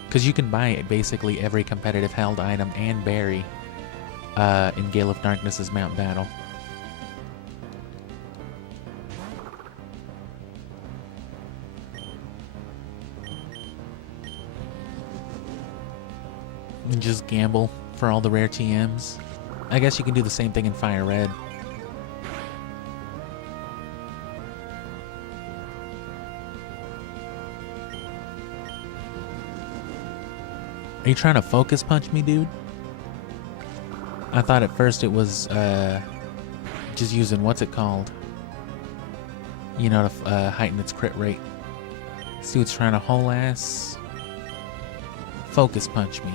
Because you can buy basically every competitive held item and berry in Gale of Darkness's Mount Battle. And just gamble for all the rare TMs. I guess you can do the same thing in Fire Red. Are you trying to focus punch me, dude? I thought at first it was just using, what's it called? You know, to heighten its crit rate. This dude's trying to whole ass focus punch me.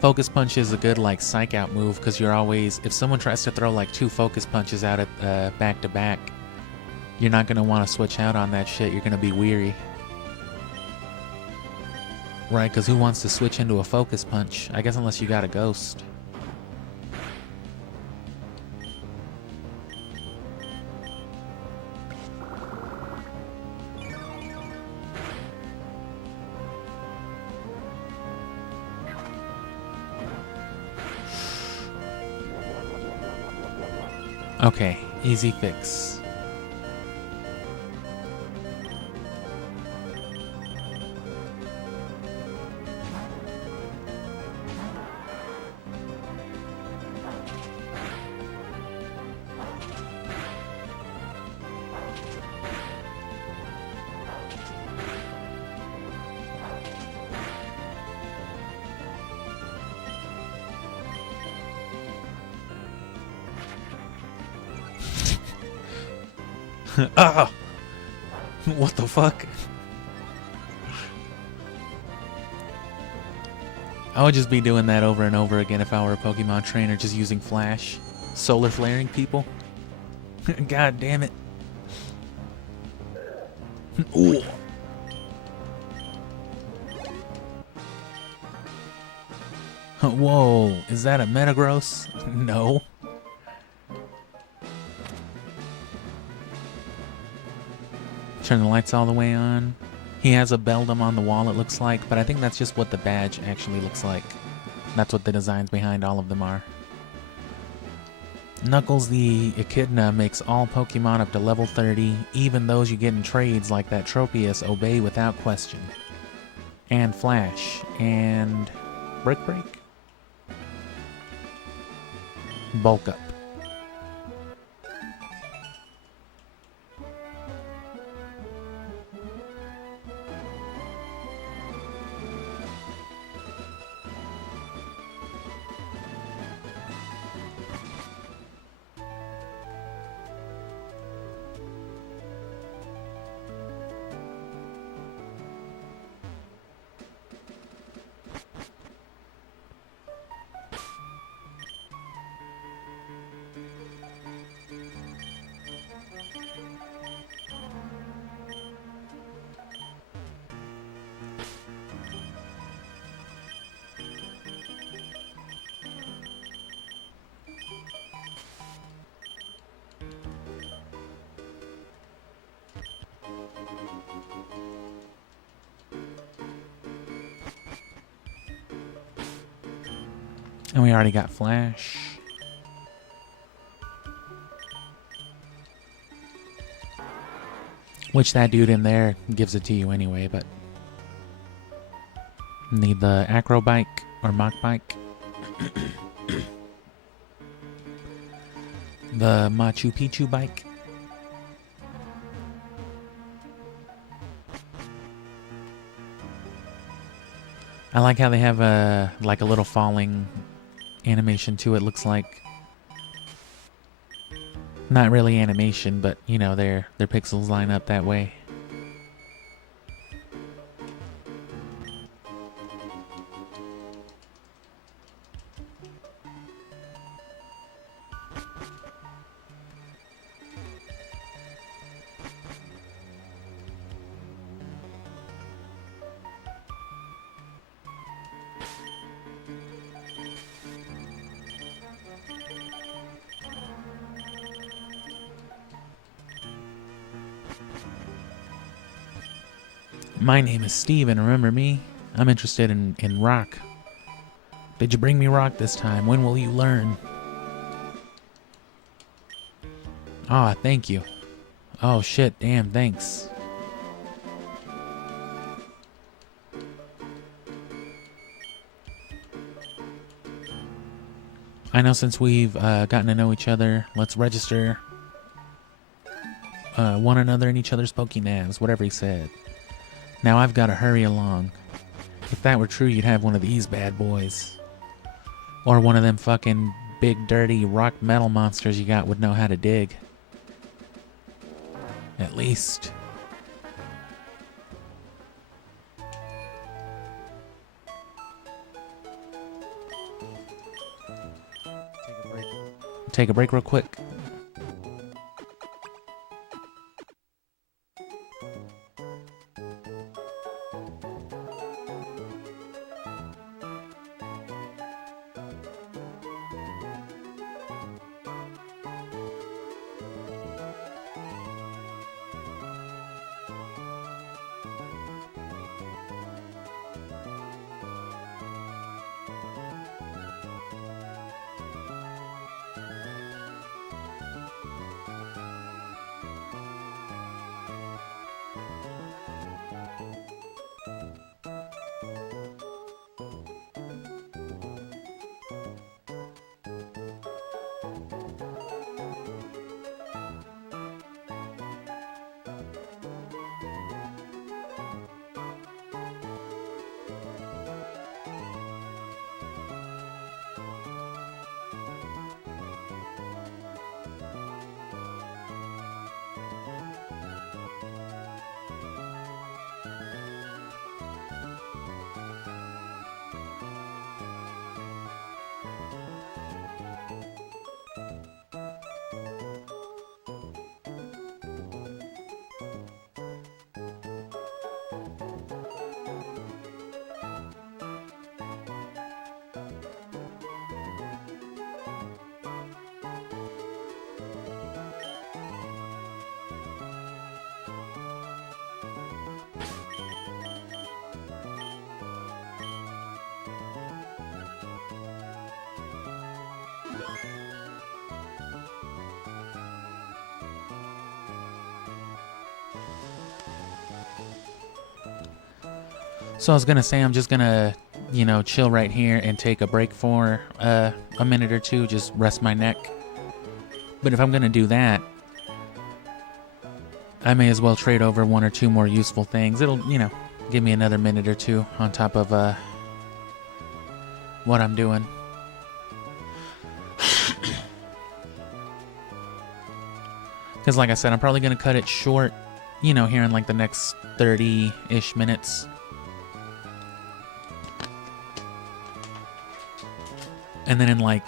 Focus punch is a good like psych out move because you're always, if someone tries to throw like 2 focus punches out at back to back, you're not gonna want to switch out on that shit. You're gonna be weary, right? Because who wants to switch into a focus punch? I guess unless you got a ghost. Okay, easy fix. Ah! What the fuck? I would just be doing that over and over again if I were a Pokemon trainer, just using Flash. Solar flaring people. God damn it. Ooh. Whoa, is that a Metagross? No. Turn the lights all the way on. He has a Beldum on the wall, it looks like, but I think that's just what the badge actually looks like. That's what the designs behind all of them are. Knuckles the Echidna makes all Pokemon up to level 30, even those you get in trades like that Tropius, obey without question. And Flash. And Brick Break? Bulk Up. And we already got Flash. Which that dude in there gives it to you anyway, but... Need the Acro Bike or Mach Bike. The Machu Picchu Bike. I like how they have a like a little falling animation to it. Looks like not really animation, but you know their pixels line up that way. My name is Steven, remember me? I'm interested in rock. Did you bring me rock this time? When will you learn? Ah, thank you. Oh shit, damn, thanks. I know since we've gotten to know each other, let's register one another in each other's Pokénavs, whatever he said. Now I've got to hurry along. If that were true, you'd have one of these bad boys. Or one of them fucking big dirty rock metal monsters you got would know how to dig. At least. Take a break real quick. So I was gonna say I'm just gonna, you know, chill right here and take a break for a minute or two, just rest my neck. But if I'm gonna do that, I may as well trade over one or two more useful things. It'll, you know, give me another minute or two on top of what I'm doing. Because like I said, I'm probably gonna cut it short, you know, here in like the next 30-ish minutes. And then in like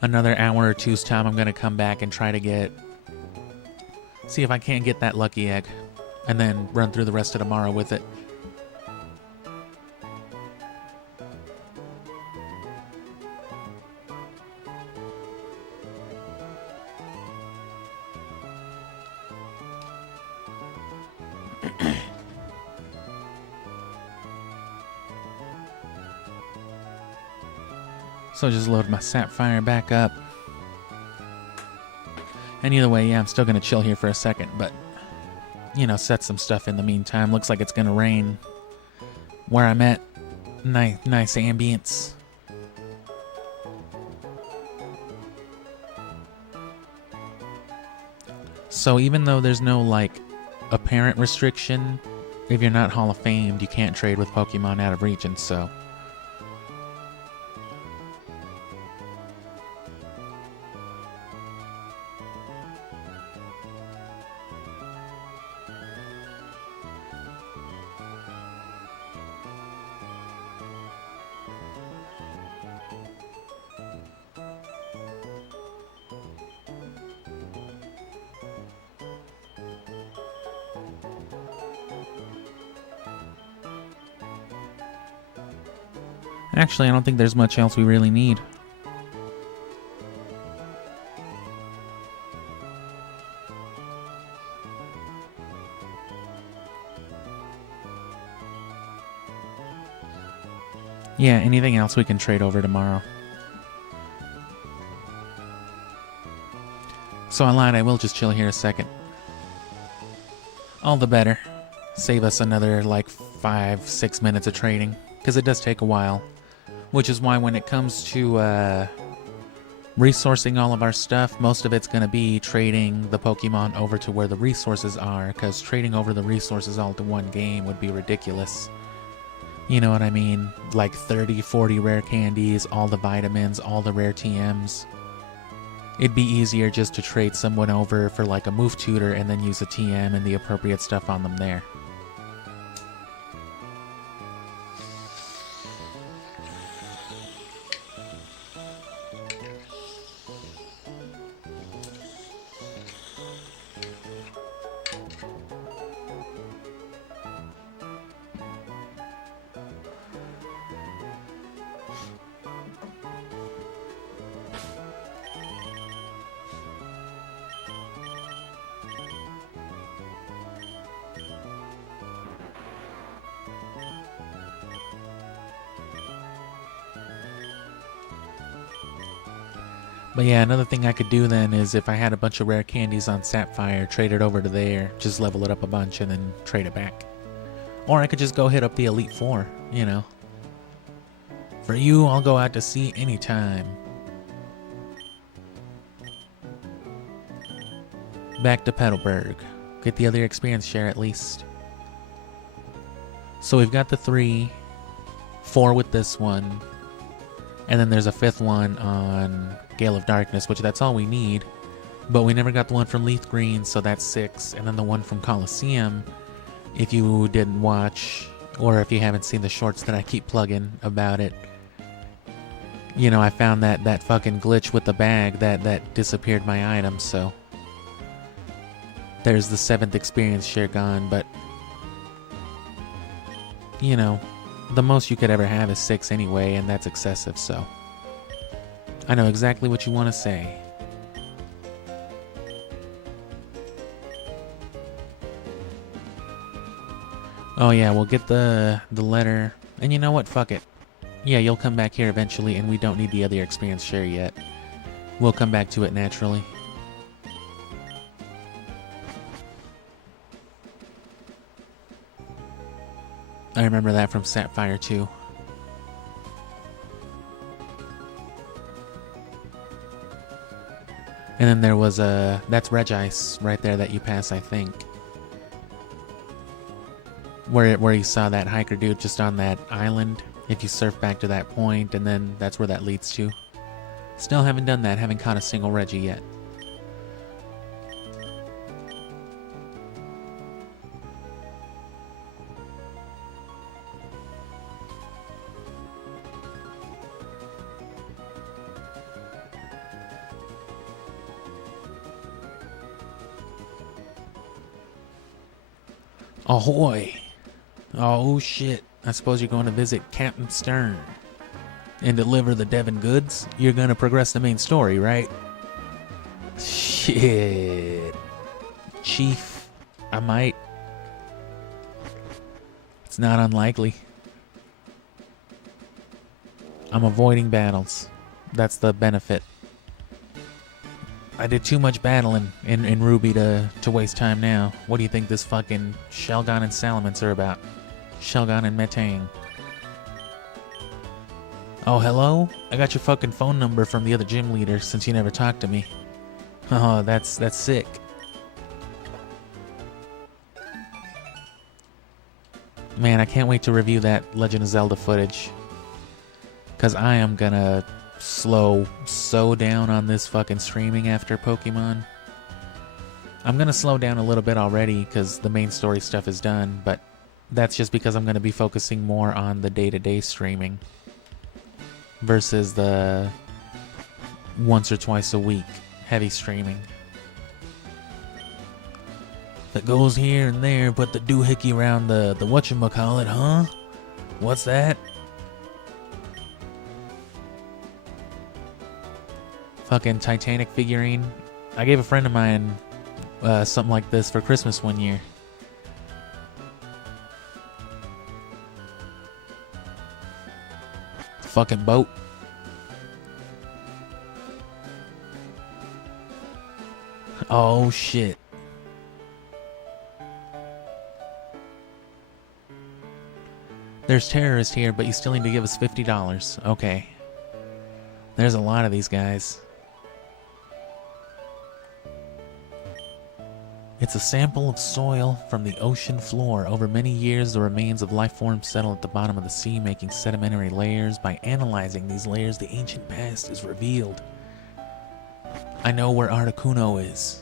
another hour or two's time, I'm going to come back and try to see if I can't get that lucky egg. And then run through the rest of tomorrow with it. So just load my Sapphire back up. And either way, yeah, I'm still going to chill here for a second, but, you know, set some stuff in the meantime. Looks like it's going to rain where I'm at. Nice ambience. So even though there's no, like, apparent restriction, if you're not Hall of Famed, you can't trade with Pokemon out of region, so... Actually, I don't think there's much else we really need. Yeah, anything else we can trade over tomorrow. So I lied, I will just chill here a second. All the better. Save us another like 5-6 minutes of trading, because it does take a while. Which is why when it comes to resourcing all of our stuff, most of it's going to be trading the Pokemon over to where the resources are, because trading over the resources all to one game would be ridiculous. You know what I mean? Like 30, 40 rare candies, all the vitamins, all the rare TMs. It'd be easier just to trade someone over for like a move tutor and then use a TM and the appropriate stuff on them there. But yeah, another thing I could do then is if I had a bunch of rare candies on Sapphire, trade it over to there, just level it up a bunch and then trade it back. Or I could just go hit up the Elite Four, you know. For you, I'll go out to sea anytime. Back to Petalburg. Get the other experience share at least. So we've got the 3, 4 with this one, and then there's a 5th one on Gale of Darkness, which that's all we need. But we never got the one from Leaf Green, so that's 6. And then the one from Coliseum, if you didn't watch, or if you haven't seen the shorts that I keep plugging about it, you know, I found that fucking glitch with the bag that disappeared my items, so there's the 7th experience share gone. But, you know, the most you could ever have is 6 anyway, and that's excessive, so I know exactly what you want to say. Oh yeah, we'll get the letter, and you know what, fuck it. Yeah, you'll come back here eventually, and we don't need the other experience share yet. We'll come back to it naturally. I remember that from Sapphire too. And then there was that's Regice right there that you pass, I think. Where you saw that hiker dude just on that island. If you surf back to that point, and then that's where that leads to. Still haven't done that, haven't caught a single Reggie yet. Ahoy! Oh shit, I suppose you're going to visit Captain Stern and deliver the Devon goods? You're going to progress the main story, right? Shit. Chief, I might. It's not unlikely. I'm avoiding battles. That's the benefit. I did too much battling in Ruby to waste time now. What do you think this fucking Shelgon and Salamence are about? Shelgon and Metang. Oh, hello? I got your fucking phone number from the other gym leader since you never talked to me. Oh, that's sick. Man, I can't wait to review that Legend of Zelda footage. Because I am gonna slow so down on this fucking streaming after Pokemon. I'm gonna slow down a little bit already because the main story stuff is done, but that's just because I'm gonna be focusing more on the day-to-day streaming versus the once or twice a week heavy streaming that goes here and there, but the doohickey around the whatchamacallit, huh? What's that? Fucking Titanic figurine. I gave a friend of mine something like this for Christmas one year. Fucking boat. Oh shit. There's terrorists here, but you still need to give us $50. Okay. There's a lot of these guys. It's a sample of soil from the ocean floor. Over many years, the remains of life forms settle at the bottom of the sea, making sedimentary layers. By analyzing these layers, the ancient past is revealed. I know where Articuno is.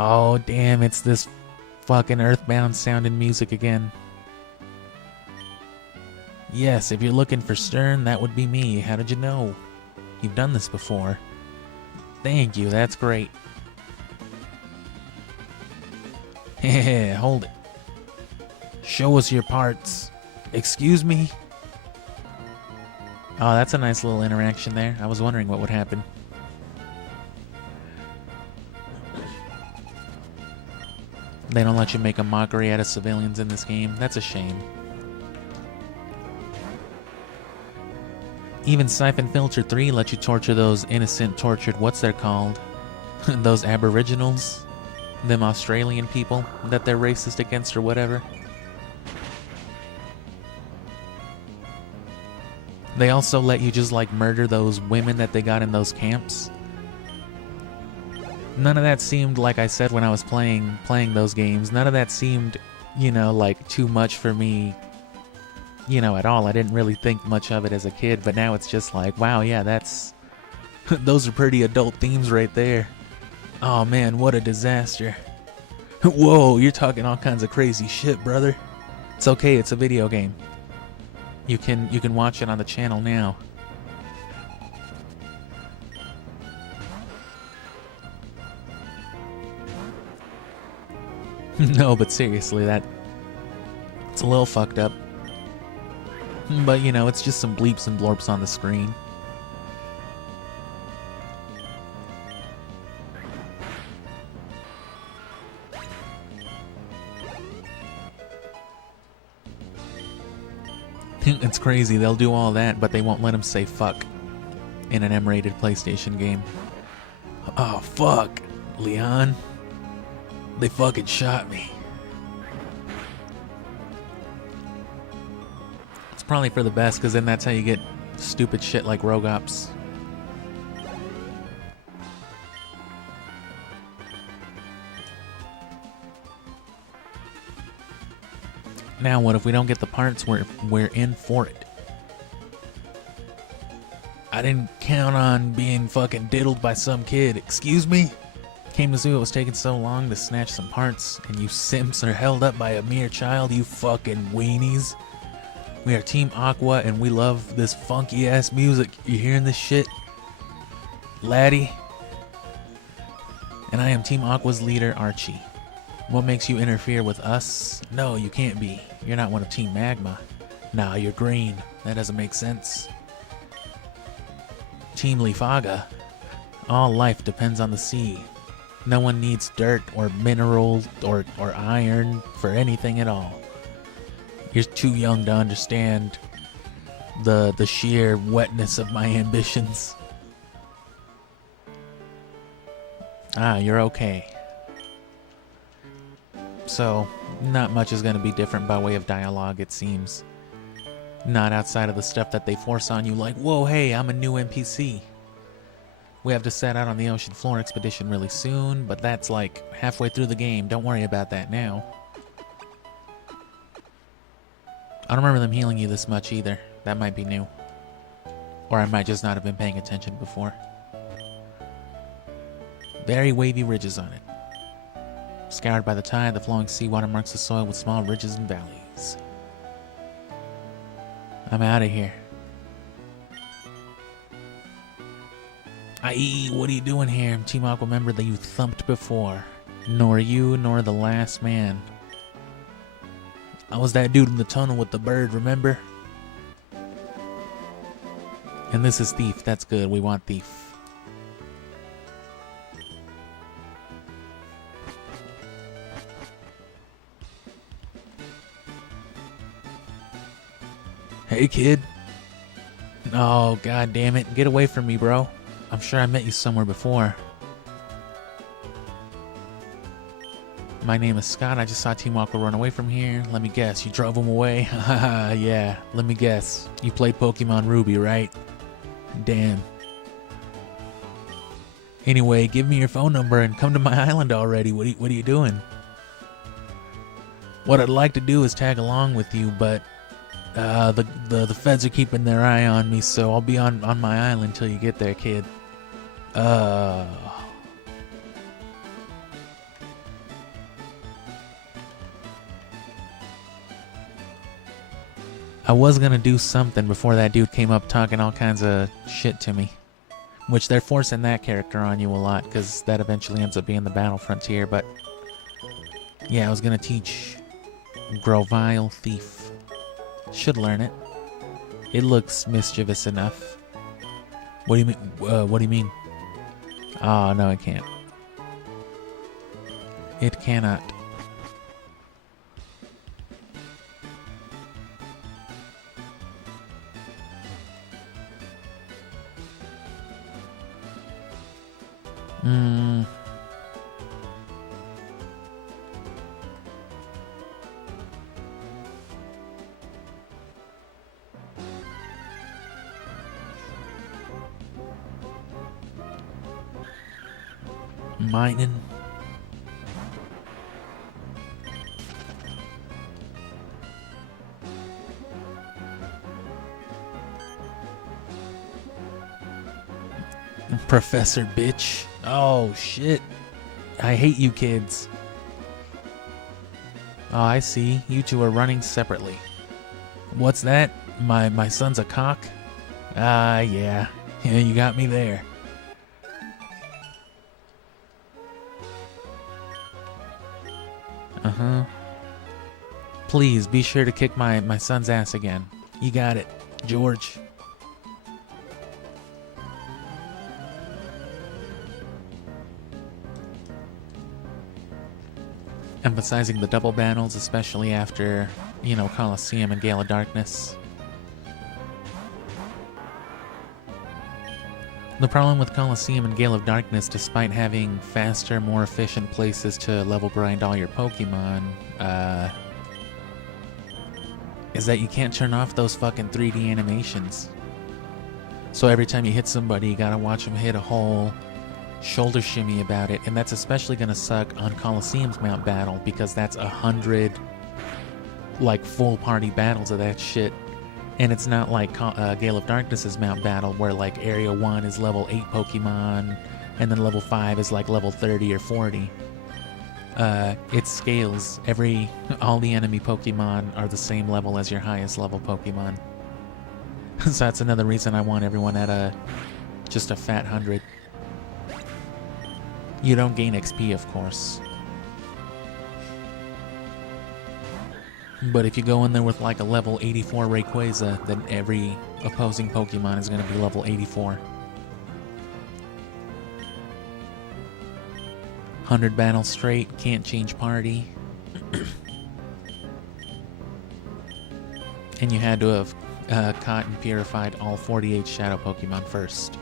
Oh, damn, it's this fucking earthbound sounding music again. Yes, if you're looking for Stern, that would be me. How did you know? You've done this before. Thank you, that's great. Heh, hold it. Show us your parts. Excuse me? Oh, that's a nice little interaction there. I was wondering what would happen. They don't let you make a mockery out of civilians in this game. That's a shame. Even Siphon Filter 3 let you torture those innocent tortured, what's they're called? Those aboriginals? Them Australian people that they're racist against or whatever. They also let you just like murder those women that they got in those camps. None of that seemed, like I said when I was playing those games, none of that seemed, you know, like too much for me, you know, at all. I didn't really think much of it as a kid, but now it's just like, wow, yeah, that's... those are pretty adult themes right there. Oh man, what a disaster. Whoa, you're talking all kinds of crazy shit, brother. It's okay, it's a video game. You can watch it on the channel now. No, but seriously, it's a little fucked up. But, you know, it's just some bleeps and blorps on the screen. It's crazy, they'll do all that, but they won't let them say fuck in an M-rated PlayStation game. Oh, fuck, Leon. They fucking shot me. It's probably for the best, because then that's how you get stupid shit like Rogue Ops. Now what if we don't get the parts? We're in for it. I didn't count on being fucking diddled by some kid. Excuse me? Came to see it was taking so long to snatch some parts, and you simps are held up by a mere child, you fucking weenies. We are Team Aqua, and we love this funky ass music. You hearing this shit, laddie? And I am Team Aqua's leader, Archie. What makes you interfere with us? No, you can't be. You're not one of Team Magma. Nah, you're green. That doesn't make sense. Team Leafaga. All life depends on the sea. No one needs dirt or minerals or iron for anything at all. You're too young to understand the sheer wetness of my ambitions. Ah, you're okay. So, not much is going to be different by way of dialogue, it seems. Not outside of the stuff that they force on you, like, whoa, hey, I'm a new NPC. We have to set out on the ocean floor expedition really soon, but that's like halfway through the game. Don't worry about that now. I don't remember them healing you this much either. That might be new. Or I might just not have been paying attention before. Very wavy ridges on it. Scoured by the tide, the flowing seawater marks the soil with small ridges and valleys. I'm out of here. Aye, what are you doing here? I'm Team Aqua member that you thumped before. Nor you, nor the last man. I was that dude in the tunnel with the bird, remember? And this is Thief. That's good. We want Thief. Hey, kid. Oh, god damn it. Get away from me, bro. I'm sure I met you somewhere before. My name is Scott. I just saw Team Walker run away from here. Let me guess, you drove him away? Haha, yeah. Let me guess. You played Pokemon Ruby, right? Damn. Anyway, give me your phone number and come to my island already. What are you doing? What I'd like to do is tag along with you, but the feds are keeping their eye on me, so I'll be on my island till you get there, kid. I was gonna do something before that dude came up talking all kinds of shit to me. Which they're forcing that character on you a lot, because that eventually ends up being the battle frontier, but... Yeah, I was gonna teach... Grovyle Thief. Should learn it. It looks mischievous enough. What do you mean? What do you mean? Oh, no, it can't. It cannot. Mining. Professor bitch. Oh shit. I hate you kids. Oh, I see. You two are running separately. What's that? My son's a cock? Ah, yeah. Yeah, you got me there. Uh-huh. Please, be sure to kick my son's ass again. You got it, George. Emphasizing the double battles, especially after, you know, Colosseum and Gale of Darkness. The problem with Colosseum and Gale of Darkness, despite having faster, more efficient places to level grind all your Pokemon, is that you can't turn off those fucking 3D animations. So every time you hit somebody, you gotta watch them hit a whole shoulder shimmy about it, and that's especially gonna suck on Colosseum's Mount Battle, because that's 100, like, full party battles of that shit. And it's not like Gale of Darkness's Mount Battle, where like Area 1 is level 8 Pokemon, and then level 5 is like level 30 or 40. It scales. All the enemy Pokemon are the same level as your highest level Pokemon. So that's another reason I want everyone at just a fat 100. You don't gain XP, of course. But if you go in there with like a level 84 Rayquaza, then every opposing Pokemon is going to be level 84. 100 battles straight, can't change party. And you had to have caught and purified all 48 Shadow Pokemon first.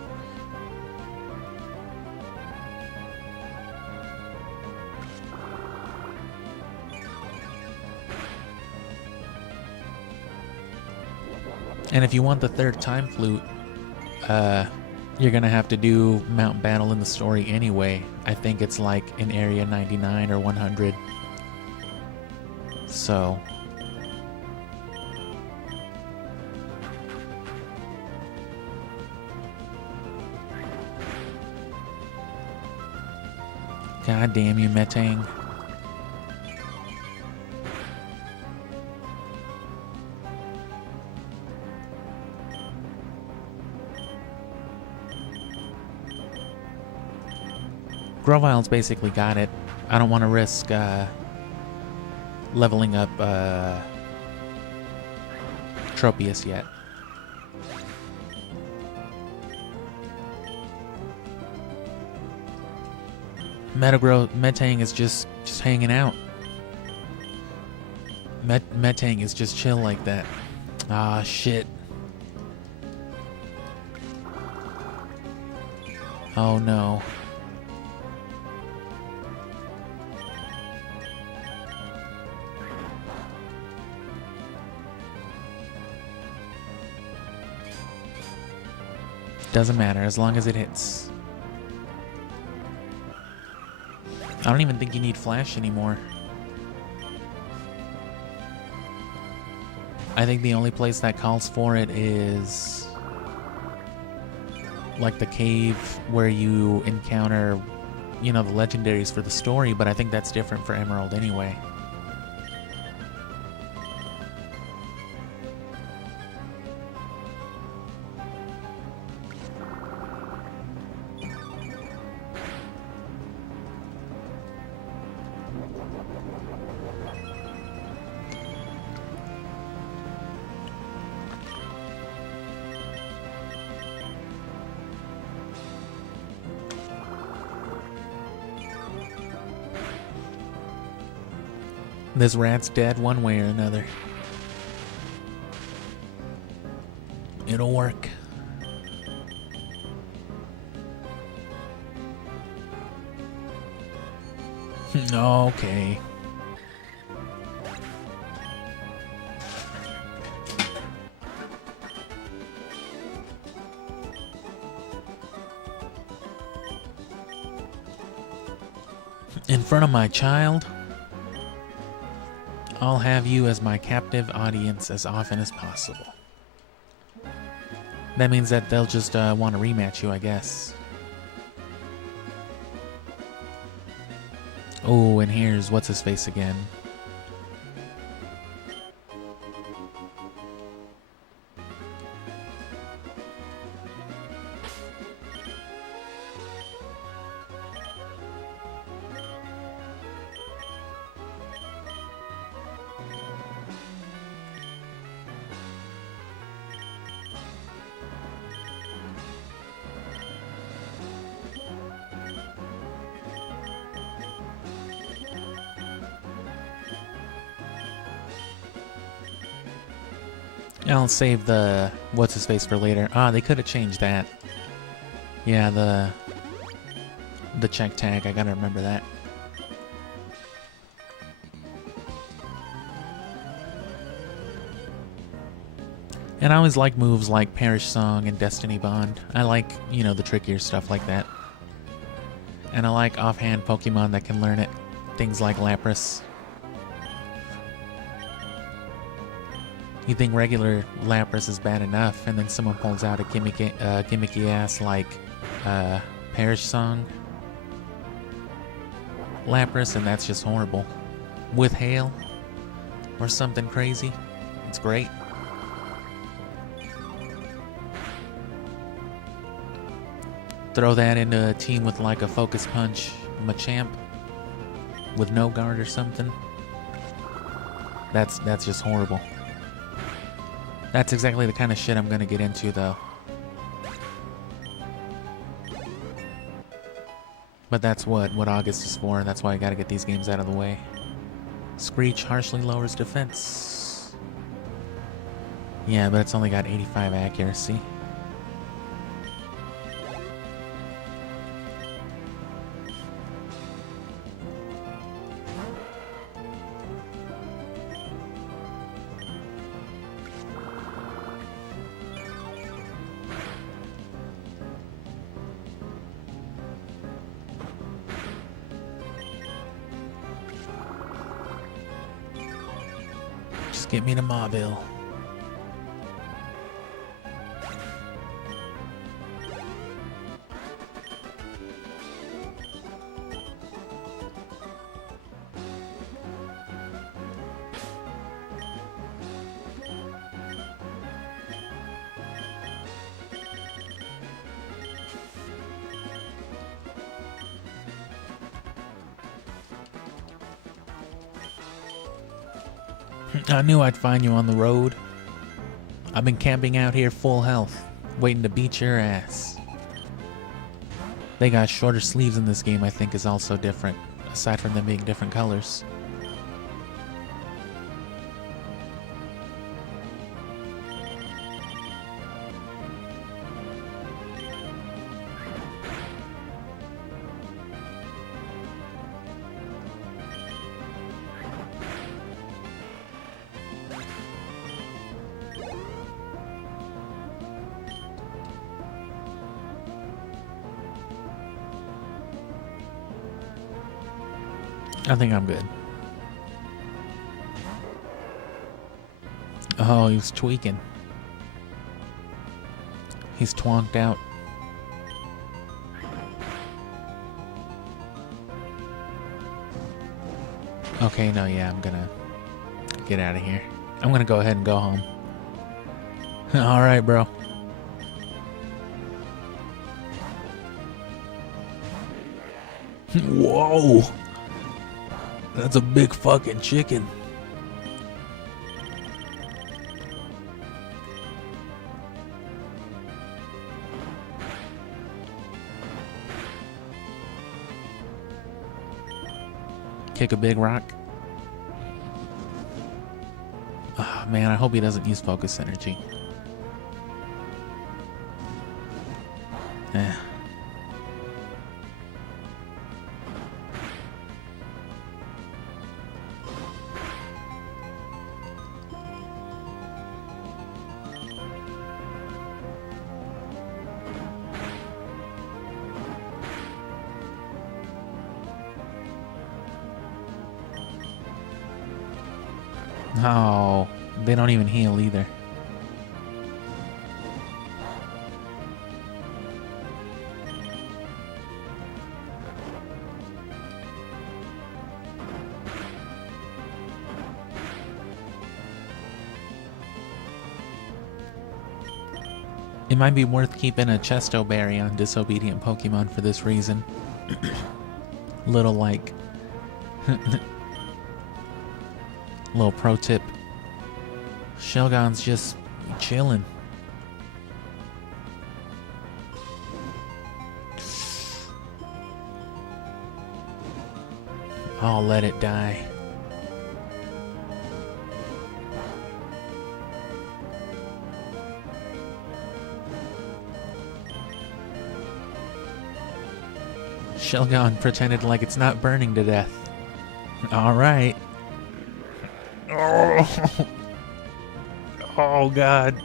And if you want the third time flute, you're gonna have to do Mount Battle in the story anyway. I think it's like in Area 99 or 100. So... God damn you, Metang. Grovyle's basically got it. I don't want to risk leveling up Tropius yet. Metang is just hanging out. Metang is just chill like that. Ah, shit. Oh no. Doesn't matter as long as it hits. I don't even think you need flash anymore. I think the only place that calls for it is like the cave where you encounter, you know, the legendaries for the story, but I think that's different for Emerald anyway. This rat's dead one way or another. It'll work. Okay. In front of my child? I'll have you as my captive audience as often as possible. That means that they'll just want to rematch you, I guess. Oh, and here's what's-his-face again. I'll save the what's-his-face for later. Ah, they could have changed that. Yeah, the check tag, I gotta remember that. And I always like moves like Perish Song and Destiny Bond. I like, you know, the trickier stuff like that. And I like offhand Pokemon that can learn it. Things like Lapras. You think regular Lapras is bad enough, and then someone pulls out a gimmicky ass like Perish Song Lapras, and that's just horrible. With Hail or something crazy, it's great. Throw that into a team with like a Focus Punch Machamp with no guard or something. That's just horrible. That's exactly the kind of shit I'm gonna get into, though. But that's what August is for, and that's why I gotta get these games out of the way. Screech harshly lowers defense. Yeah, but it's only got 85 accuracy. Get me to Mobile. I knew I'd find you on the road. I've been camping out here full health, waiting to beat your ass. They got shorter sleeves in this game, I think is also different, aside from them being different colors. I think I'm good. Oh, he was tweaking. He's twonked out. Okay, no, yeah, I'm gonna get out of here. I'm gonna go ahead and go home. Alright, bro. Whoa! That's a big fucking chicken. Kick a big rock. Oh, man, I hope he doesn't use focus energy. Eh. Oh, they don't even heal either. It might be worth keeping a Chesto Berry on disobedient Pokemon for this reason. Little like... little pro tip. Shelgon's just chilling. I'll let it die. Shelgon pretended like it's not burning to death. Alright. Oh. Oh, God.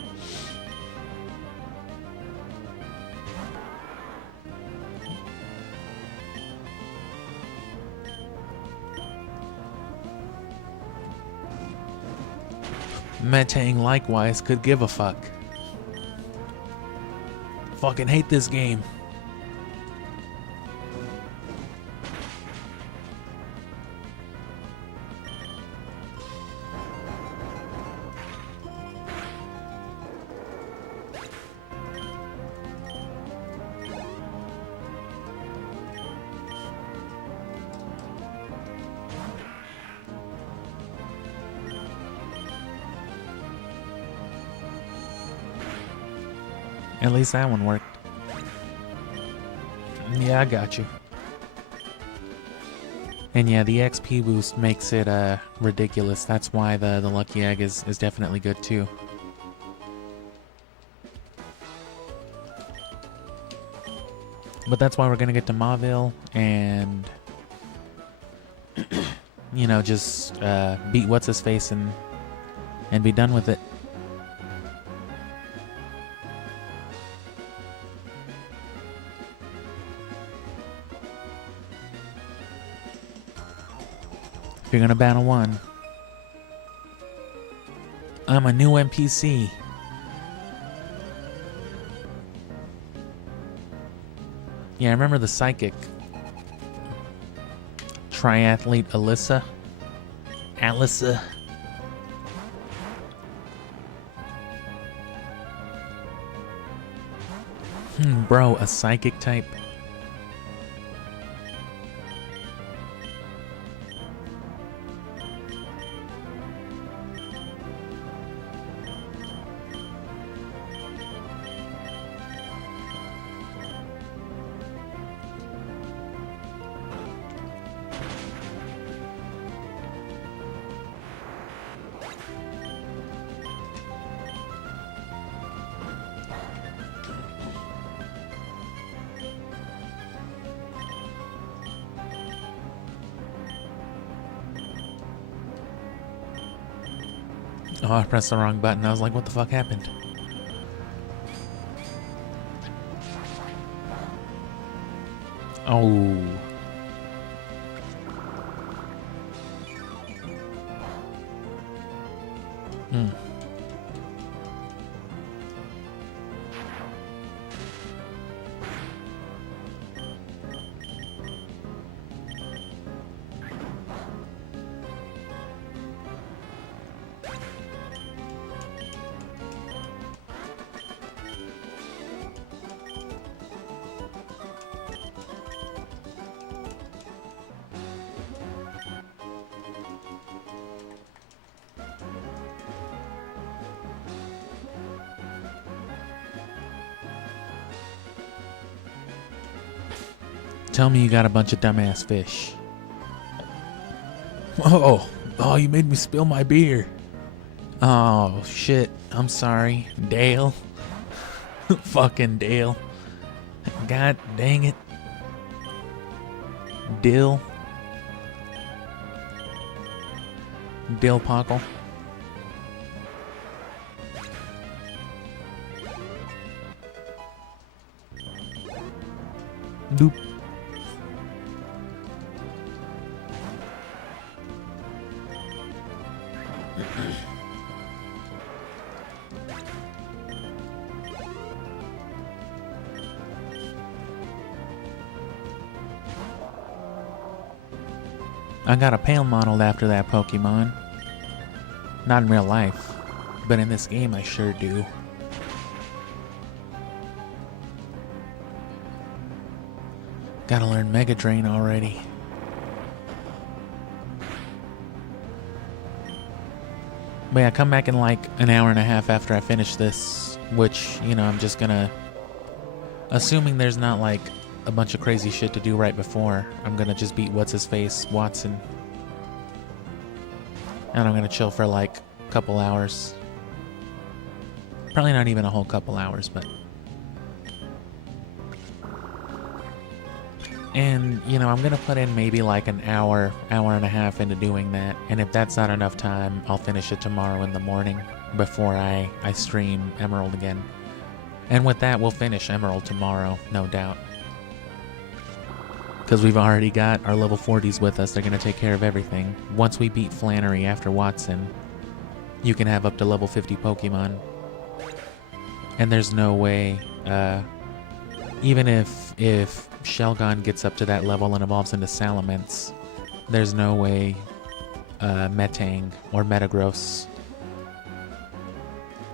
Metang likewise could give a fuck. Fucking hate this game. At least that one worked. Yeah, I got you. And yeah, the XP boost makes it ridiculous. That's why the Lucky Egg is definitely good too. But that's why we're gonna get to Mauville and you know, just beat what's his face and be done with it. If you're gonna battle one, I'm a new NPC. Yeah, I remember the psychic. Triathlete Alyssa. Bro, a psychic type. Oh, I pressed the wrong button. I was like, what the fuck happened? Oh. Tell me you got a bunch of dumbass fish. Oh, you made me spill my beer. Oh, shit. I'm sorry. Dale. Fucking Dale. God dang it. Dill. Dill Pockle. Doop. I got a pail modeled after that Pokemon. Not in real life, but in this game I sure do. Gotta learn Mega Drain already. But yeah, come back in like an hour and a half after I finish this, which, you know, I'm just gonna... Assuming there's not like a bunch of crazy shit to do right before, I'm gonna just beat what's-his-face, Watson. And I'm gonna chill for like a couple hours. Probably not even a whole couple hours, but... And, you know, I'm gonna put in maybe like an hour, hour and a half into doing that. And if that's not enough time, I'll finish it tomorrow in the morning before I stream Emerald again. And with that, we'll finish Emerald tomorrow, no doubt. Because we've already got our level 40s with us, they're gonna take care of everything. Once we beat Flannery after Watson, you can have up to level 50 Pokemon. And there's no way, even if Shelgon gets up to that level and evolves into Salamence, there's no way Metang or Metagross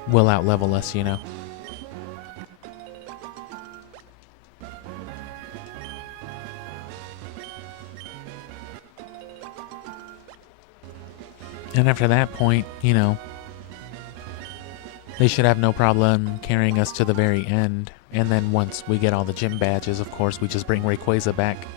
will outlevel us, you know. And after that point, you know, they should have no problem carrying us to the very end. And then once we get all the gym badges, of course, we just bring Rayquaza back.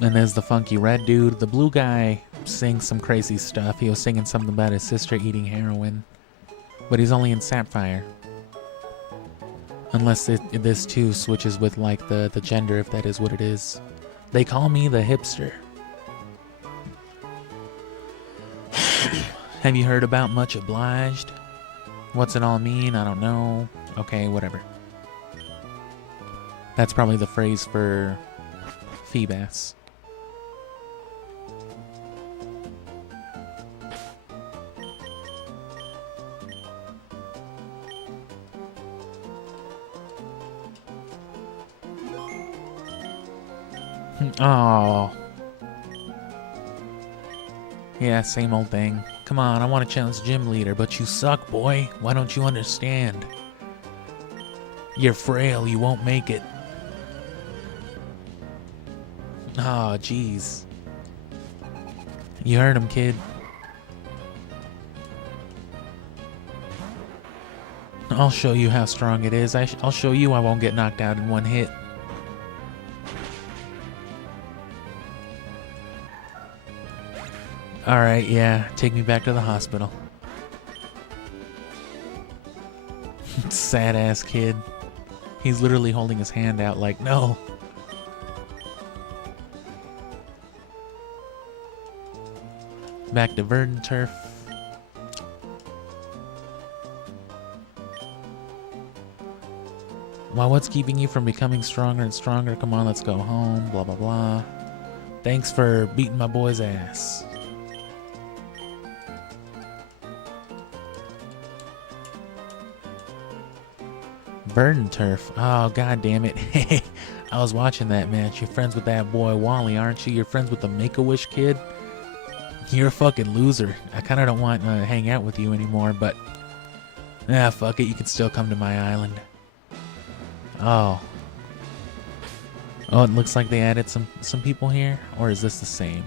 And there's the funky red dude. The blue guy sings some crazy stuff. He was singing something about his sister eating heroin. But he's only in Sapphire. Unless this too switches with like the gender, if that is what it is. They call me the hipster. Have you heard about Much Obliged? What's it all mean? I don't know. Okay, whatever. That's probably the phrase for Feebas. Oh. Yeah, same old thing. Come on, I want to challenge Gym Leader, but you suck, boy. Why don't you understand? You're frail, you won't make it. Oh, jeez. You heard him, kid. I'll show you how strong it is. I'll show you I won't get knocked out in one hit. Alright, yeah. Take me back to the hospital. Sad ass kid. He's literally holding his hand out like, no. Back to Verdant Turf. Well, what's keeping you from becoming stronger and stronger? Come on, let's go home. Blah, blah, blah. Thanks for beating my boy's ass. Verdant Turf. Oh, god damn it. I was watching that match. You're friends with that boy Wally, aren't you? You're friends with the Make-A-Wish kid? You're a fucking loser. I kind of don't want to hang out with you anymore, but Ah, fuck it. You can still come to my island. Oh. Oh, it looks like they added some people here? Or is this the same?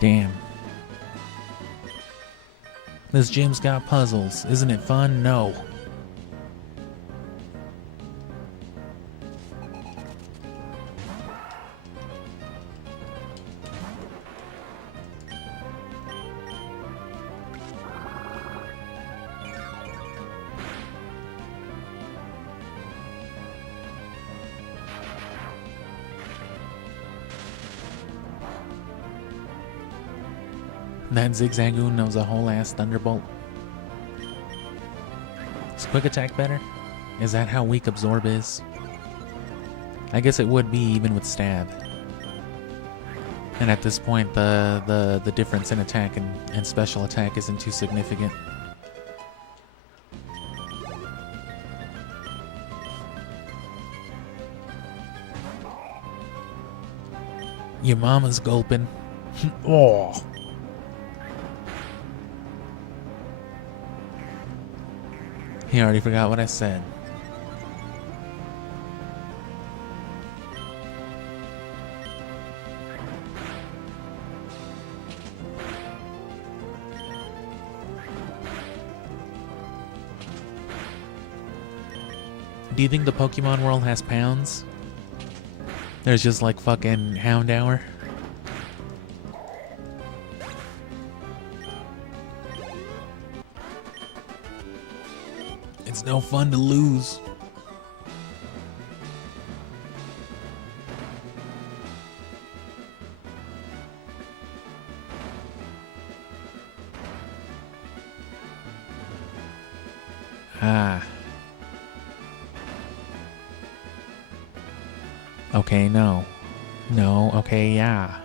Damn. This gym's got puzzles. Isn't it fun? No. That Zigzagoon knows a whole ass Thunderbolt. Is Quick Attack better? Is that how weak Absorb is? I guess it would be even with Stab. And at this point, the difference in attack and special attack isn't too significant. Your mama's gulping. Oh. He already forgot what I said. Do you think the Pokemon world has pounds? There's just like fucking Hound Hour. It's no fun to lose. Ah. Okay, no. No, okay, yeah.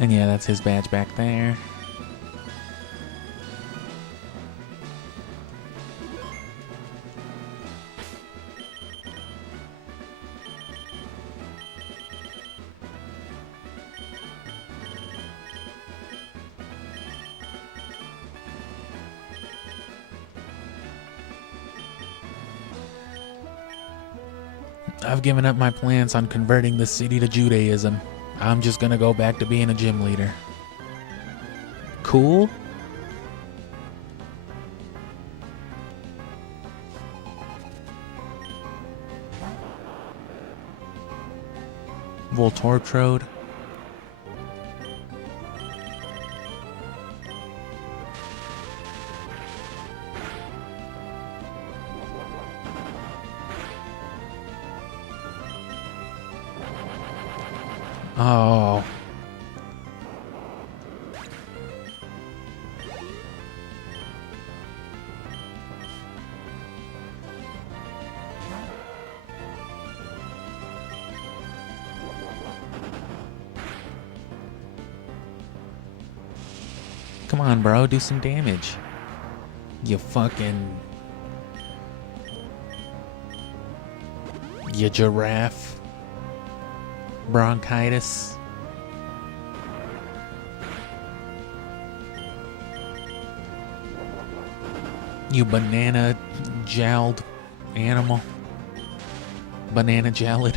And yeah, that's his badge back there. I've given up my plans on converting the city to Judaism. I'm just gonna go back to being a gym leader. Cool? Voltortrode. Oh. Come on, bro, do some damage. You fucking... You giraffe. Bronchitis. You banana jowled animal. Banana jowled.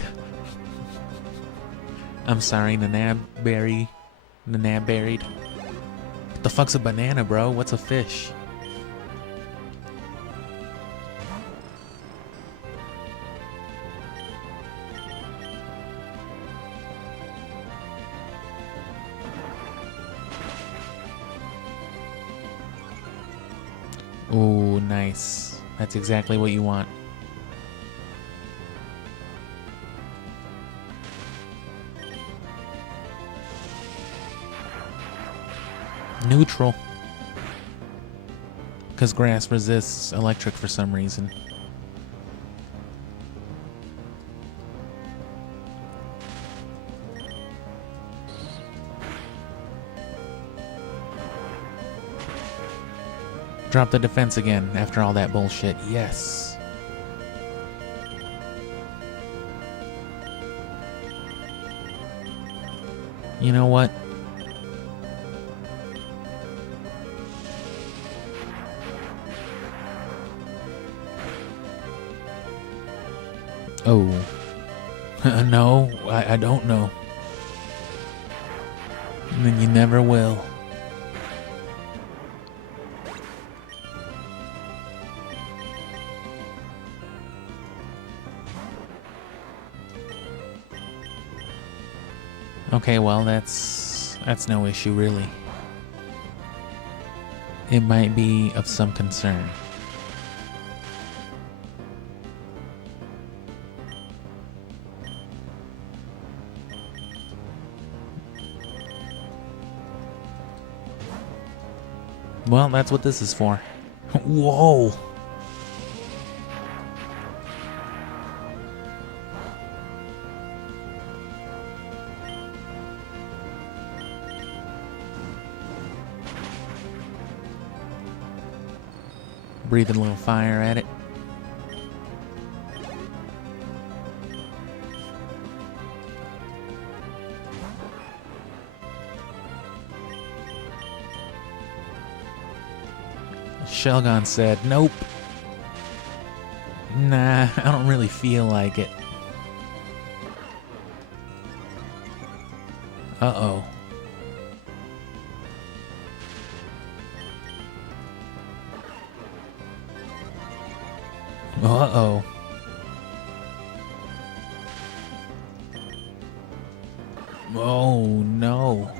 I'm sorry, Nanab buried. What the fuck's a banana, bro? What's a fish? Ooh, nice. That's exactly what you want. Neutral. Because grass resists electric for some reason. Drop the defense again after all that bullshit. Yes. You know what? Oh. No, I don't know. And then you never will. Okay, well, that's no issue, really. It might be of some concern. Well, that's what this is for. Whoa! Breathing a little fire at it. Shelgon said, nope. Nah, I don't really feel like it. Uh-oh. Uh-oh. Oh, no.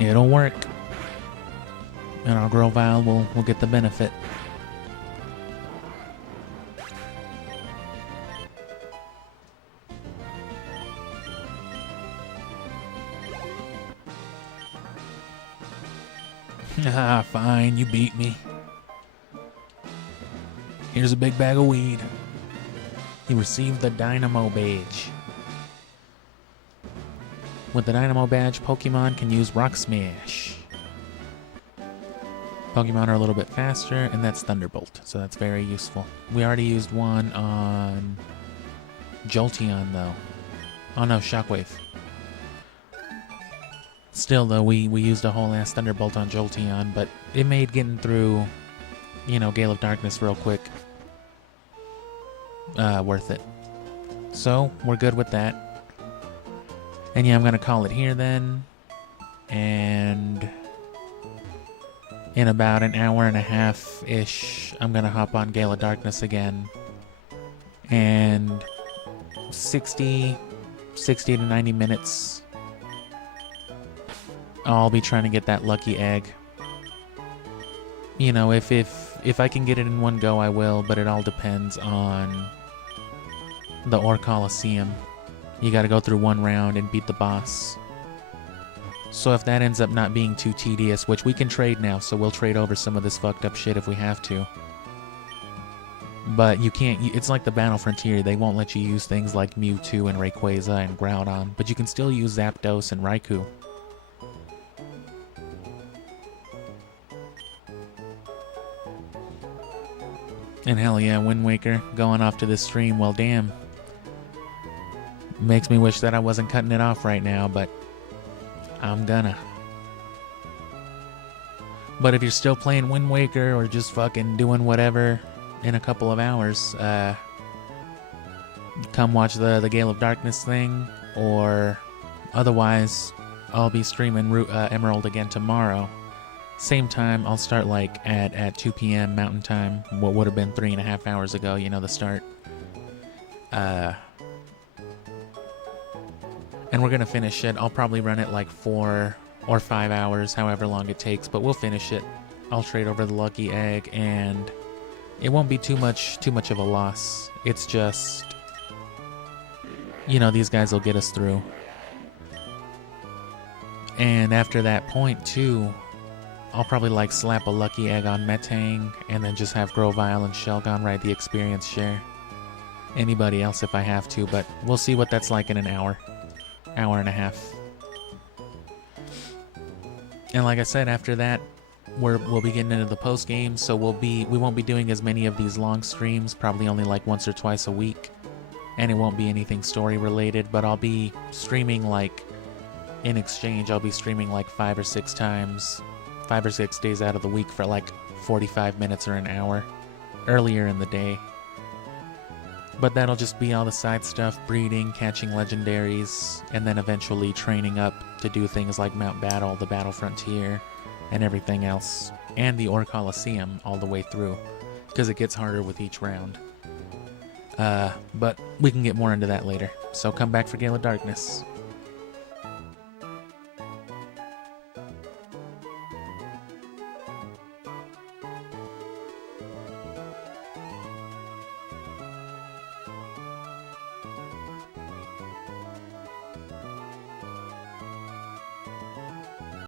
It'll work. And our Grovile will get the benefit. Ah, fine, you beat me. Here's a big bag of weed. You received the Dynamo Badge. With the Dynamo Badge, Pokemon can use Rock Smash. Pokemon are a little bit faster, and that's Thunderbolt, so that's very useful. We already used one on Jolteon, though. Oh no, Shockwave. Still, though, we used a whole ass Thunderbolt on Jolteon, but it made getting through, you know, Gale of Darkness real quick worth it. So, we're good with that. And yeah, I'm going to call it here then. And in about an hour and a half-ish, I'm going to hop on Gale of Darkness again. And 60 to 90 minutes, I'll be trying to get that lucky egg. You know, if I can get it in one go, I will, but it all depends on the Ore Coliseum. You gotta go through one round and beat the boss. So if that ends up not being too tedious, which we can trade now, so we'll trade over some of this fucked up shit if we have to. But you can't, it's like the Battle Frontier, they won't let you use things like Mewtwo and Rayquaza and Groudon, but you can still use Zapdos and Raikou. And hell yeah, Wind Waker, going off to this stream, well damn. Makes me wish that I wasn't cutting it off right now, but I'm gonna. But if you're still playing Wind Waker or just fucking doing whatever in a couple of hours, come watch the Gale of Darkness thing, or otherwise I'll be streaming Emerald again tomorrow. Same time, I'll start like at 2 p.m. Mountain Time, what would have been 3.5 hours ago, you know, the start. And we're gonna finish it. I'll probably run it like 4 or 5 hours, however long it takes, but we'll finish it. I'll trade over the lucky egg, and it won't be too much of a loss. It's just, you know, these guys will get us through. And after that point too, I'll probably like slap a lucky egg on Metang, and then just have Grovyle and Shelgon ride the experience share. Anybody else if I have to, but we'll see what that's like in an hour and a half. And like I said, after that, we'll be getting into the post game, so we won't be doing as many of these long streams, probably only like once or twice a week, and it won't be anything story related, but I'll be streaming like, in exchange, I'll be streaming like 5 or 6 times, 5 or 6 days out of the week for like 45 minutes or an hour, earlier in the day. But that'll just be all the side stuff, breeding, catching legendaries, and then eventually training up to do things like Mount Battle, the Battle Frontier, and everything else, and the Ore Coliseum all the way through, because it gets harder with each round. But we can get more into that later, so come back for Gale of Darkness.